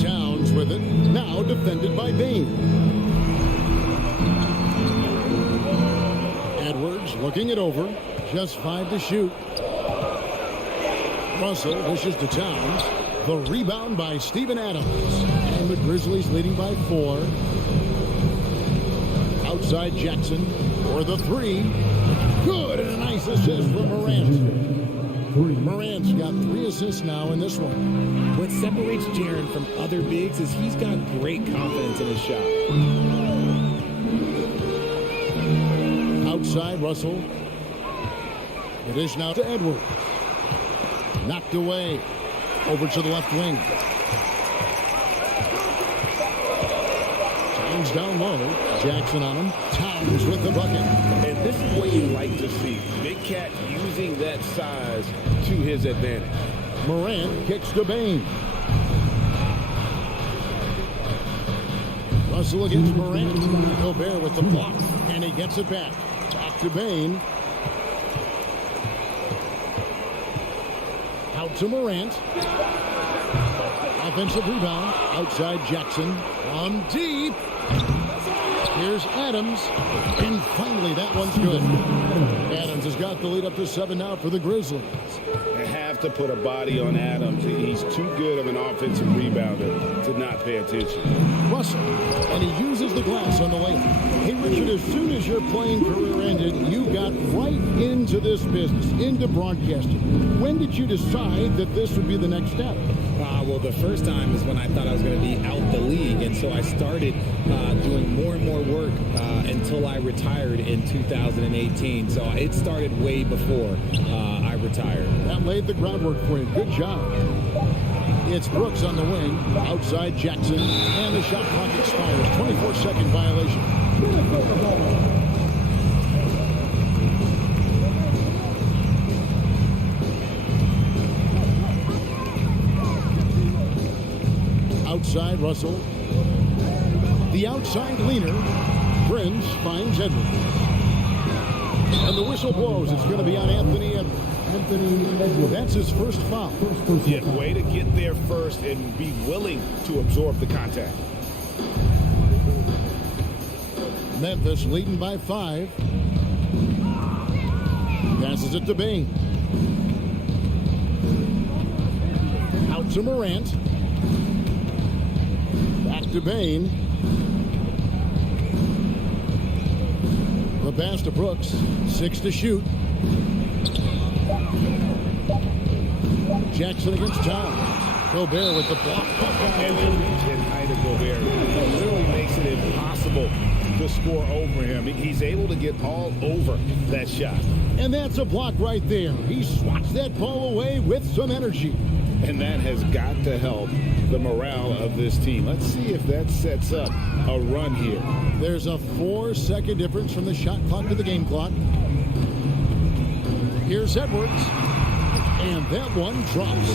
Towns with it, now defended by Bain. Edwards looking it over, just 5 to shoot. Russell dishes to Towns. The rebound by Steven Adams. And the Grizzlies leading by 4. Outside Jackson for the 3. Good, and a nice assist from Morant. Morant's got 3 assists now in this one. What separates Jaren from other bigs is he's got great confidence in his shot. Outside Russell. It is now to Edwards. Knocked away. Over to the left wing. Towns down low. Jackson on him. Towns with the bucket. And this is what you like to see. Big Cat using that size to his advantage. Morant kicks to Bain. Russell against Morant. Gobert with the block. And he gets it back. Back to Bain. Out to Morant. Offensive rebound. Outside Jackson. From deep. Here's Adams. And finally, that one's good. Adams has got the lead up to 7 now for the Grizzlies. They have to put a body on Adams. He's too good of an offensive rebounder to not pay attention. Russell. And he uses the glass on the way. Hey, Richard, as soon as your playing career ended, you got right into this business, into broadcasting. When did you decide that this would be the next step? Well, the first time is when I thought I was going to be out the league, and so I started doing more and more work until I retired in 2018. So it started way before I retired. That laid the groundwork for you. Good job. It's Brooks on the wing, outside Jackson, and the shot clock expires. 24-second violation. Outside Russell. The outside leaner. Prince finds Edwards. And the whistle blows. It's going to be on Anthony Edwards. That's his first foul. Yeah, way to get there first and be willing to absorb the contact. Memphis leading by 5. Passes it to Bain. Out to Morant. Back to Bain. The pass to Brooks. 6 to shoot. Jackson against Towns. Gobert with the block. And the reach and height of Gobert really makes it impossible to score over him. He's able to get all over that shot. And that's a block right there. He swats that ball away with some energy. And that has got to help the morale of this team. Let's see if that sets up a run here. There's a 4-second difference from the shot clock to the game clock. Here's Edwards. And that one drops.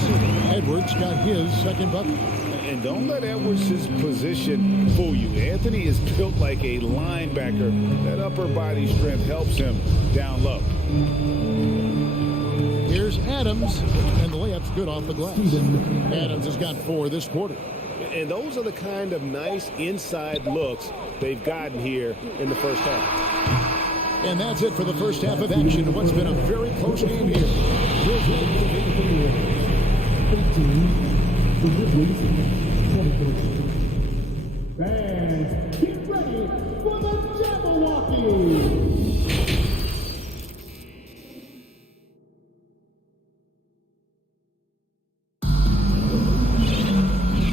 Edwards got his second bucket. And don't let Edwards' position fool you. Anthony is built like a linebacker. That upper body strength helps him down low. Here's Adams. And the layup's good off the glass. Adams has got 4 this quarter. And those are the kind of nice inside looks they've gotten here in the first half. And that's it for the first half of action in what's been a very close game here. Fans, get ready for the Jabberwocky!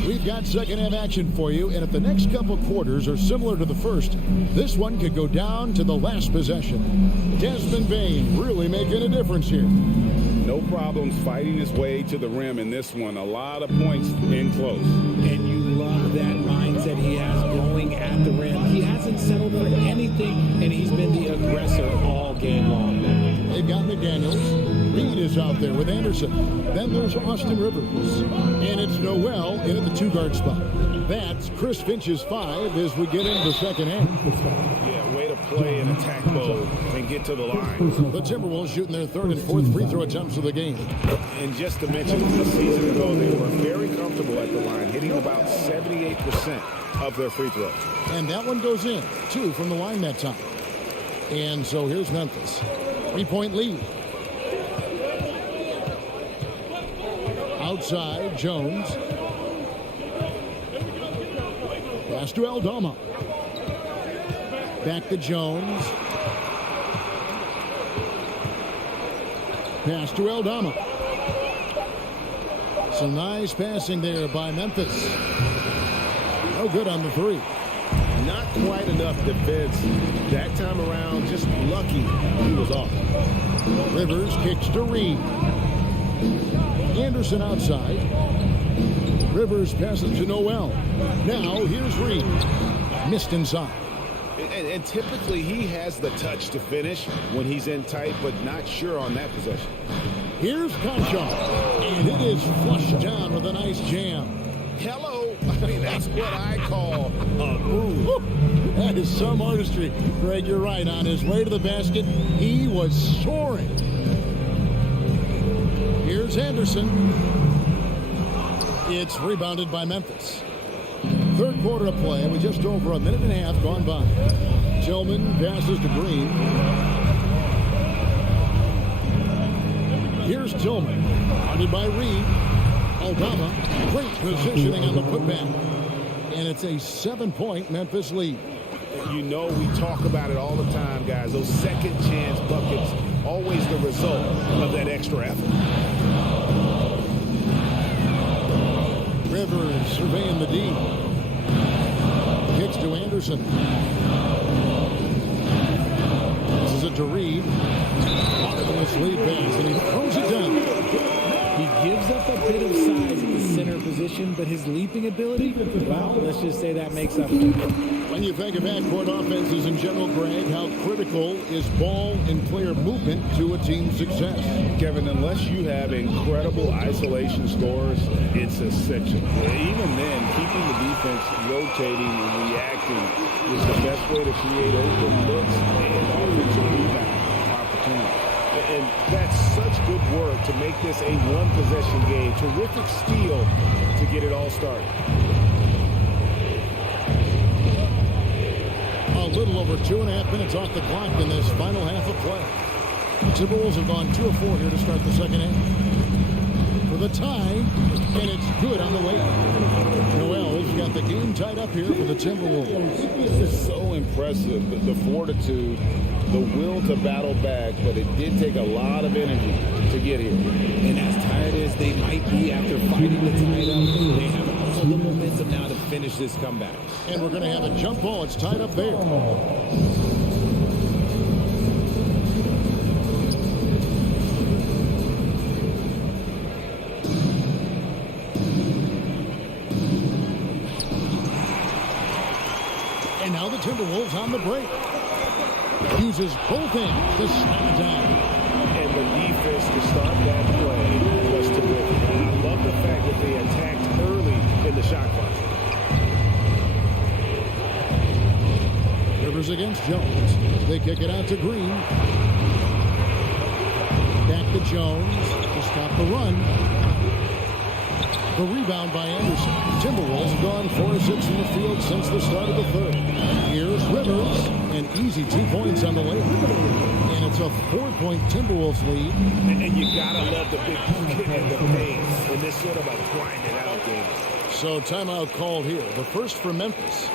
We've got second half action for you, and if the next couple quarters are similar to the first, this one could go down to the last possession. Desmond Bain really making a difference here. No problems fighting his way to the rim in this one. A lot of points in close. And you love that mindset he has going at the rim. He hasn't settled for anything, and he's been the aggressor all game long. They've got McDaniels. Reed is out there with Anderson. Then there's Austin Rivers. And it's Noel in at the 2-guard spot. That's Chris Finch's 5 as we get into the second half. Yeah, way to play in attack mode and get to the line. The Timberwolves shooting their 3rd and 4th free throw attempts of the game. And just to mention, a season ago, they were very comfortable at the line, hitting about 78% of their free throws. And that one goes in. 2 from the line that time. And so here's Memphis. 3-point lead. Outside, Jones. Pass to Aldama. Back to Jones. Pass to Aldama. Some nice passing there by Memphis. No good on the 3. Not quite enough defense. That time around, just lucky he was off. Rivers kicks to Reed. Anderson outside. Rivers passes to Noel. Now here's Reed. Missed inside. And typically he has the touch to finish when he's in tight, but not sure on that possession. Here's Conchar. And it is flushed down with a nice jam. Hello. I mean, that's what I call a move. That is some artistry. Greg, you're right. On his way to the basket, he was soaring. Here's Anderson. It's rebounded by Memphis. Third quarter of play with just over a minute and a half gone by. Tillman passes to Green. Here's Tillman. Guarded by Reed. Aldama. Great positioning on the putback. And it's a 7-point Memphis lead. You know, we talk about it all the time, guys. Those second chance buckets, always the result of that extra effort. Rivers surveying the D. Kicks to Anderson. This is it to Reed. Marvelous lead pass, and he throws it down. He gives up a bit of size at the center position, but his leaping ability, well, let's just say that makes up for it. When you think of backcourt offenses in general, Greg, how critical is ball and player movement to a team's success? Kevin, unless you have incredible isolation scores, it's essential. Even then, keeping the defense rotating and reacting is the best way to create open looks and offensive rebound opportunities. And that's such good work to make this a one-possession game. Terrific steal to get it all started. A little over 2.5 minutes off the clock in this final half of play. The Timberwolves have gone 2 of 4 here to start the second half. For the tie, and it's good on the way. Noel's got the game tied up here for the Timberwolves. This is so impressive, the fortitude, the will to battle back, but it did take a lot of energy to get here. And as tired as they might be after fighting the tie up, they have all the momentum now to finish this comeback. And we're going to have a jump ball. It's tied up there. And now the Timberwolves on the break. Uses both hands to slam it down. And the defense to start that play was terrific. And I love the fact that they attacked early in the shot clock. Rivers against Jones. They kick it out to Green. Back to Jones to stop the run. The rebound by Anderson. Timberwolves have gone 4 of 6 from the field since the start of the third. Here's Rivers. An easy 2 points on the way. And it's a 4-point Timberwolves lead. And you gotta love the big bucket and the pace in this sort of a grinded out game. So timeout called here. The first for Memphis.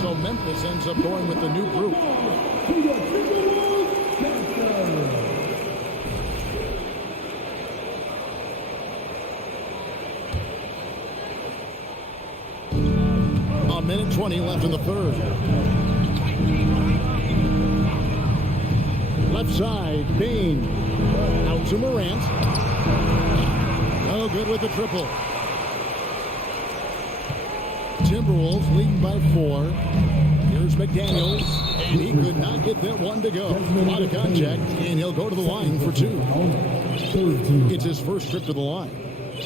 So Memphis ends up going with the new group. A minute 20 left in the third. Left side, Bain. Out to Morant. No good with the triple. Timberwolves leading by 4. Here's McDaniels, and he could not get that one to go. A lot of contact, and he'll go to the line for 2. It's his first trip to the line.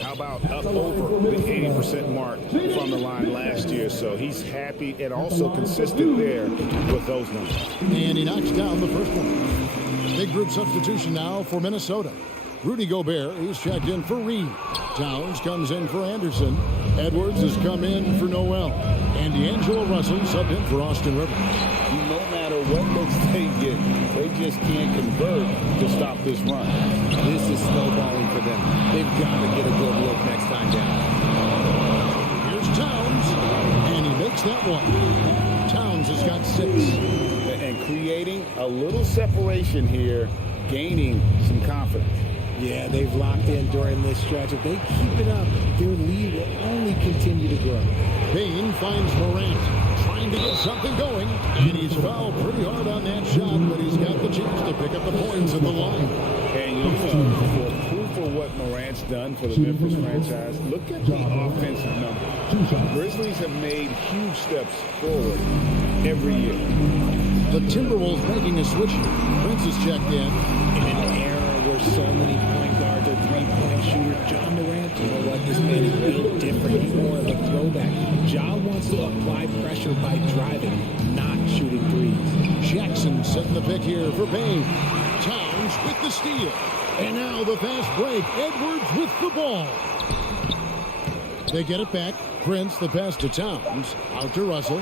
How about up over the 80% mark from the line last year? So he's happy and also consistent there with those numbers. And he knocks down the first one. Big group substitution now for Minnesota. Rudy Gobert is checked in for Reed. Towns comes in for Anderson. Edwards has come in for Noel. And D'Angelo Russell subbed in for Austin Rivers. No matter what looks they get, they just can't convert to stop this run. This is snowballing for them. They've got to get a good look next time down. Here's Towns, and he makes that one. Towns has got 6. And creating a little separation here, gaining some confidence. Yeah, they've locked in during this stretch. If they keep it up, their lead will only continue to grow. Bain finds Morant trying to get something going, and he's fouled pretty hard on that shot, but he's got the chance to pick up the points at the line. And for proof of what Morant's done for the Memphis franchise, look at the offensive numbers. Grizzlies have made huge steps forward every year. The Timberwolves making a switch here. Prince is checked in. In an era where so many point guards are three-point shooters, Ja Morant, you know what? This man is built different. He's more of a throwback. Ja wants to apply pressure by driving, not shooting threes. Jackson setting the pick here for Bain. Towns with the steal. And now the fast break. Edwards with the ball. They get it back. Prince, the pass to Towns. Out to Russell.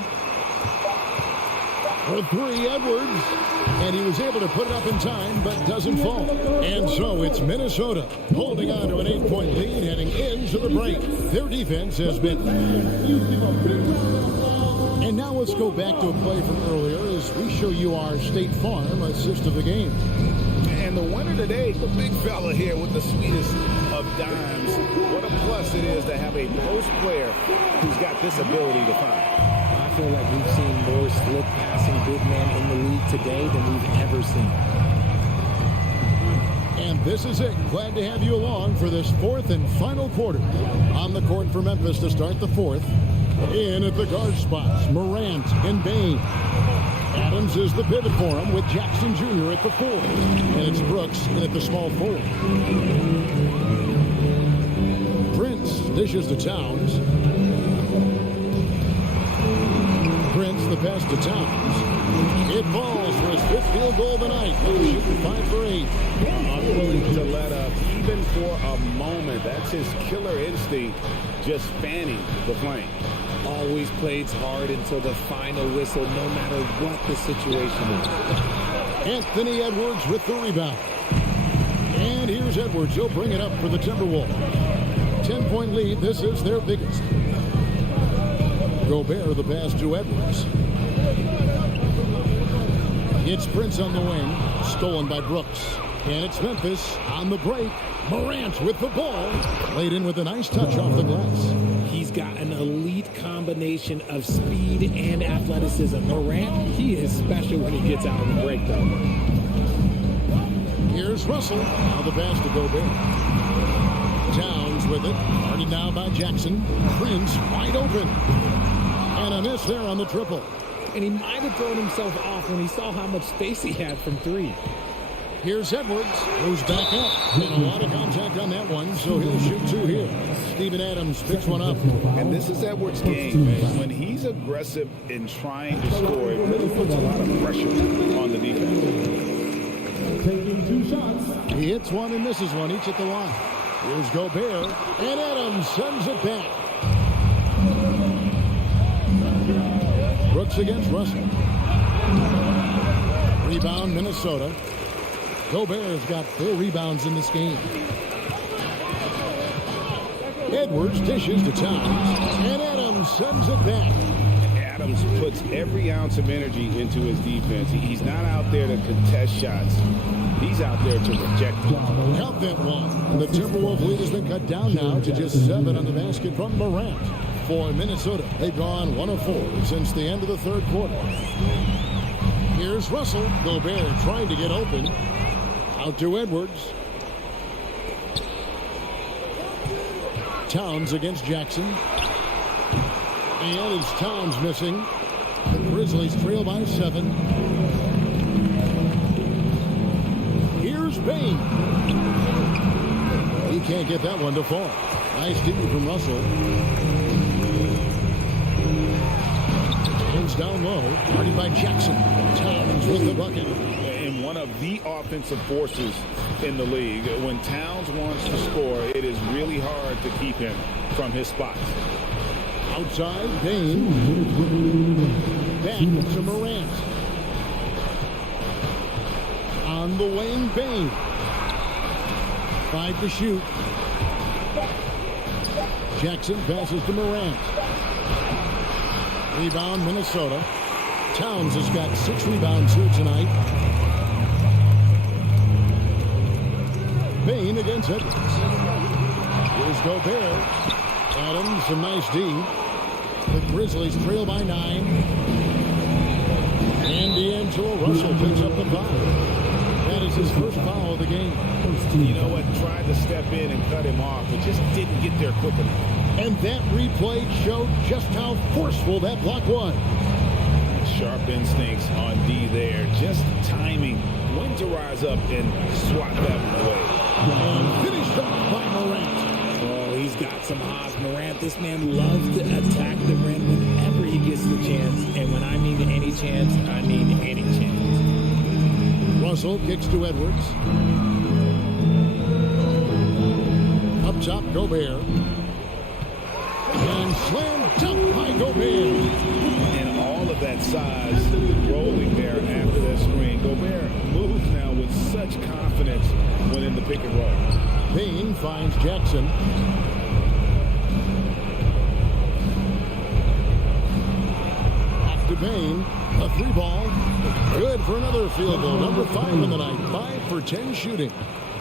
For three, Edwards. And he was able to put it up in time, but doesn't fall. And so it's Minnesota holding on to an 8-point lead heading into the break. Their defense has been... And now let's go back to a play from earlier as we show you our State Farm assist of the game. And the winner today, the big fella here with the sweetest of dimes. What a plus it is to have a post player who's got this ability to find. I feel like we've seen more slip passing big men in the league today than we've ever seen. And this is it. Glad to have you along for this fourth and final quarter. On the court for Memphis to start the fourth. In at the guard spots, Morant and Bain. Adams is the pivot for him with Jackson Jr. at the 4. And it's Brooks in at the small forward. Prince dishes to Towns. Prince, the pass to Towns. It falls for his 5th field goal of the night. Shooting 5 for 8. Unwilling to let up even for a moment. That's his killer instinct, just fanning the flame. Always plays hard until the final whistle, no matter what the situation is. Anthony Edwards with the rebound. And here's Edwards. He'll bring it up for the Timberwolves. 10-point lead. This is their biggest. Gobert the pass to Edwards. It's Prince on the wing. Stolen by Brooks. And it's Memphis on the break. Morant with the ball. Laid in with a nice touch off the glass. He's got an elite combination of speed and athleticism. Morant, he is special when he gets out on the break, though. Here's Russell. Now the pass to Gobert. Towns with it. Guarded now by Jackson. Prince wide open. And a miss there on the triple. And he might have thrown himself off when he saw how much space he had from 3. Here's Edwards, who's back up. And a lot of contact on that one, so he'll shoot 2 here. Steven Adams picks one up. And this is Edwards' game, man. When he's aggressive in trying to score, it really puts a lot of pressure on the defense. Taking 2 shots. He hits one and misses one, each at the line. Here's Gobert, and Adams sends it back. Brooks against Russell. Rebound, Minnesota. Gobert's got 4 rebounds in this game. Edwards dishes to Towns, and Adams sends it back. Adams puts every ounce of energy into his defense. He's not out there to contest shots. He's out there to reject them. Count that one. The Timberwolves lead has been cut down now to just 7 on the basket from Morant. For Minnesota, they've gone 1 of 4 since the end of the 3rd quarter. Here's Russell. Gobert trying to get open. Out to Edwards. Towns against Jackson. And it's Towns missing. The Grizzlies trail by 7. Here's Bain. He can't get that one to fall. Nice D from Russell. Goes down low. Guarded by Jackson. Towns with the bucket. And one of the offensive forces in the league. When Towns wants to score, it is really hard to keep him from his spots. Outside, Bain. Back to Morant. On the wing, Bain. 5 to shoot. Jackson passes to Morant. Rebound, Minnesota. Towns has got 6 rebounds here tonight. Bain against Edwards. Here's Gobert. Adams, a nice D. The Grizzlies trail by 9. And D'Angelo Russell picks up the foul. That is his first foul of the game. You know what? Tried to step in and cut him off, but just didn't get there quick enough. And that replay showed just how forceful that block was. Sharp instincts on D there. Just timing when to rise up and swat that one away. And finished up by Morant. Oh, he's got some Haas Morant. This man loves to attack the rim whenever he gets the chance. And when I mean any chance, I mean any chance. Russell kicks to Edwards. Up top, Gobert. And slammed dunk by Gobert. And all of that size rolling there after that screen. Gobert moves now with such confidence when in the pick and roll. Bain finds Jackson. Back to Bain. A 3-ball. Good for another field goal. Number 5 in the night. 5 for 10 shooting.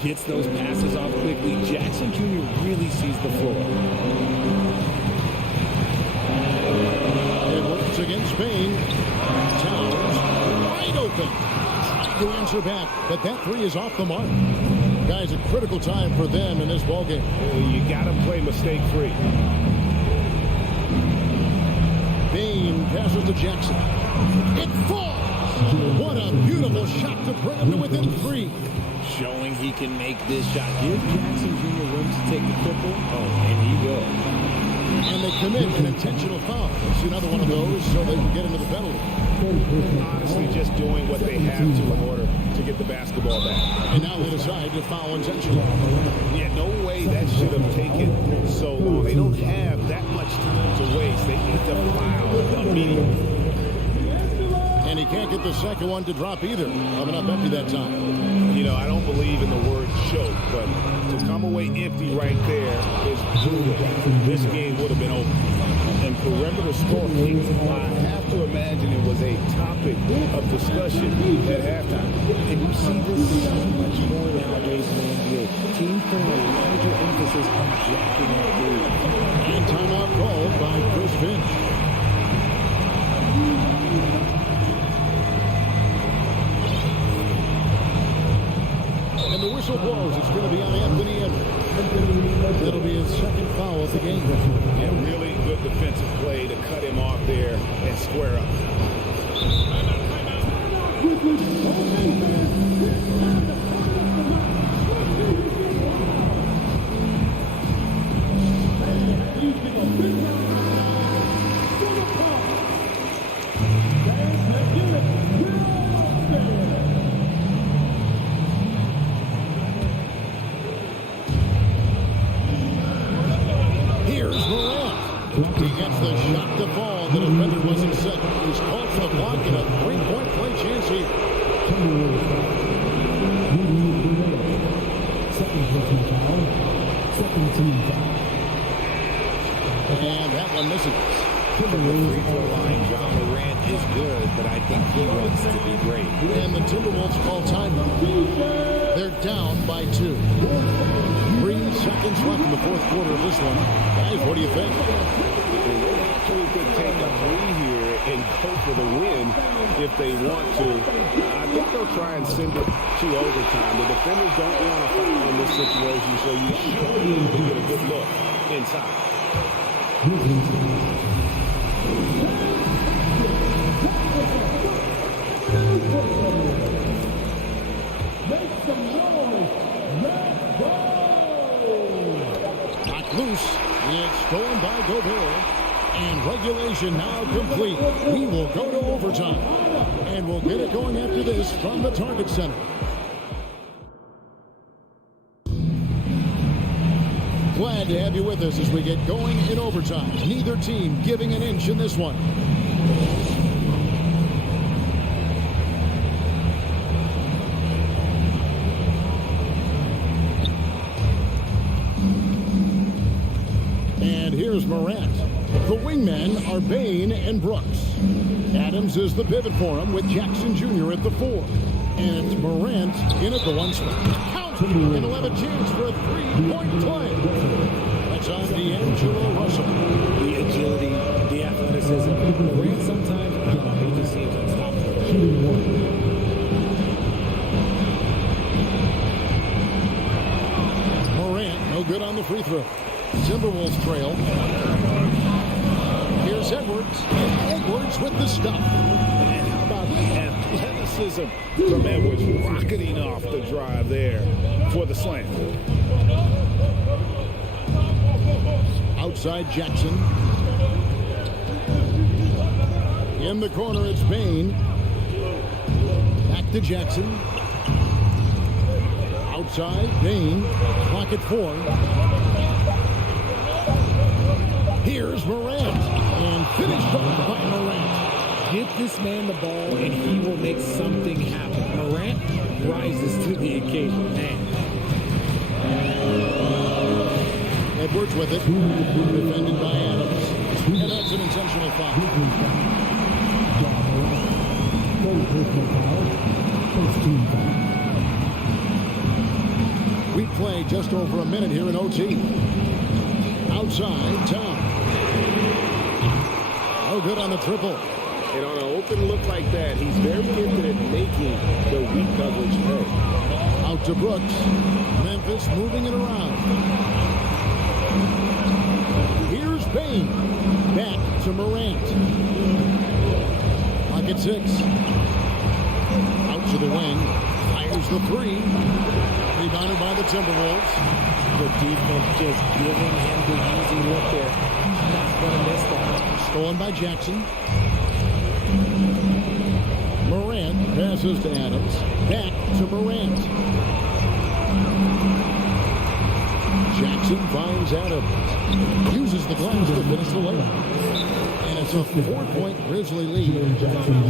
Gets those passes off quickly. Jackson Jr. really sees the floor. Edwards against Bain. Towns wide open. Trying to answer back, but that 3 is off the mark. Guys, a critical time for them in this ballgame. You got to play mistake-free. Bain passes to Jackson. It falls. What a beautiful shot to bring him to within 3. Showing he can make this shot. Give Jackson Jr. room to take the triple. Oh, and he will. And they commit an intentional foul. It's another one of those so they can get into the penalty. Honestly, just doing what they have to in order to get the basketball back. And now they decide to foul intentionally. Yeah, no way that should have taken so long. They don't have that much time to waste. They need to foul immediately. And he can't get the second one to drop either. Coming up empty that time. You know, I don't believe in the word choke, but to come away empty right there is brutal. This game would have been over. And perimeter scoring, I have to imagine it was a topic of discussion at halftime. And you see this so much more nowadays in the NBA. Teams put a larger emphasis on blocking that lead. And timeout called by Chris Finch. And the whistle blows. It's going to be on Anthony Edwards. That'll be his second foul of the game. Yeah, really good defensive play to cut him off there and square up. He gets the shot to fall. The defender wasn't set. He's called for the block and a 3-point play chance here. And that one misses. From the free throw line, John Morant is good, but I think he wants to be great. And the Timberwolves call timeout. They're down by 2. 3 seconds left in the fourth quarter of this one. Guys, what do you think? They actually could take a 3 here and go for the win if they want to. I think they'll try and send it to overtime. The defenders don't want to foul in this situation, so you should be able to get a good look inside. Knocked loose. It's stolen by Gobert. And regulation now complete. We will go to overtime. And we'll get it going after this from the Target Center. Glad to have you with us as we get going in overtime. Neither team giving an inch in this one. And here's Morant. The wingmen are Bain and Brooks. Adams is the pivot for him with Jackson Jr. at the 4. And it's Morant in at the 1 spot. And he'll have a chance for a three-point play. That's on D'Angelo Russell. The agility, the athleticism. Grant sometimes, I don't know, he just seems unstoppable. Morant, no good on the free throw. Timberwolves trail. Here's Edwards. Edwards with the stuff. And how about athleticism from Edwards rocketing off the drive there for the slam. Outside Jackson. In the corner, it's Bain. Back to Jackson. Outside, Bain. Clock at 4. Here's Morant. And finished off by Morant. Get this man the ball, and he will make something happen. Morant rises to the occasion. Man. Edwards with it. Defended by Adams. And that's an intentional foul. We play just over a minute here in OT. Outside, Tom. No good on the triple. And on an open look like that, he's very gifted at making the weak coverage pay. Out to Brooks. Memphis moving it around. Here's Bain. Back to Morant. Pocket 6. Out to the wing. Fires the 3. Rebounded by the Timberwolves. The defense just giving him the easy look there. He's not going to miss that. Stolen by Jackson. Morant passes to Adams. Back to Morant. Jackson finds Adams. Uses the glass to finish the layup. And it's a 4-point Grizzly lead.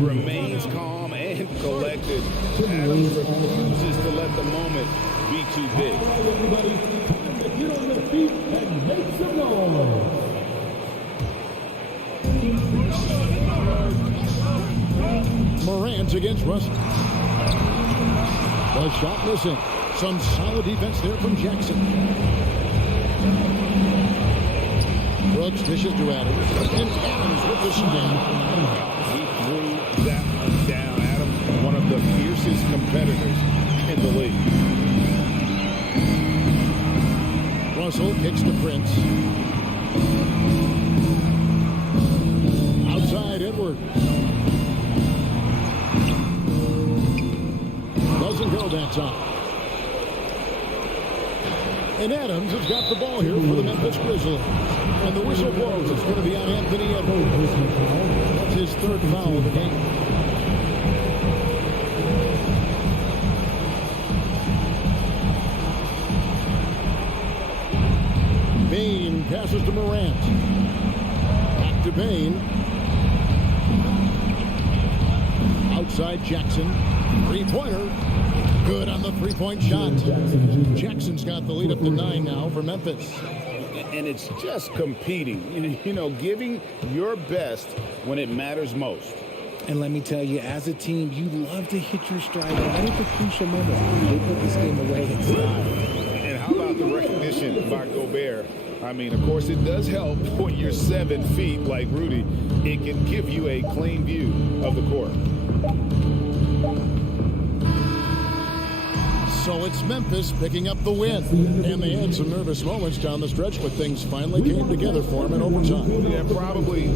Remains calm and collected. Adams refuses to let the moment be too big. Everybody, time to get on your feet and make some noise. Morant against Russell. The shot missing. Some solid defense there from Jackson. Brooks dishes to Adams. And Adams with the slam. He threw that one down. Adams, one of the fiercest competitors in the league. Russell kicks to Prince. Outside Edwards. Doesn't go that time. And Adams has got the ball here for the Memphis Grizzlies. And the whistle blows. It's going to be on Anthony Edwards. That's his 3rd foul of the game. Bain passes to Morant. Back to Bain. Outside Jackson. 3-pointer. Good on the 3-point shot. Jackson's got the lead up to 9 now for Memphis. And it's just competing, you know, giving your best when it matters most. And let me tell you, as a team, you love to hit your stride right at the crucial moment. They put this game away in style. And how about the recognition by Gobert? I mean, of course, it does help when you're 7 feet like Rudy. It can give you a clean view of the court. So it's Memphis picking up the win. And they had some nervous moments down the stretch, but things finally came together for them in overtime. Yeah, probably.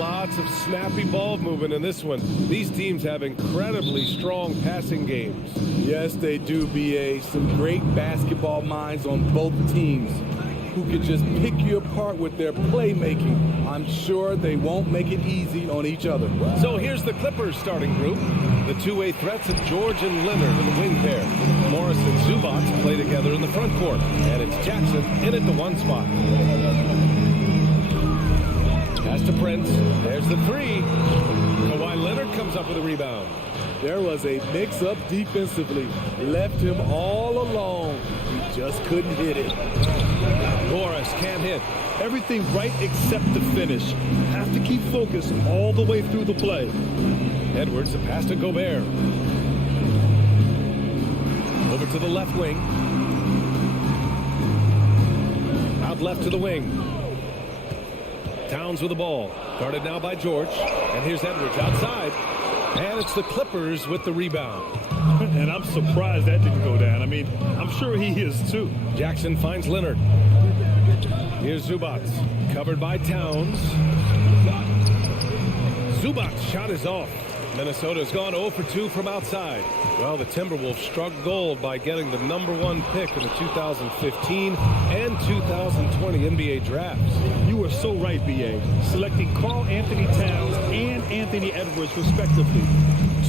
lots of snappy ball movement in this one. These teams have incredibly strong passing games. Yes, they do, BA. Some great basketball minds on both teams who can just pick you apart with their playmaking. I'm sure they won't make it easy on each other. So here's the Clippers starting group. The two-way threats of George and Leonard in the wing pair. Morris and Zubac play together in the front court. And it's Jackson in at the one spot. Pass to Prince. There's the three. Kawhi Leonard comes up with a rebound. There was a mix-up defensively. Left him all alone. He just couldn't hit it. Morris can't hit. Everything right except the finish. Have to keep focused all the way through the play. Edwards, a pass to Gobert. Over to the left wing. Out left to the wing. Towns with the ball. Guarded now by George. And here's Edwards outside. And it's the Clippers with the rebound. And I'm surprised that didn't go down. I mean, I'm sure he is too. Jackson finds Leonard. Here's Zubac. Covered by Towns. Zubac's shot is off. Minnesota's gone 0 for 2 from outside. Well, the Timberwolves struck gold by getting the #1 pick in the 2015 and 2020 NBA drafts. You were so right, BA. Selecting Karl Anthony Towns and Anthony Edwards, respectively.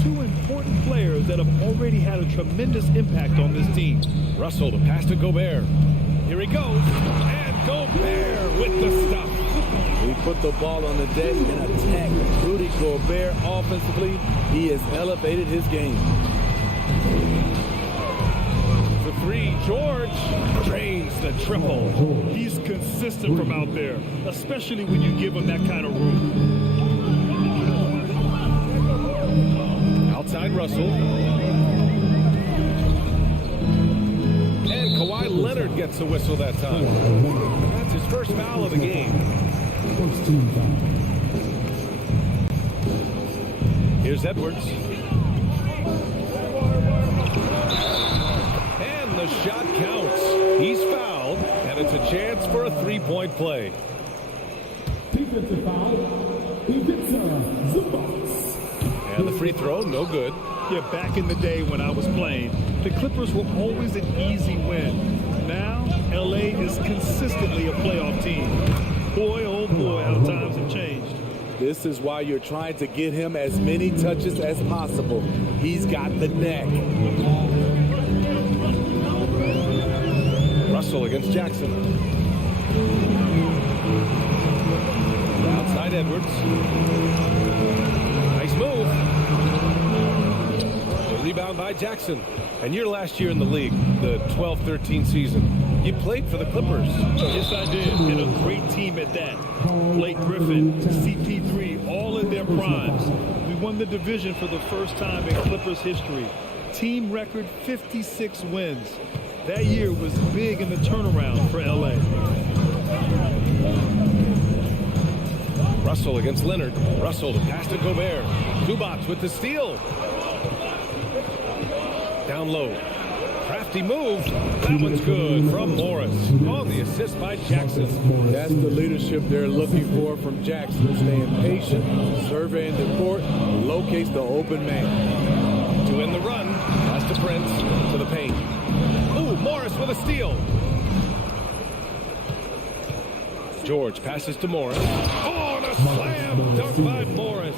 Two important players that have already had a tremendous impact on this team. Russell to pass to Gobert. Here he goes. And Gobert with the stuff. He put the ball on the deck and attacked Rudy Gobert offensively. He has elevated his game. For three, George drains the triple. He's consistent from out there, especially when you give him that kind of room. Outside Russell. And Kawhi Leonard gets the whistle that time. That's his first foul of the game. First team foul. Here's Edwards. And the shot counts. He's fouled, and it's a chance for a three-point play. Defensive foul. And the free throw, no good. Yeah, back in the day when I was playing, the Clippers were always an easy win. Now, LA is consistently a playoff team. Boy, oh boy, how times have changed. This is why you're trying to get him as many touches as possible. He's got the neck. Russell against Jackson. Outside Edwards. Nice move. The rebound by Jackson. And your last year in the league, the 12-13 season, you played for the Clippers. Yes, I did. And a great team at that. Blake Griffin, CP3, all in their primes. We won the division for the first time in Clippers history. Team record 56 wins. That year was big in the turnaround for LA. Russell against Leonard. Russell to pass to Gobert. Zubac with the steal. Down low. Crafty move. That one's good from Morris. On the assist by Jackson. That's the leadership they're looking for from Jackson. Staying patient, surveying the court, locates the open man. To end the run. Pass to Prince. To the paint. Ooh, Morris with a steal. George passes to Morris. Oh, and a slam dunk by Morris.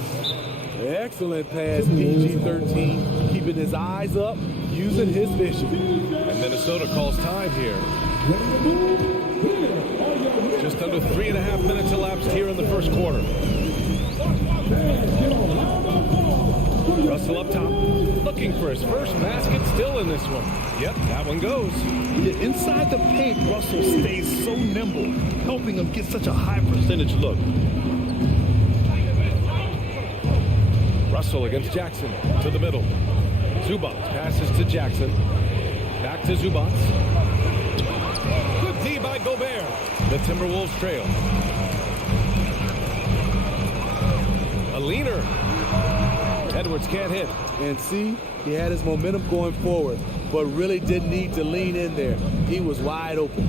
Excellent pass, PG-13. Keeping his eyes up, using his vision. And Minnesota calls time here. Just under 3.5 minutes elapsed here in the first quarter. Russell up top, looking for his first basket, still in this one. Yep, that one goes. Inside the paint, Russell stays so nimble, helping him get such a high percentage look. Russell against Jackson to the middle. Zubac passes to Jackson. Back to Zubac. Good D by Gobert. The Timberwolves trail. A leaner. Edwards can't hit. And see, he had his momentum going forward, but really didn't need to lean in there. He was wide open.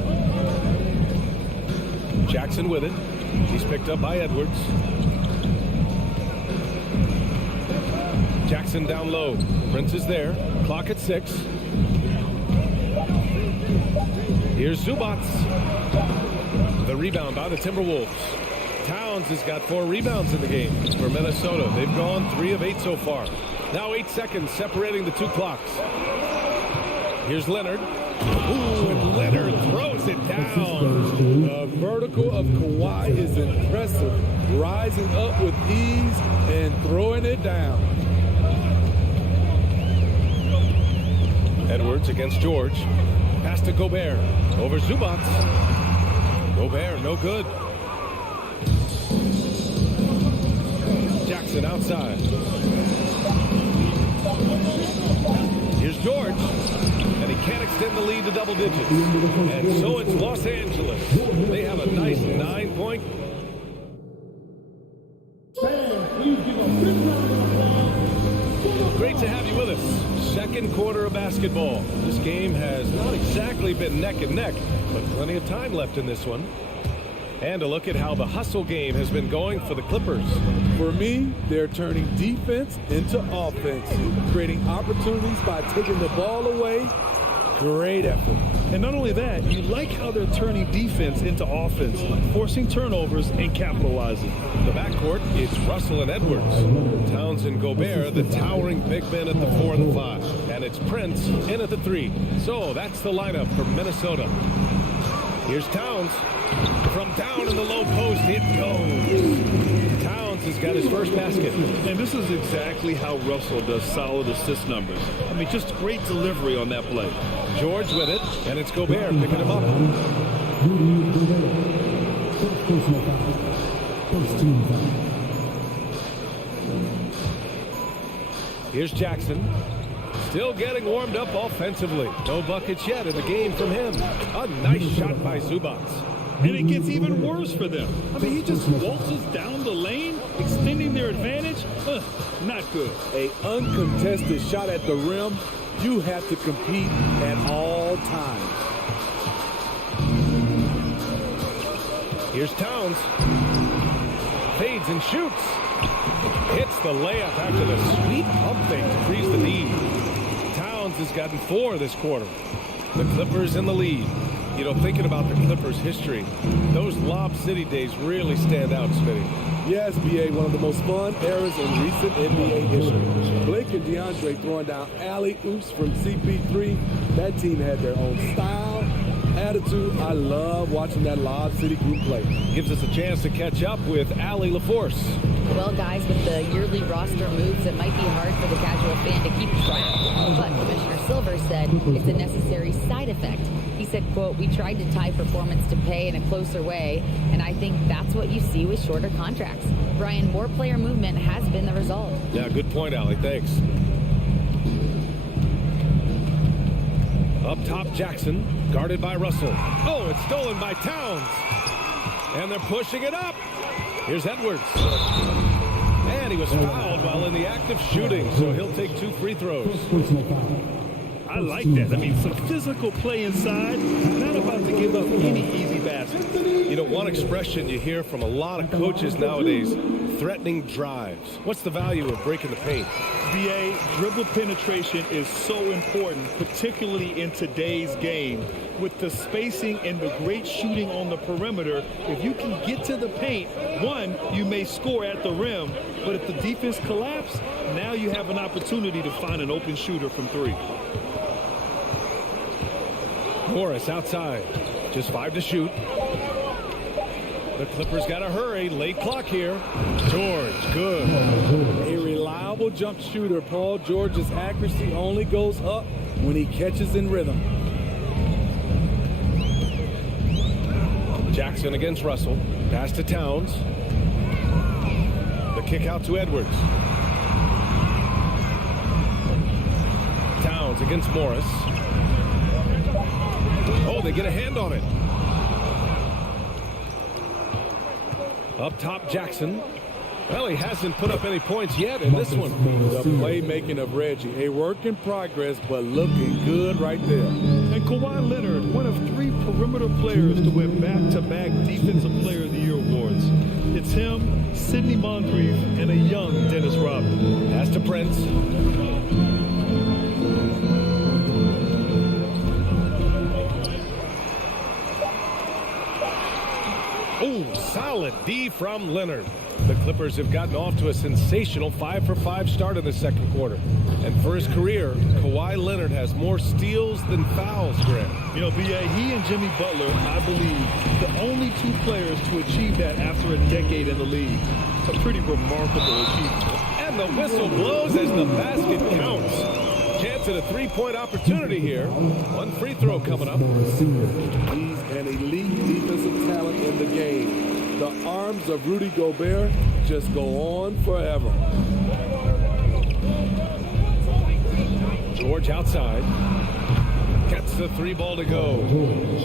Jackson with it. He's picked up by Edwards. Jackson down low. Prince is there. Clock at 6. Here's Zubats. The rebound by the Timberwolves. Towns has got 4 rebounds in the game for Minnesota. They've gone 3 of 8 so far. Now 8 seconds separating the 2 clocks. Here's Leonard. Ooh, and Leonard throws it down. The vertical of Kawhi is impressive. Rising up with ease and throwing it down. Edwards against George. Pass to Gobert. Over Zubats. Gobert, no good. Jackson outside. Here's George. And he can't extend the lead to double digits. And so it's Los Angeles. They have a nice 9-point. Great to have you with us. Second quarter of basketball. This game has not exactly been neck and neck, but plenty of time left in this one. And a look at how the hustle game has been going for the Clippers. For me, they're turning defense into offense, creating opportunities by taking the ball away. Great effort. And not only that, you like how they're turning defense into offense, forcing turnovers and capitalizing. The backcourt, it's Russell and Edwards. Towns and Gobert, the towering big men at the 4 and the 5. And it's Prince in at the 3. So that's the lineup for Minnesota. Here's Towns. From down in the low post, it goes. Towns has got his first basket. And this is exactly how Russell does solid assist numbers. I mean, just great delivery on that play. George with it, and it's Gobert picking him up. Here's Jackson. Still getting warmed up offensively. No buckets yet in the game from him. A nice shot by Zubats. And it gets even worse for them. I mean, he just waltzes down the lane, extending their advantage. Not good. An uncontested shot at the rim. You have to compete at all times. Here's Towns. Fades and shoots. Hits the layup after the sweet pump fake to freeze the lead. Towns has gotten 4 this quarter. The Clippers in the lead. You know, thinking about the Clippers' history, those Lob City days really stand out, Smitty. Yes, BA, one of the most fun eras in recent NBA history. Blake and DeAndre throwing down alley-oops from CP3. That team had their own style, attitude. I love watching that Lob City group play. Gives us a chance to catch up with Allie LaForce. Well, guys, with the yearly roster moves, it might be hard for the casual fan to keep track. But Commissioner Silver said it's a necessary side effect. He said, quote, "We tried to tie performance to pay in a closer way, and I think that's what you see with shorter contracts." Brian, more player movement has been the result. Yeah, good point, Allie. Thanks. Up top, Jackson, guarded by Russell. Oh, it's stolen by Towns. And they're pushing it up. Here's Edwards. And he was fouled while in the act of shooting, so he'll take 2 free throws. I like that. I mean, some physical play inside, not about to give up any easy baskets. You know, one expression you hear from a lot of coaches nowadays, threatening drives. What's the value of breaking the paint? BA, dribble penetration is so important, particularly in today's game. With the spacing and the great shooting on the perimeter, if you can get to the paint, one, you may score at the rim, but if the defense collapses, now you have an opportunity to find an open shooter from 3. Morris outside. Just 5 to shoot. The Clippers got to hurry. Late clock here. George, good. A reliable jump shooter. Paul George's accuracy only goes up when he catches in rhythm. Jackson against Russell. Pass to Towns. The kick out to Edwards. Towns against Morris. Oh, they get a hand on it. Up top, Jackson. Well, he hasn't put up any points yet in this one. The playmaking of Reggie. A work in progress, but looking good right there. And Kawhi Leonard, one of 3 perimeter players to win back-to-back Defensive Player of the Year awards. It's him, Sidney Moncrief, and a young Dennis Rodman. Pass to Prince. Oh, solid D from Leonard. The Clippers have gotten off to a sensational 5-for-5 start in the second quarter. And for his career, Kawhi Leonard has more steals than fouls, Grant. You know, B.A., he and Jimmy Butler, I believe, the only two players to achieve that after a decade in the league. It's a pretty remarkable achievement. And the whistle blows as the basket counts. Chance at a three-point opportunity here. One free throw coming up. He's an elite defensive talent in the game. The arms of Rudy Gobert just go on forever. George outside. Gets the three ball to go.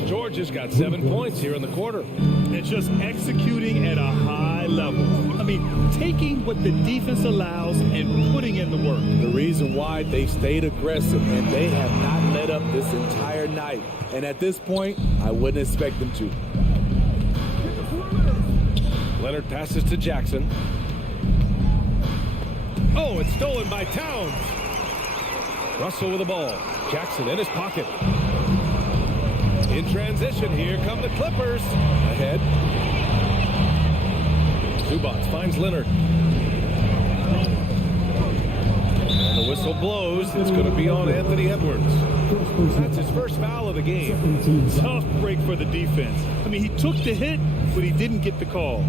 George has got 7 points here in the quarter. And just executing at a high level. I mean, taking what the defense allows and putting in the work. The reason why they stayed aggressive and they have not let up this entire night. And at this point, I wouldn't expect them to. Leonard passes to Jackson. Oh, it's stolen by Towns. Russell with the ball. Jackson in his pocket. In transition, here come the Clippers. Ahead. Zubac finds Leonard. And the whistle blows. It's going to be on Anthony Edwards. That's his first foul of the game. Tough break for the defense. I mean, he took the hit, but he didn't get the call.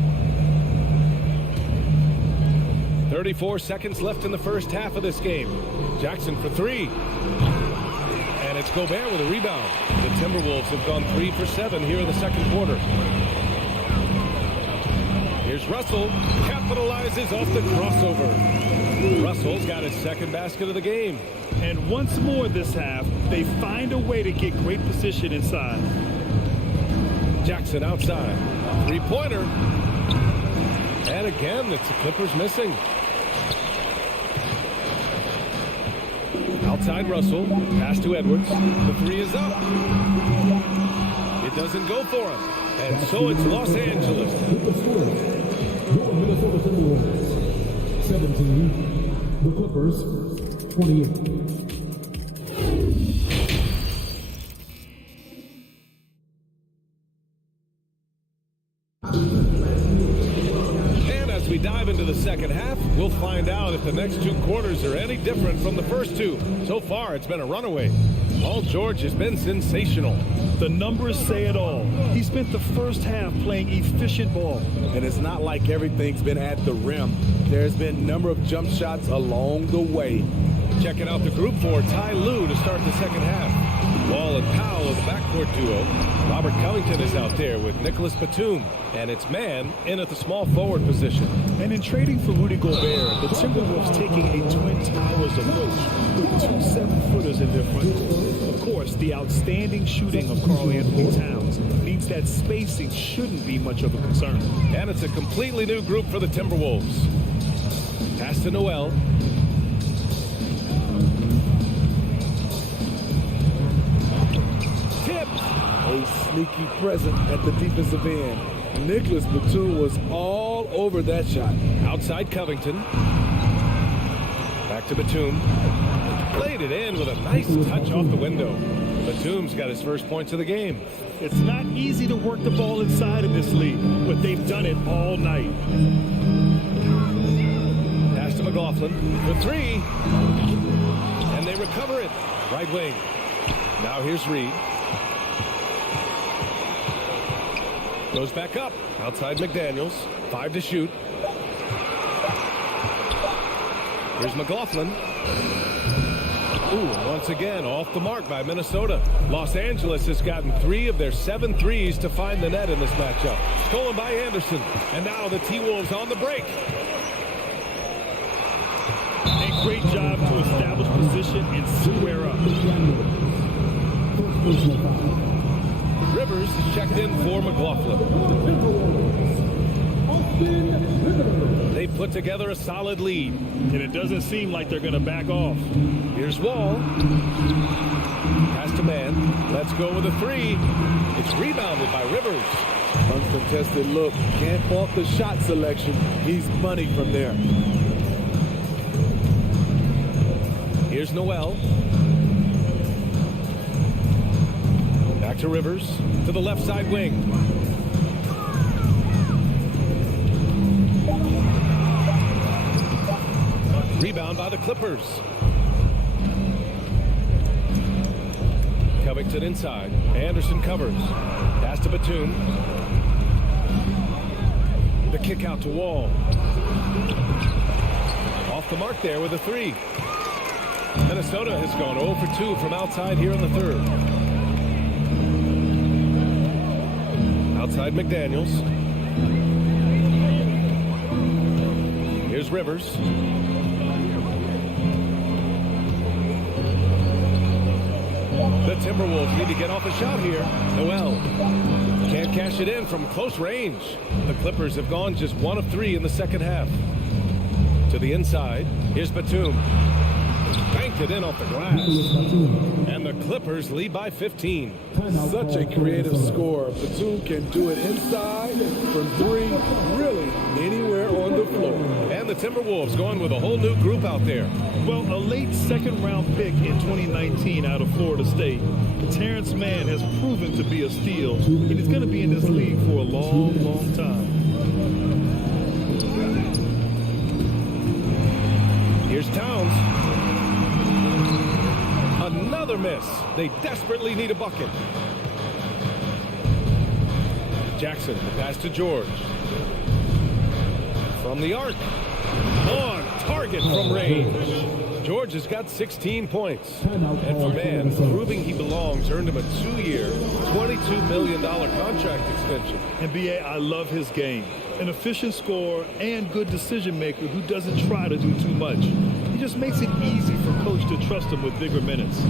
34 seconds left in the first half of this game. Jackson for three. And it's Gobert with a rebound. The Timberwolves have gone 3 for 7 here in the second quarter. Here's Russell. Capitalizes off the crossover. Russell's got his second basket of the game. And once more this half, they find a way to get great position inside. Jackson outside. Three-pointer. And again, it's the Clippers missing. Outside Russell. Pass to Edwards. The three is up. It doesn't go for him. And so it's Los Angeles. With the score, your Minnesota Timberwolves 17, the Clippers 28. We dive into the second half. We'll find out if the next two quarters are any different from the first two. So far, it's been a runaway. Paul George has been sensational. The numbers say it all. He spent the first half playing efficient ball. And it's not like everything's been at the rim. There's been a number of jump shots along the way. Checking out the group for Ty Lue to start the second half. Wall and Powell are the backcourt duo. Robert Covington is out there with Nicholas Batum. And it's Mann in at the small forward position. And in trading for Rudy Gobert, the Timberwolves taking a Twin Towers approach with 2 7-footers in their front court. Of course, the outstanding shooting of Karl Anthony Towns means that spacing shouldn't be much of a concern. And it's a completely new group for the Timberwolves. Pass to Noel. A sneaky present at the defensive end. Nicholas Batum was all over that shot. Outside Covington. Back to Batum. Played it in with a nice touch off the window. Batum's got his first points of the game. It's not easy to work the ball inside in this league, but they've done it all night. Pass to McLaughlin for three. And they recover it. Right wing. Now here's Reed. Goes back up. Outside McDaniels. 5 to shoot. Here's McLaughlin. Ooh, once again, off the mark by Minnesota. Los Angeles has gotten 3 of their 7 threes to find the net in this matchup. Stolen by Anderson. And now the T-Wolves on the break. A great job to establish position and square up. Rivers is checked in for McLaughlin. They put together a solid lead. And it doesn't seem like they're going to back off. Here's Wall. Pass to man. Let's go with a three. It's rebounded by Rivers. Uncontested look. Can't fault the shot selection. He's money from there. Here's Noel. Back to Rivers. To the left side wing. Rebound by the Clippers. Covington inside. Anderson covers. Pass to Batum. The kick out to Wall. Off the mark there with a three. Minnesota has gone 0 for 2 from outside here in the third. Outside McDaniels. Here's Rivers. The Timberwolves need to get off a shot here. Noel can't cash it in from close range. The Clippers have gone just 1 of 3 in the second half. To the inside. Here's Batum. Banked it in off the glass. And the Clippers lead by 15. Such a creative score. Batum can do it inside, from 3, really anywhere on the floor. And the Timberwolves going with a whole new group out there. Well, a late second-round pick in 2019 out of Florida State, Terrence Mann has proven to be a steal, and he's going to be in this league for a long, long time. Here's Towns. Another miss. They desperately need a bucket. Jackson, the pass to George. From the arc. On target from range. George has got 16 points. And for Mann, proving he belongs, earned him a 2-year, $22 million contract extension. And B.A., I love his game. An efficient scorer and good decision maker who doesn't try to do too much. He just makes it easy for coach to trust him with bigger minutes.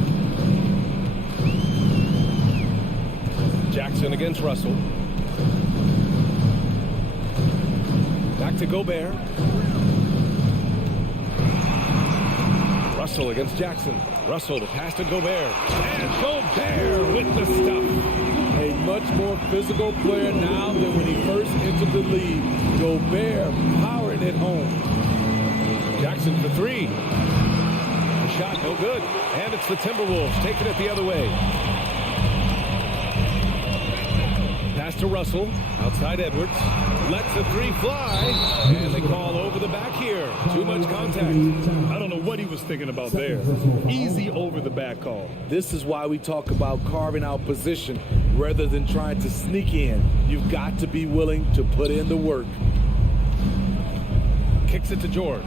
Jackson against Russell. Back to Gobert. Russell against Jackson. Russell to pass to Gobert. And Gobert with the stuff. A much more physical player now than when he first entered the league. Gobert powering it home. Jackson for 3. The shot no good. And it's the Timberwolves taking it the other way. Pass to Russell. Outside Edwards. Lets the 3 fly. And they call over the back here. Too much contact. I don't know what he was thinking about there. Easy over the back call. This is why we talk about carving out position rather than trying to sneak in. You've got to be willing to put in the work. Kicks it to George.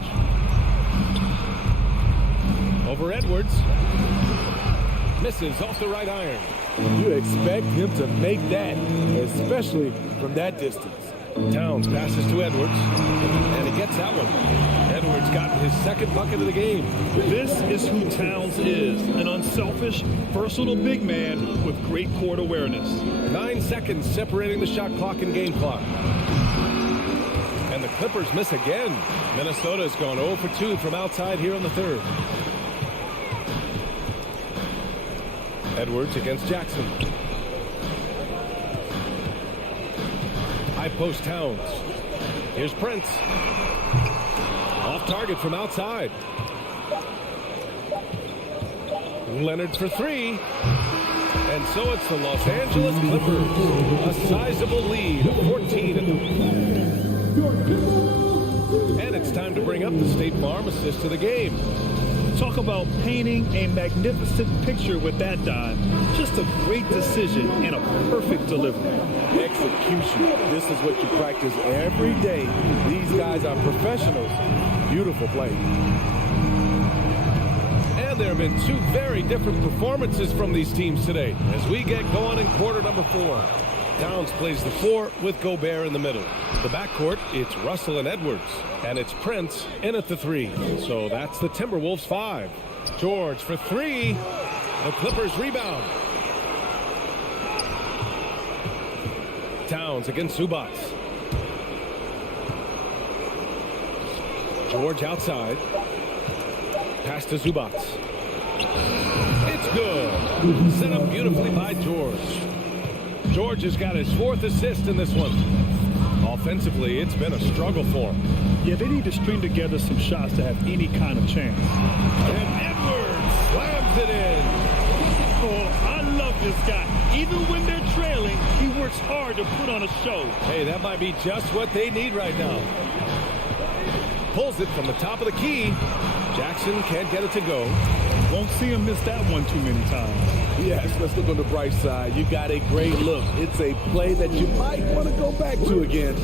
Over Edwards. Misses off the right iron. You expect him to make that, especially from that distance. Towns passes to Edwards, and he gets that one. Edwards got his second bucket of the game. This is who Towns is, an unselfish, versatile big man with great court awareness. 9 seconds separating the shot clock and game clock. And the Clippers miss again. Minnesota's gone 0 for 2 from outside here in the third. Edwards against Jackson. High post Towns. Here's Prince. Off target from outside. Leonard for 3. And so it's the Los Angeles Clippers. A sizable lead of 14 at the... And it's time to bring up the State Farm assist of the game. Talk about painting a magnificent picture with that dive. Just a great decision and a perfect delivery. Execution. This is what you practice every day. These guys are professionals. Beautiful play. And there have been 2 very different performances from these teams today as we get going in quarter number 4. Towns plays the 4 with Gobert in the middle. The backcourt, it's Russell and Edwards. And it's Prince in at the 3. So that's the Timberwolves 5. George for 3. The Clippers rebound. Towns against Zubats. George outside. Pass to Zubats. It's good. Set up beautifully by George. George has got his 4th assist in this one. Offensively, it's been a struggle for him. Yeah, they need to string together some shots to have any kind of chance. And Edwards slams it in. Oh, I love this guy. Even when they're trailing, he works hard to put on a show. Hey, that might be just what they need right now. Pulls it from the top of the key. Jackson can't get it to go. Won't see him miss that one too many times. Yes, let's look on the bright side. You got a great look. It's a play that you might want to go back to again.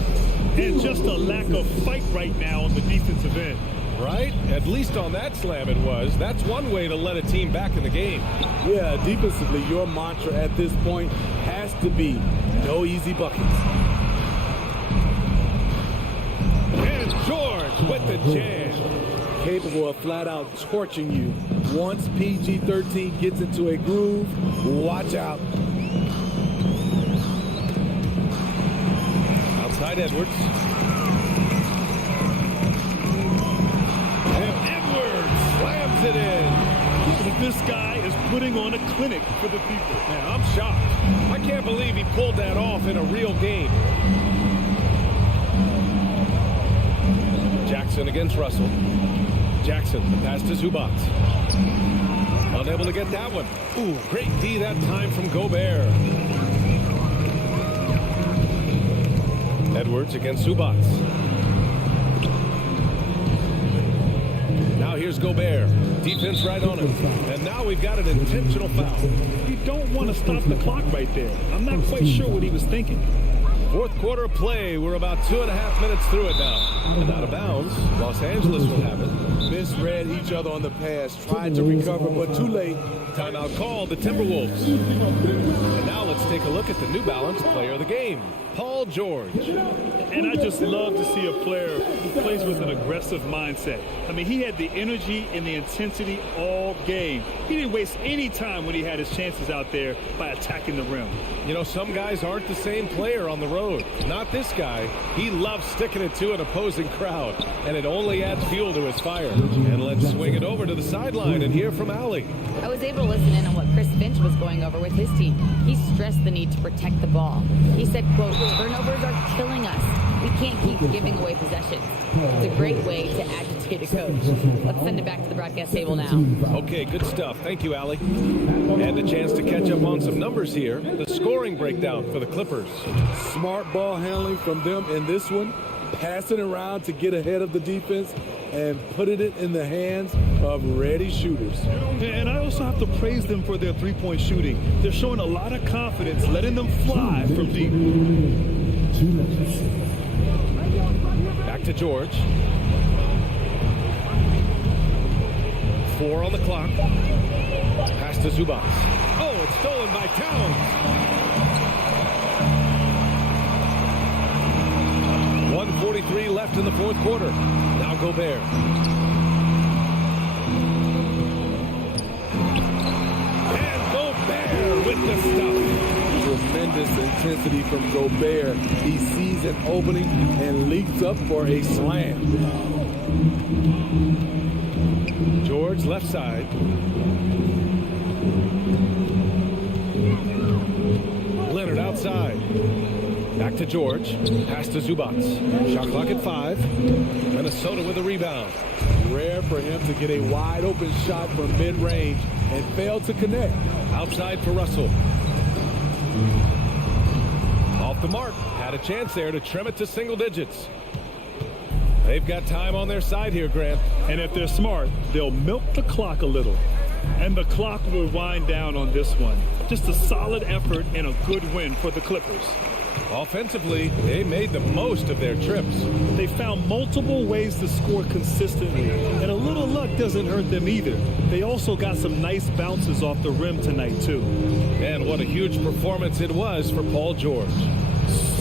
And just a lack of fight right now on the defensive end. Right? At least on that slam it was. That's one way to let a team back in the game. Yeah, defensively, your mantra at this point has to be no easy buckets. And George with the jam. Capable of flat out torching you. Once PG-13 gets into a groove, watch out. Outside Edwards. And Edwards slams it in. This guy is putting on a clinic for the people. Man, I'm shocked. I can't believe he pulled that off in a real game. Jackson against Russell. Jackson, the pass to Zubac. Unable to get that one. Ooh, great D that time from Gobert. Edwards against Zubac. Now here's Gobert. Defense right on him. And now we've got an intentional foul. You don't want to stop the clock right there. I'm not quite sure what he was thinking. 4th quarter of play. We're about 2.5 minutes through it now. And out of bounds. Los Angeles will have it. Misread each other on the pass. Tried to recover, but too late. Timeout called, the Timberwolves. And now let's take a look at the New Balance player of the game, Paul George. And I just love to see a player who plays with an aggressive mindset. I mean, he had the energy and the intensity all game. He didn't waste any time when he had his chances out there by attacking the rim. You know, some guys aren't the same player on the road. Not this guy. He loves sticking it to an opposing crowd, and it only adds fuel to his fire. And let's swing it over to the sideline and hear from Allie. I was able to listen in on what Chris Finch was going over with his team. He stressed the need to protect the ball. He said, quote, turnovers are killing us. We can't keep giving away possessions. It's a great way to agitate a coach. Let's send it back to the broadcast table now. Okay, good stuff. Thank you, Allie. And a chance to catch up on some numbers here. The scoring breakdown for the Clippers. Smart ball handling from them in this one. Passing around to get ahead of the defense and putting it in the hands of ready shooters. And I also have to praise them for their three-point shooting. They're showing a lot of confidence, letting them fly from deep. Back to George. 4 on the clock. Pass to Zubac. Oh, it's stolen by Towns. 1:43 left in the 4th quarter. Now Gobert. And Gobert with the stuff. Tremendous intensity from Gobert. He sees an opening and leaps up for a slam. George left side. Leonard outside. Back to George. Pass to Zubac. Shot clock at 5. Minnesota with a rebound. Rare for him to get a wide open shot from mid-range and fail to connect. Outside for Russell. Off the mark. Had a chance there to trim it to single digits. They've got time on their side here, Grant. And if they're smart, they'll milk the clock a little. And the clock will wind down on this one. Just a solid effort and a good win for the Clippers. Offensively, they made the most of their trips. They found multiple ways to score consistently, and a little luck doesn't hurt them either. They also got some nice bounces off the rim tonight, too. And what a huge performance it was for Paul George.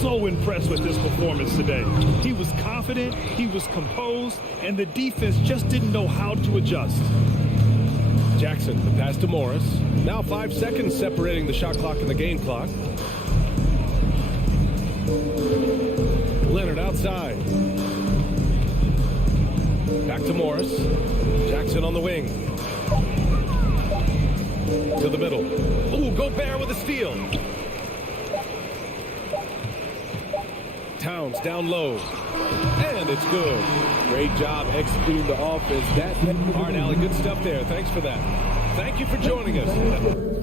So impressed with his performance today. He was confident, he was composed, and the defense just didn't know how to adjust. Jackson, the pass to Morris. Now 5 seconds separating the shot clock and the game clock. Leonard outside. Back to Morris. Jackson on the wing. To the middle. Ooh, Gobert with a steal. Towns down low. And it's good. Great job executing the offense. All right, Allie, good stuff there. Thanks for that. Thank you for joining us.